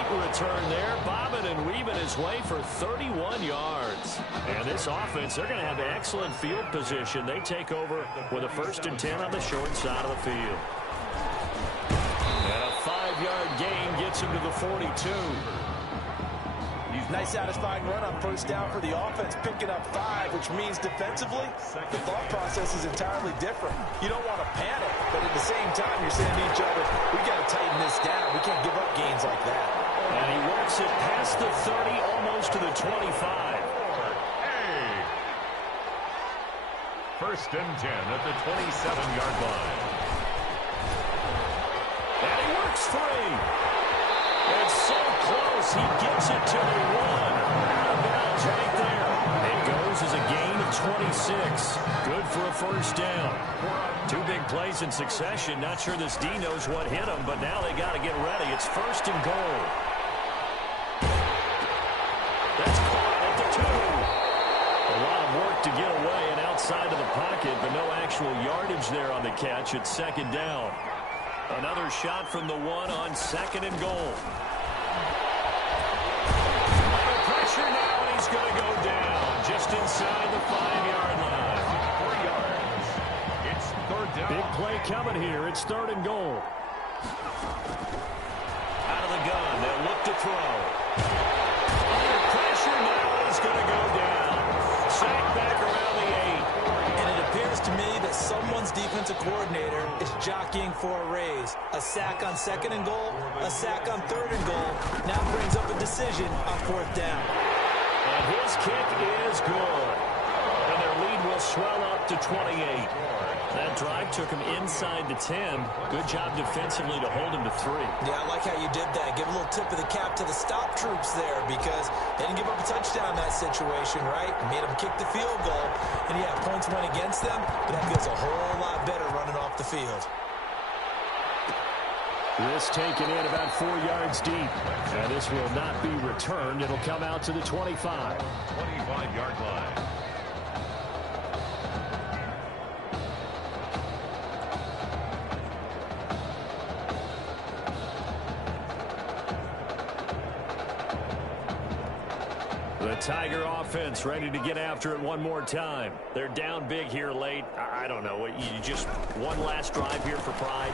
Return there, bobbing and weaving his way for 31 yards. And this offense, they're going to have excellent field position. They take over with a 1st and 10 on the short side of the field. And a 5-yard gain gets him to the 42. Nice satisfying run on 1st down for the offense, picking up 5, which means defensively, the thought process is entirely different. You don't want to panic, but at the same time, you're saying to each other, we got to tighten this down. We can't give up gains like that. And he works it past the 30, almost to the 25. Hey! 1st and 10 at the 27-yard line. And he works free. It's so close, he gets it to the 1. Out of bounds right there. It goes as a gain of 26. Good for a 1st down. 2 big plays in succession. Not sure this D knows what hit him, but now they got to get ready. It's 1st and goal. That's caught at the 2. A lot of work to get away and outside of the pocket, but no actual yardage there on the catch. It's 2nd down. Another shot from the 1 on 2nd and goal. Under pressure now, and he's going to go down just inside the 5-yard line. 3 yards. It's 3rd down. Big play coming here. It's 3rd and goal. Out of the gun. They'll look to throw. someone's defensive coordinator is jockeying for a raise. A sack on 2nd and goal, a sack on 3rd and goal. Now brings up a decision on 4th down. And his kick is good. And their lead will swell up to 28. That drive took him inside the 10. Good job defensively to hold him to 3. Yeah, I like how you did that. Give a little tip of the cap to the stop troops there because they didn't give up a touchdown in that situation, right? Made them kick the field goal. And, yeah, points went against them, but that feels a whole lot better running off the field. This taken in about 4 yards deep. And this will not be returned. It'll come out to the 25. 25-yard line. The Tiger offense ready to get after it one more time. They're down big here late. I don't know. You just one last drive here for pride?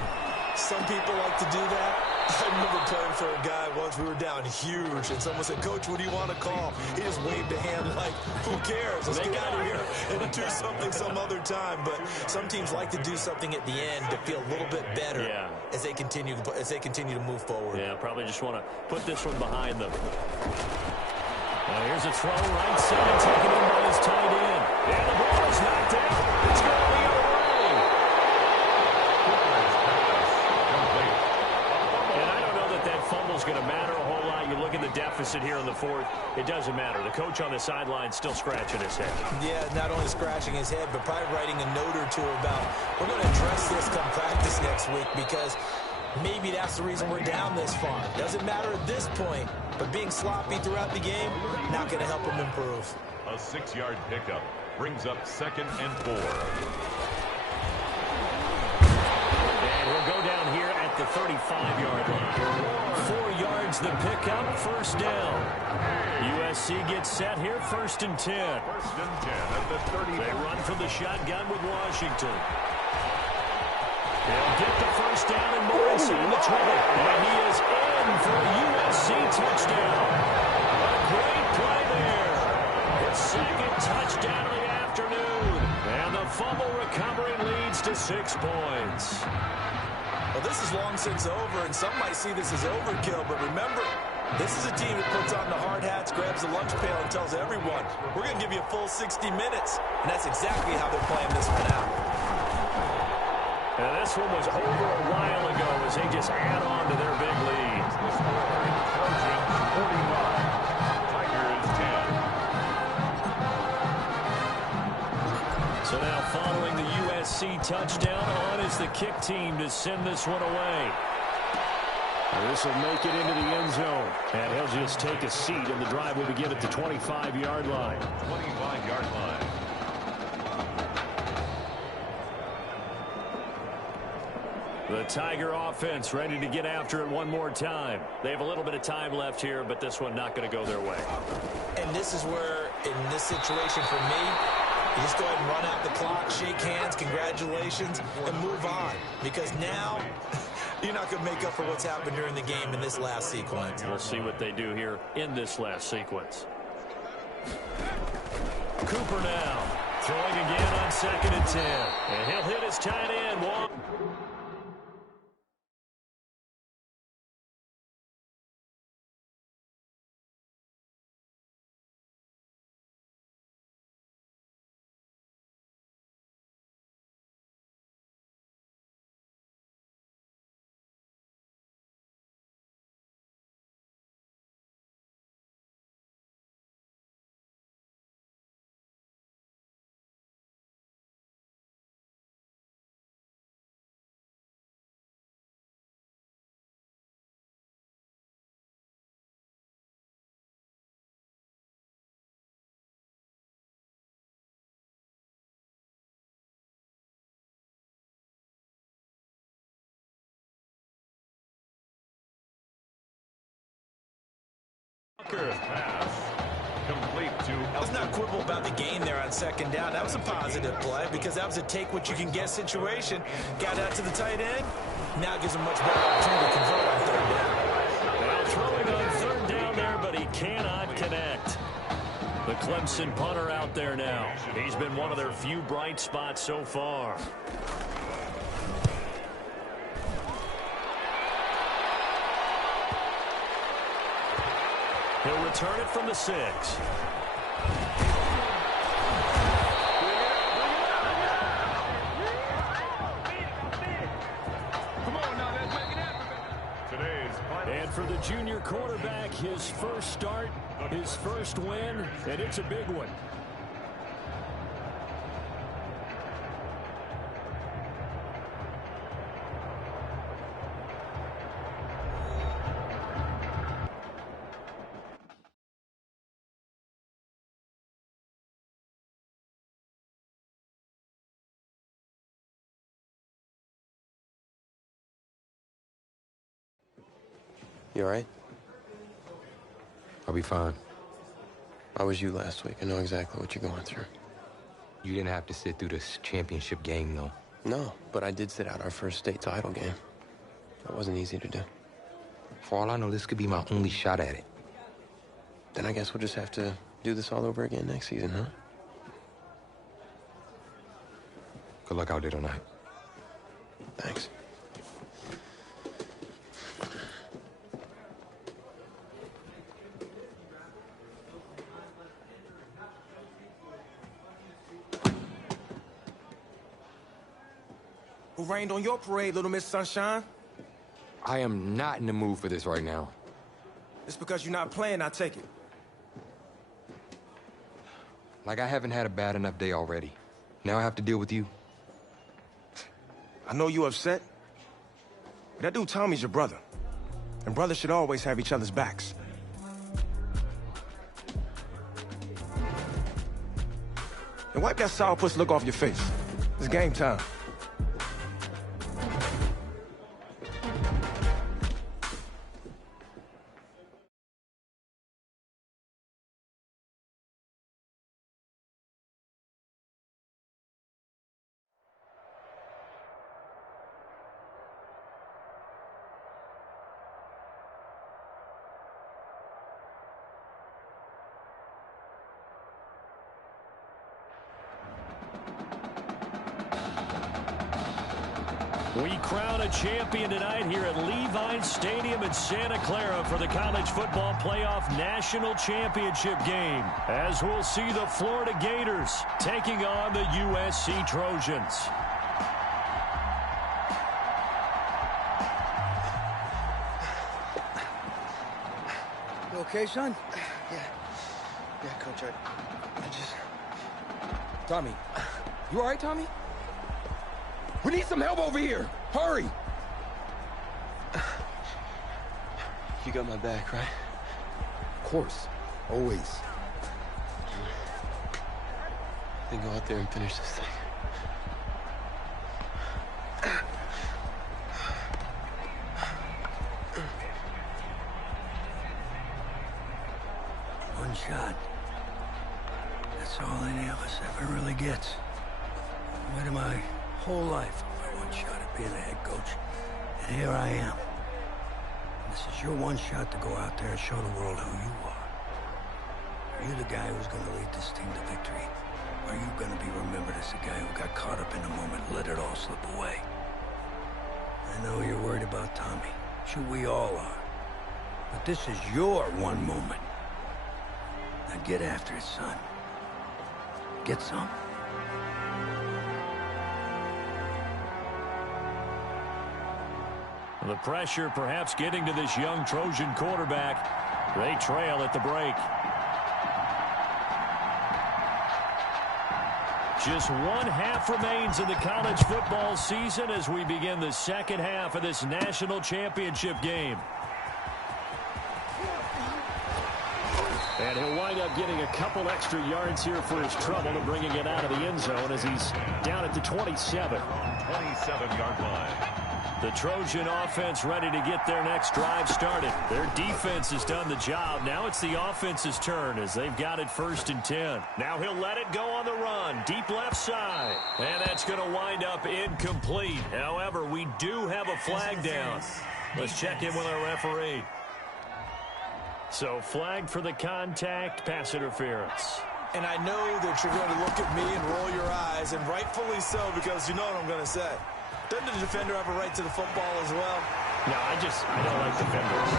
Some people like to do that. I remember playing for a guy once. We were down huge, and someone said, "Coach, what do you want to call?" He just waved a hand like, "Who cares? Let's get out of here and do something some other time." But some teams like to do something at the end to feel a little bit better as they continue to move forward. Yeah, probably just want to put this one behind them. Here's a throw right side, taken in by his tight end. And the ball is knocked down. It's going the other way. And I don't know that fumble's going to matter a whole lot. You look at the deficit here in the 4th. It doesn't matter. The coach on the sideline still scratching his head. Yeah, not only scratching his head, but probably writing a note or two about, we're going to address this come practice next week because maybe that's the reason we're down this far. Doesn't matter at this point, but being sloppy throughout the game, not going to help him improve. A 6-yard pickup brings up 2nd and 4. And we'll go down here at the 35-yard line. 4 yards the pickup, 1st down. USC gets set here, 1st and 10. 1st and 10 at the 30. They run from the shotgun with Washington. They'll get the 1st down and more inside the 20. And he is in for a USC touchdown. A great play there. His 2nd touchdown of the afternoon. And the fumble recovering leads to 6 points. Well, this is long since over, and some might see this as overkill, but remember, this is a team that puts on the hard hats, grabs the lunch pail, and tells everyone, we're going to give you a full 60 minutes. And that's exactly how they're playing this one out. And this one was over a while ago as they just add on to their big lead. Approaching 45. Tigers 10. So now following the USC touchdown, on is the kick team to send this one away. This will make it into the end zone. And he'll just take a seat, and the drive will begin at the 25-yard line. 25-yard line. The Tiger offense ready to get after it one more time. They have a little bit of time left here, but this one not going to go their way. And this is where, in this situation for me, you just go ahead and run out the clock, shake hands, congratulations, and move on. Because now, you're not going to make up for what's happened during the game in this last sequence. We'll see what they do here in this last sequence. Cooper now, throwing again on 2nd and 10. And he'll hit his tight end. Pass. Complete to... Let's not quibble about the game there on 2nd down. That was a positive play because that was a take-what-you-can-get situation. Got out to the tight end. Now gives him much better opportunity to convert on 3rd down. Well, throwing on 3rd down there, but he cannot connect. The Clemson punter out there now. He's been one of their few bright spots so far. He'll return it from the 6. And for the junior quarterback, his first start, his first win, and it's a big one. You all right? I'll be fine. I was you last week. I know exactly what you're going through. You didn't have to sit through this championship game, though. No, but I did sit out our first state title game. That wasn't easy to do. For all I know, this could be my only shot at it. Then I guess we'll just have to do this all over again next season, huh? Good luck out there tonight. Thanks. Who rained on your parade, Little Miss Sunshine? I am not in the mood for this right now. It's because you're not playing, I take it. Like I haven't had a bad enough day already. Now I have to deal with you. I know you upset. But that dude Tommy's your brother. And brothers should always have each other's backs. And wipe that sourpuss look off your face. It's game time. We crown a champion tonight here at Levine Stadium in Santa Clara for the College Football Playoff National Championship game, as we'll see the Florida Gators taking on the USC Trojans. You okay, son? Yeah, Coach, I just... Tommy. You all right, Tommy? We need some help over here. Hurry. You got my back, right? Of course. Always. Then go out there and finish this thing. One shot. That's all any of us ever really gets. I waited my whole life for one shot at being a head coach. And here I am. And this is your one shot to go out there and show the world who you are. Are you the guy who's going to lead this team to victory? Or are you going to be remembered as the guy who got caught up in the moment and let it all slip away? I know you're worried about Tommy. Sure, we all are. But this is your one moment. Now get after it, son. Get some. The pressure perhaps getting to this young Trojan quarterback. They trail at the break. Just one half remains in the college football season as we begin the second half of this national championship game. And he'll wind up getting a couple extra yards here for his trouble and bringing it out of the end zone as he's down at the 27. 27-yard line. The Trojan offense ready to get their next drive started. Their defense has done the job. Now it's the offense's turn as they've got it 1st and 10. Now he'll let it go on the run. Deep left side. And that's going to wind up incomplete. However, we do have a flag down. Let's check in with our referee. So flagged for the contact, pass interference. And I know that you're going to look at me and roll your eyes, and rightfully so, because you know what I'm going to say. Doesn't the defender have a right to the football as well? No, I don't like defenders.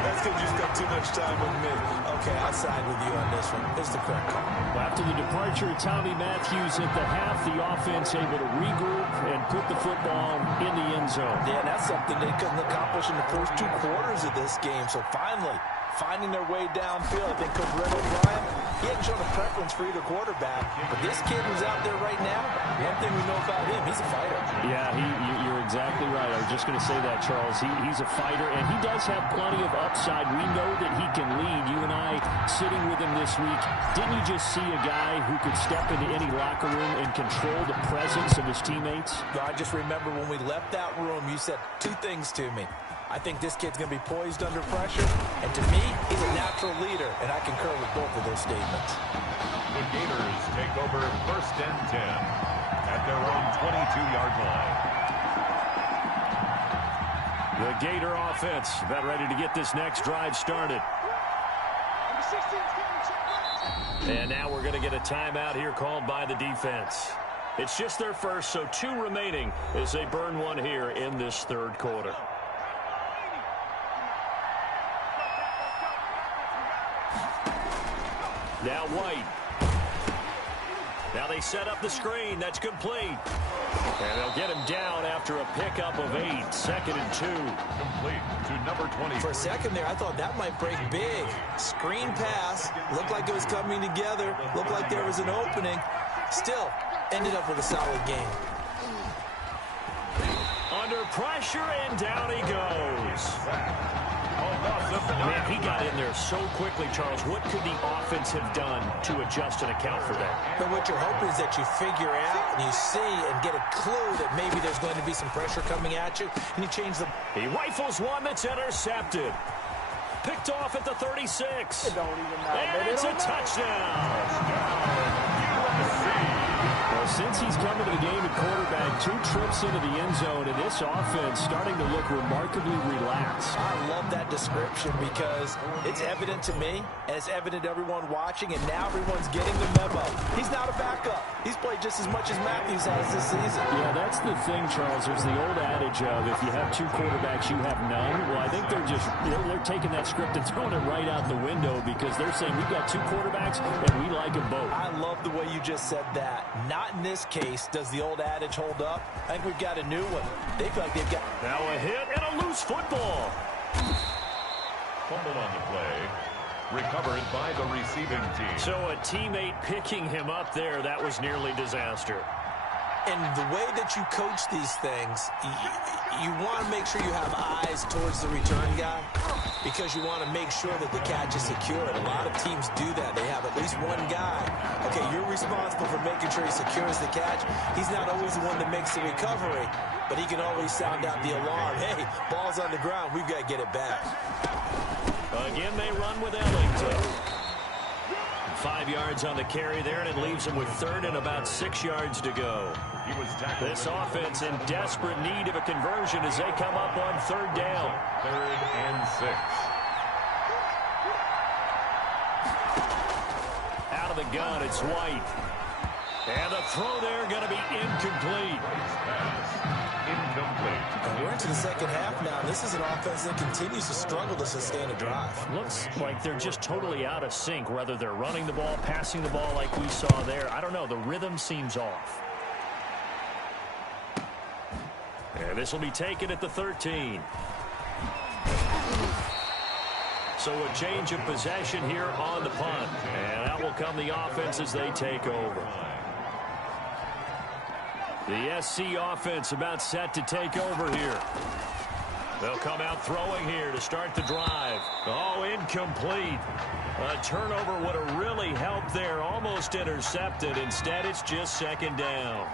That's because you spent too much time with me. Okay, I'll side with you on this one. It's the correct call. Well, after the departure of Tommy Matthews at the half, the offense able to regroup and put the football in the end zone. Yeah, that's something they couldn't accomplish in the first 2 quarters of this game. So finally, finding their way downfield. I think Coach Red O'Brien, he hadn't shown a preference for either quarterback. But this kid who's out there right now, one thing we know about him, he's a fighter. Yeah, you're exactly right. I was just going to say that, Charles. He's a fighter, and he does have plenty of upside. We know that he can lead. You and I sitting with him this week, didn't you just see a guy who could step into any locker room and control the presence of his teammates? I just remember when we left that room, you said 2 things to me. I think this kid's going to be poised under pressure, and to me, he's a natural leader, and I concur with both of those statements. The Gators take over 1st and 10 at their own 22-yard line. The Gator offense about ready to get this next drive started. And now we're going to get a timeout here called by the defense. It's just their first, so 2 remaining as they burn one here in this 3rd quarter. Now White. Now they set up the screen. That's complete. And they'll get him down after a pickup of 8. 2nd and 2. Complete to number 20. For a second there, I thought that might break big. Screen pass. Looked like it was coming together. Looked like there was an opening. Still, ended up with a solid game. Under pressure, and down he goes. Man, he got in there so quickly, Charles. What could the offense have done to adjust and account for that? But what you're hoping is that you figure out and you see and get a clue that maybe there's going to be some pressure coming at you, and you change the... He rifles one that's intercepted. Picked off at the 36. It don't even matter. And it's a touchdown. Well, since he's come into the game at quarterback, 2 trips into the end zone, and this offense starting to look remarkably relaxed. I love that description because it's evident to me, and it's evident to everyone watching, and now everyone's getting the memo. He's not a backup. He's played just as much as Matthews has this season. Yeah, that's the thing, Charles. There's the old adage of if you have 2 quarterbacks, you have none. Well, I think they're taking that script and throwing it right out the window because they're saying we've got 2 quarterbacks, and we like them both. I love the way you just said that. Not in this case does the old adage hold up. I think we've got a new one. They feel like they've got... Now a hit and a loose football. Fumble on the play. Recovered by the receiving team. So a teammate picking him up there, that was nearly disaster. And the way that you coach these things, you want to make sure you have eyes towards the return guy because you want to make sure that the catch is secured. A lot of teams do that. They have at least one guy. Okay, you're responsible for making sure he secures the catch. He's not always the one that makes the recovery, but he can always sound out the alarm. Hey, ball's on the ground. We've got to get it back. Again, they run with Ellington. 5 yards on the carry there, and it leaves him with 3rd and about 6 yards to go. This offense in desperate need of a conversion as they come up on 3rd down. 3rd and 6. Out of the gun, it's White. And the throw there going to be incomplete. Incomplete. And we're into the second half now. This is an offense that continues to struggle to sustain a drive. Looks like they're just totally out of sync, whether they're running the ball, passing the ball like we saw there. I don't know. The rhythm seems off. And this will be taken at the 13. So a change of possession here on the punt. And out will come the offense as they take over. The SC offense about set to take over here. They'll come out throwing here to start the drive. Oh, incomplete. A turnover would have really helped there. Almost intercepted. Instead, it's just 2nd down.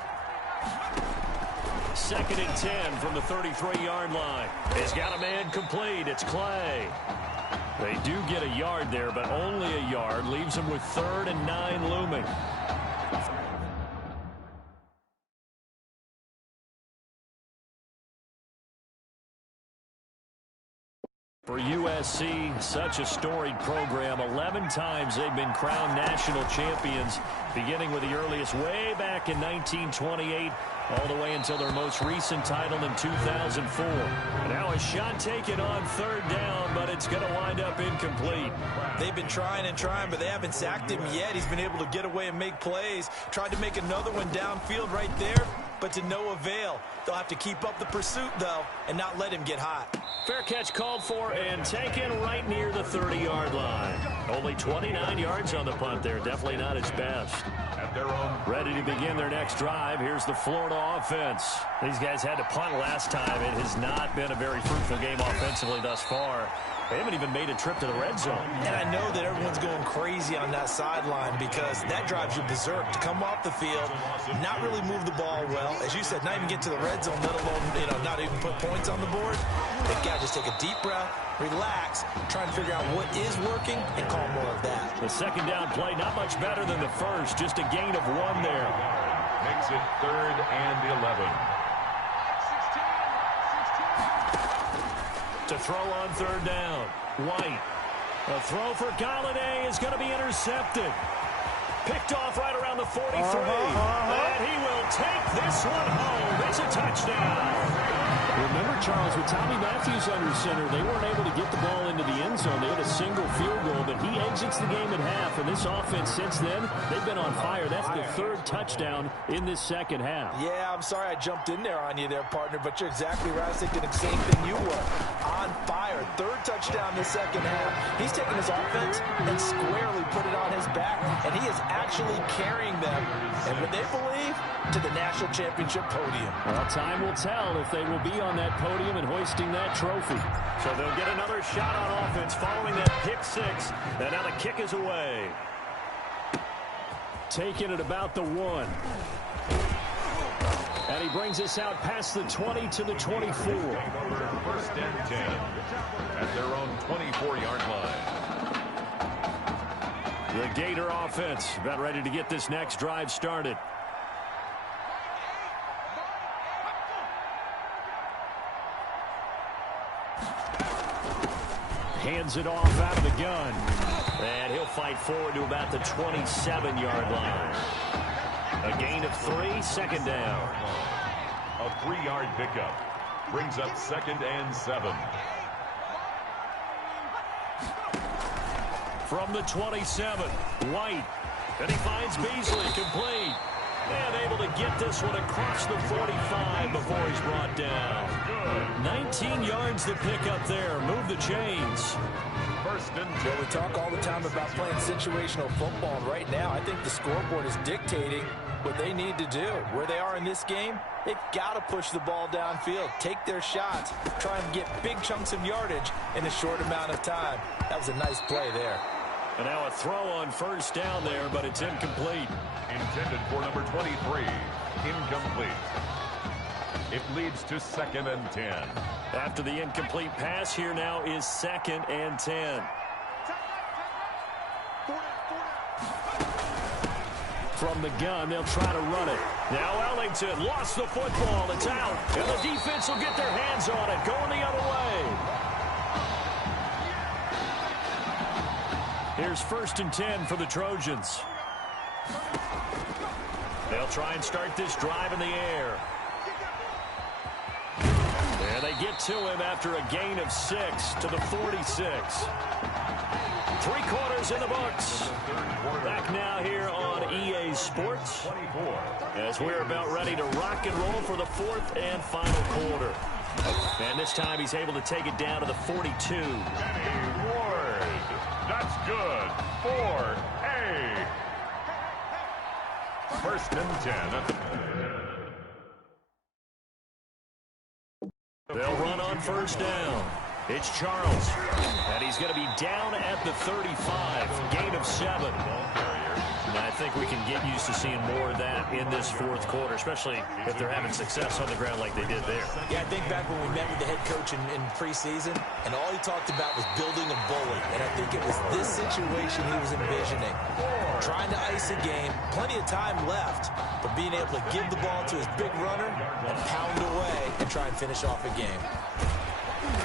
2nd and 10 from the 33-yard line. He's got a man complete. It's Clay. They do get a yard there, but only a yard. Leaves them with 3rd and 9 looming. For USC, such a storied program. 11 times they've been crowned national champions, beginning with the earliest way back in 1928, all the way until their most recent title in 2004. Now a shot taken on third down, but it's going to wind up incomplete. They've been trying and trying, but they haven't sacked him yet. He's been able to get away and make plays. Tried to make another one downfield right there, but to no avail. They'll have to keep up the pursuit, though, and not let him get hot. Fair catch called for and taken right near the 30-yard line. Only 29 yards on the punt there. Definitely not his best. At their own. Ready to begin their next drive. Here's the Florida offense. These guys had to punt last time. It has not been a very fruitful game offensively thus far. They haven't even made a trip to the red zone. And I know that everyone's going crazy on that sideline because that drives you berserk to come off the field, not really move the ball well. As you said, not even get to the red zone, let alone, not even put points on the board. They've got to just take a deep breath, relax, try and figure out what is working, and call more of that. The second down play, not much better than the first, just a gain of 1 there. Makes it 3rd and 11. To throw on third down. White. A throw for Galladay is going to be intercepted. Picked off right around the 43. And he will take this one home. It's a touchdown. Remember, Charles, with Tommy Matthews under center, they weren't able to get the ball into the end zone. They had a single field goal, but he exits the game at half. And this offense, since then, they've been on fire. That's the 3rd touchdown in this second half. Yeah, I'm sorry I jumped in there on you there, partner, but you're exactly right. I was thinking the same thing you were. On fire. 3rd touchdown in the second half. He's taken his offense and squarely put it on his back, and he is actually carrying them, and what they believe, to the national championship podium. Well, time will tell if they will be on that podium and hoisting that trophy. So they'll get another shot on offense following that pick 6, and now the kick is away. Taking it about the 1. And he brings us out past the 20 to the 24. 1st and 10 at their own 24-yard line. The Gator offense about ready to get this next drive started. Hands it off out of the gun. And he'll fight forward to about the 27-yard line. A gain of 3, second down. A 3-yard pickup brings up 2nd and 7. From the 27, White. And he finds Beasley, complete. And able to get this one across the 45 before he's brought down. 19 yards to pick up there. Move the chains. 1st and 10. Well, we talk all the time about playing situational football, and right now I think the scoreboard is dictating what they need to do. Where they are in this game, they've got to push the ball downfield, take their shots, try and get big chunks of yardage in a short amount of time. That was a nice play there. And now a throw on 1st down there, but it's incomplete. Intended for number 23. Incomplete. It leads to 2nd and 10. After the incomplete pass, here now is 2nd and 10. From the gun, they'll try to run it. Now Ellington lost the football. It's out. And the defense will get their hands on it, going the other way. Here's 1st and 10 for the Trojans. They'll try and start this drive in the air. And they get to him after a gain of 6 to the 46. 3 quarters in the books. Back now here on EA Sports. As we're about ready to rock and roll for the 4th and final quarter. And this time he's able to take it down to the 42. Kenny Ward. That's good. 4A. 1st and 10. They'll run on 1st down. It's Charles. And he's going to be down at the 35. Gain of 7. And I think we can get used to seeing more of that in this 4th quarter, especially if they're having success on the ground like they did there. Yeah, I think back when we met with the head coach in preseason, and all he talked about was building a bully. And I think it was this situation he was envisioning. Trying to ice a game, plenty of time left, but being able to give the ball to his big runner and pound away and try and finish off a game.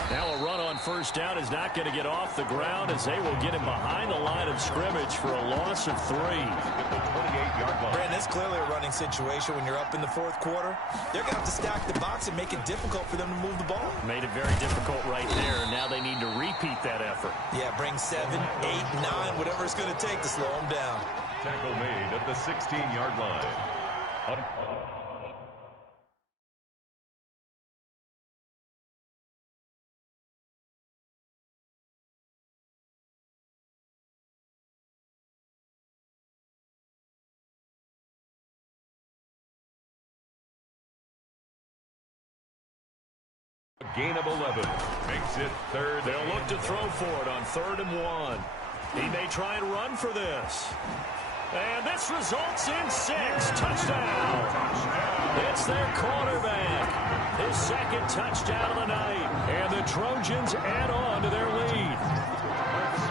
Now a run on first down is not going to get off the ground as they will get him behind the line of scrimmage for a loss of 3. Brandon, it's clearly a running situation when you're up in the fourth quarter. They're going to have to stack the box and make it difficult for them to move the ball. Made it very difficult right there. Now they need to repeat that effort. Yeah, bring 7, 8, 9, whatever it's going to take to slow them down. Tackle made at the 16-yard line. Gain of 11. Makes it third. They'll look to throw for it on 3rd and 1. He may try and run for this. And this results in 6. Touchdown. It's their quarterback. His second touchdown of the night. And the Trojans add on to their lead.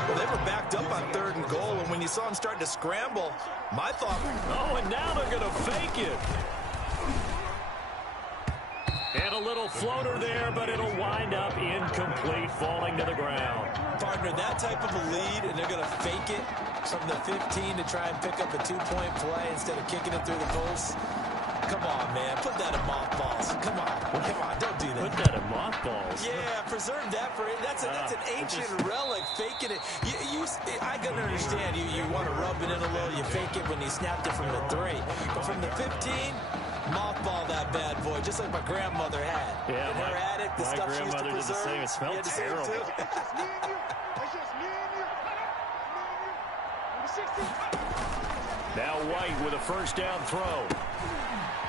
Well, they were backed up on 3rd and goal, and when you saw them starting to scramble, my thought... Oh, and now they're going to fake it. And a little floater there, but it'll wind up incomplete, falling to the ground. Partner, that type of a lead, and they're going to fake it from the 15 to try and pick up a 2-point play instead of kicking it through the post. Come on, man. Put that in mothballs. Come on. Don't do that. Put that in mothballs? Yeah, preserve that for it. That's an ancient relic, faking it. I can understand. You want to rub it in a little. You fake it when you snapped it from the 3. But from the 15... mothball that bad boy, just like my grandmother had. Yeah, her attic, the stuff she used to preserve. Did the same. It smelled terrible. Now White with a first down throw.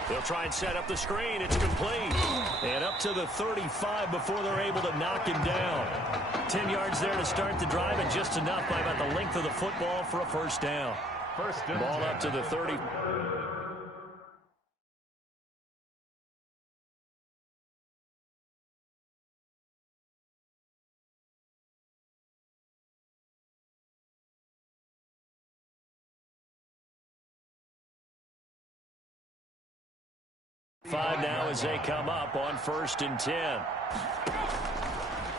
They'll try and set up the screen. It's complete. And up to the 35 before they're able to knock him down. 10 yards there to start the drive, and just enough by about the length of the football for a first down. Ball up to the 30. Five now as they come up on 1st and 10.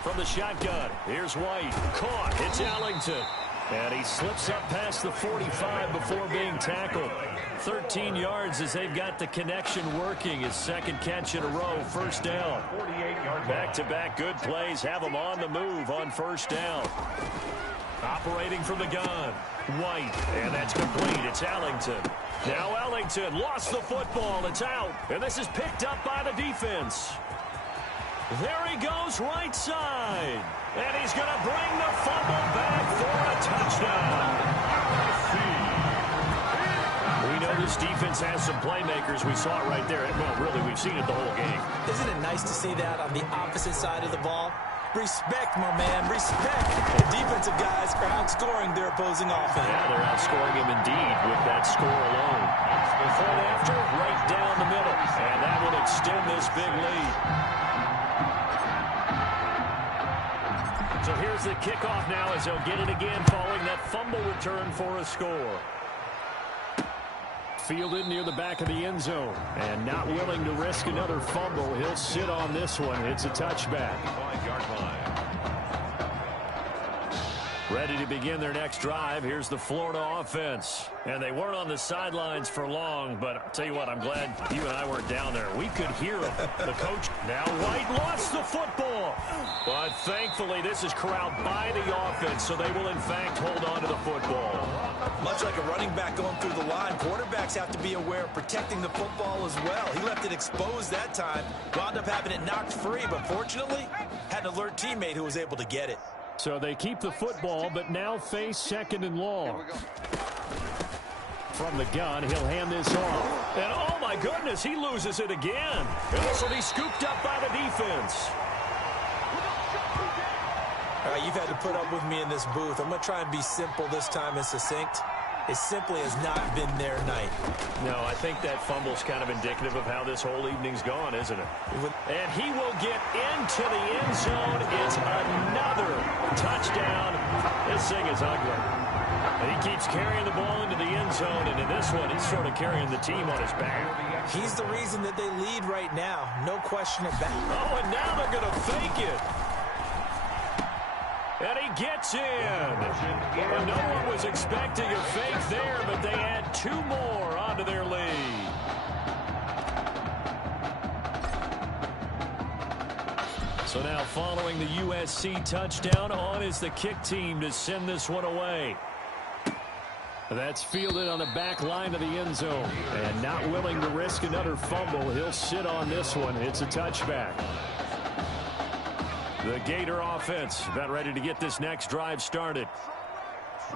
From the shotgun, here's White. Caught. It's Ellington. And he slips up past the 45 before being tackled. 13 yards as they've got the connection working. His second catch in a row, first down. Back-to-back good plays have him on the move on first down. Operating from the gun, White, and that's complete. It's Ellington. Now Ellington lost the football. It's out, and this is picked up by the defense. There he goes right side, and he's going to bring the fumble back for a touchdown. We know this defense has some playmakers. We saw it right there. Well, really, we've seen it the whole game. Isn't it nice to see that on the opposite side of the ball? Respect, my man, respect. The defensive guys are outscoring their opposing offense. Yeah, they're outscoring him indeed with that score alone. Before and after, right down the middle. And that will extend this big lead. So here's the kickoff now as they'll get it again following that fumble return for a score. Fielded near the back of the end zone. And not willing to risk another fumble. He'll sit on this one. It's a touchback. 5-yard line. Ready to begin their next drive. Here's the Florida offense. And they weren't on the sidelines for long, but I'll tell you what, I'm glad you and I weren't down there. We could hear them. The coach, now White lost the football. But thankfully, this is corralled by the offense, so they will, in fact, hold on to the football. Much like a running back going through the line, quarterbacks have to be aware of protecting the football as well. He left it exposed that time, wound up having it knocked free, but fortunately, had an alert teammate who was able to get it. So they keep the football, but now face 2nd and long. From the gun, he'll hand this off. And oh my goodness, he loses it again. And this will be scooped up by the defense. All right, you've had to put up with me in this booth. I'm going to try and be simple this time and succinct. It simply has not been their night. No, I think that fumble's kind of indicative of how this whole evening's gone, isn't it? And he will get into the end zone. It's another touchdown. This thing is ugly. And he keeps carrying the ball into the end zone, and in this one, he's sort of carrying the team on his back. He's the reason that they lead right now. No question about it. Oh, and now they're going to fake it. gets in. And no one was expecting a fake there, but they add 2 more onto their lead. So now following the USC touchdown, on is the kick team to send this one away. That's fielded on the back line of the end zone. And not willing to risk another fumble, he'll sit on this one. It's a touchback. The Gator offense about ready to get this next drive started.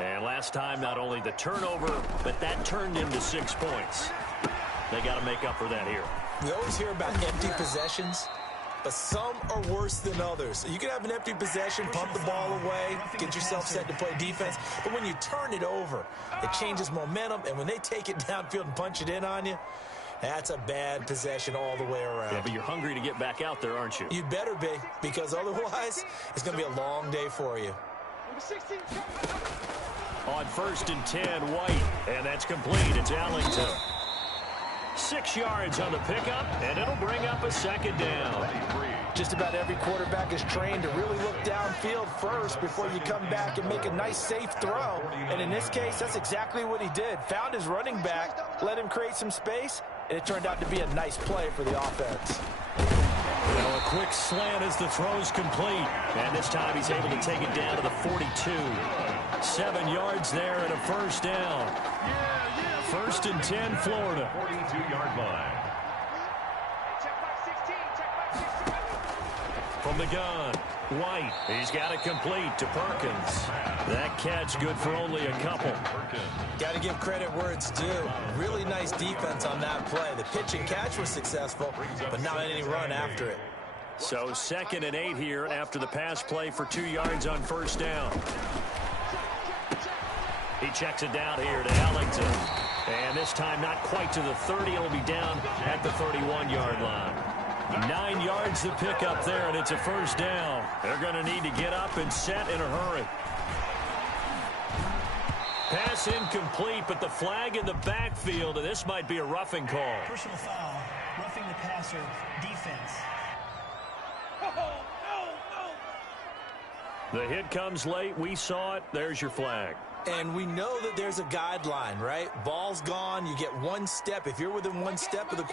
And last time, not only the turnover, but that turned into 6 points. They got to make up for that here. We always hear about empty possessions, but some are worse than others. You can have an empty possession, pump the ball away, get yourself set to play defense, but when you turn it over, it changes momentum, and when they take it downfield and punch it in on you, that's a bad possession all the way around. Yeah, but you're hungry to get back out there, aren't you? You'd better be, because otherwise, it's going to be a long day for you. On 1st and 10, White, and that's complete. It's Allington. 6 yards on the pickup, and it'll bring up a 2nd down. Just about every quarterback is trained to really look downfield first before you come back and make a nice, safe throw. And in this case, that's exactly what he did. Found his running back, let him create some space, and it turned out to be a nice play for the offense. Well, a quick slant as the throw's complete. And this time he's able to take it down to the 42. 7 yards there and a 1st down. 1st and 10, Florida. 42-yard line. From the gun, White. He's got it complete to Perkins. That catch good for only a couple. Got to give credit where it's due. Really nice defense on that play. The pitch and catch was successful, but not any run after it. So 2nd and 8 here after the pass play for 2 yards on 1st down. He checks it down here to Allington. And this time not quite to the 30. It'll be down at the 31-yard line. 9 yards to pick up there, and it's a 1st down. They're going to need to get up and set in a hurry. Pass incomplete, but the flag in the backfield, and this might be a roughing call. Personal foul, roughing the passer, defense. The hit comes late. We saw it. There's your flag. And we know that there's a guideline, right? Ball's gone. You get 1 step. If you're within 1 step of the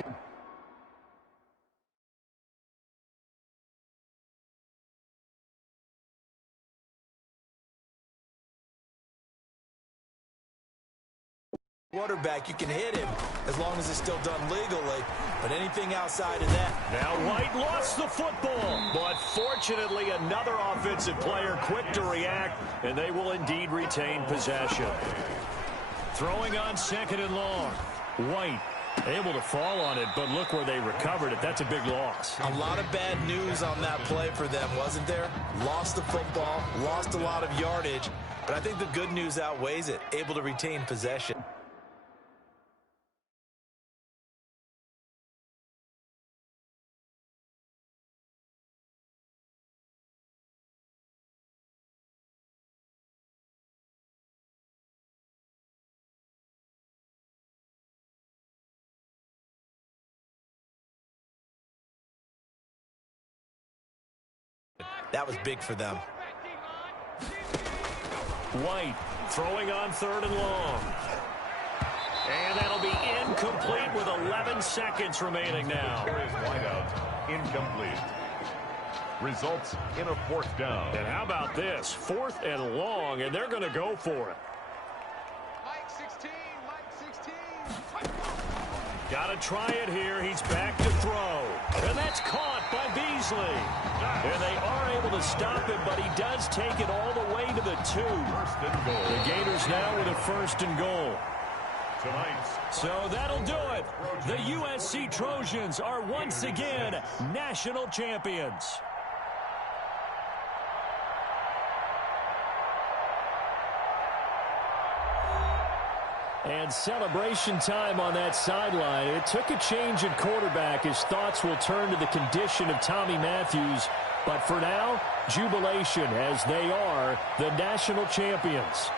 quarterback, you can hit him as long as it's still done legally. But anything outside of that. Now White lost the football, but fortunately another offensive player quick to react, and they will indeed retain possession. Throwing on 2nd and long. White able to fall on it, but look where they recovered it. That's a big loss. A lot of bad news on that play for them, wasn't there? Lost the football, lost a lot of yardage, but I think the good news outweighs it. Able to retain possession. That was big for them. White throwing on 3rd and long. And that'll be incomplete with 11 seconds remaining now. Here is wideout, incomplete. Results in a 4th down. And how about this? 4th and long, and they're going to go for it. Mike 16, Mike 16. Got to try it here. He's back to throw. And that's caught by Beasley. And they are able to stop him, but he does take it all the way to the 2. 1st and goal. The Gators now with a 1st and goal. So that'll do it. The USC Trojans are once again national champions. And celebration time on that sideline. It took a change at quarterback as thoughts will turn to the condition of Tommy Matthews. But for now, jubilation as they are the national champions.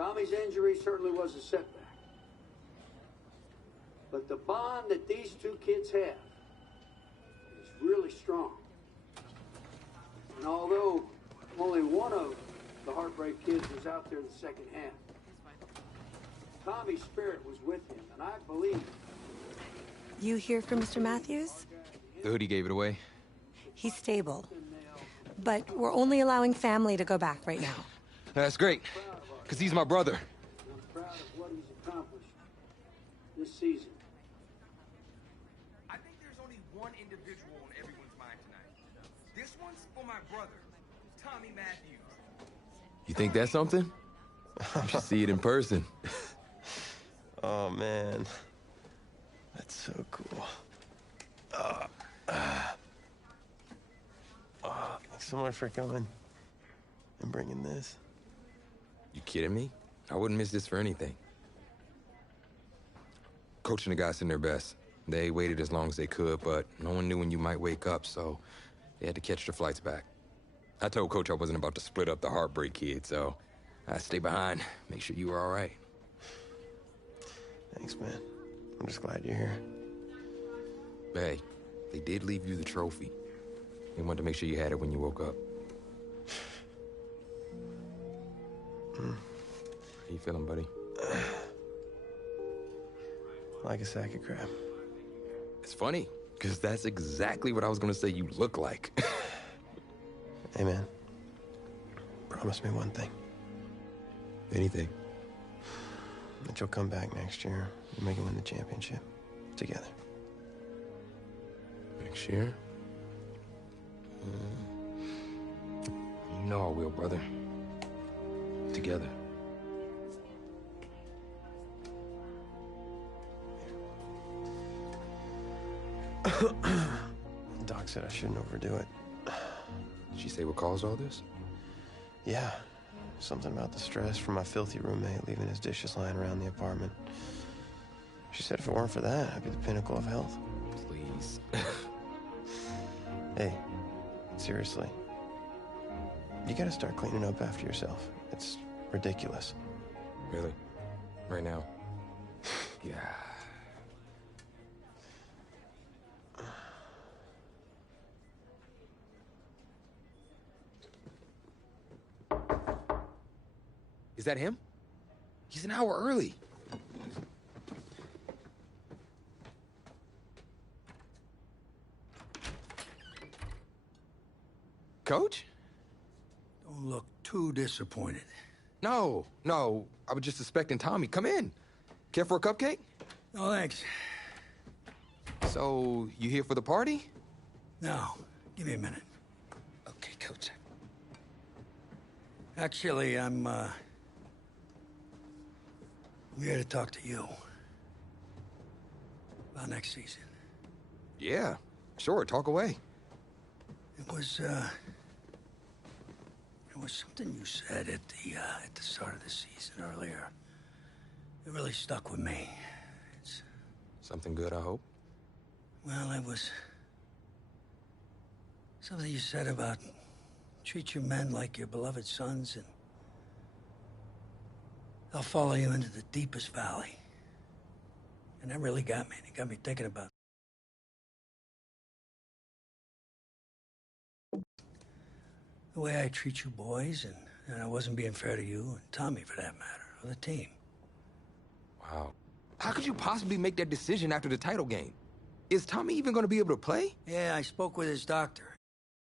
Tommy's injury certainly was a setback. But the bond that these two kids have is really strong. And although only one of the Heartbreak Kids was out there in the second half, Tommy's spirit was with him, and I believe... You hear from Mr. Matthews? The hoodie gave it away. He's stable. But we're only allowing family to go back right now. That's great, because he's my brother. I'm proud of what he's accomplished this season. I think there's only one individual on everyone's mind tonight. This one's for my brother, Tommy Matthews. You think that's something? You should see it in person. Oh, man. That's so cool. Thanks so much for coming and bringing this. You kidding me? I wouldn't miss this for anything. Coach and the guys did their best. They waited as long as they could, but no one knew when you might wake up, so they had to catch their flights back. I told Coach I wasn't about to split up the Heartbreak Kid, so I stayed behind, make sure you were all right. Thanks, man. I'm just glad you're here. Hey, they did leave you the trophy. They wanted to make sure you had it when you woke up. How you feeling, buddy? Like a sack of crap. It's funny, because that's exactly what I was going to say you look like. Hey, man. Promise me one thing. Anything. That you'll come back next year and make it win the championship. Together. Next year? You know I will, brother. Together. Doc said I shouldn't overdo it. Did she say what caused all this? Yeah. Something about the stress from my filthy roommate leaving his dishes lying around the apartment. She said if it weren't for that, I'd be the pinnacle of health. Please. Hey, seriously. You gotta start cleaning up after yourself. It's ridiculous. Really? Right now? Yeah. Is that him? He's an hour early. Coach? Don't look too disappointed. No. I was just suspecting Tommy. Come in. Care for a cupcake? No, thanks. So, you here for the party? No. Give me a minute. Okay, Coach. Actually, I'm here to talk to you about next season. Yeah, sure. Talk away. It was something you said at the start of the season earlier. It really stuck with me. It's something good, I hope. Well, it was something you said about treat your men like your beloved sons, and they'll follow you into the deepest valley. And that really got me. It got me thinking about the way I treat you boys, and I wasn't being fair to you, and Tommy for that matter, or the team. Wow. How could you possibly make that decision after the title game? Is Tommy even going to be able to play? Yeah, I spoke with his doctor.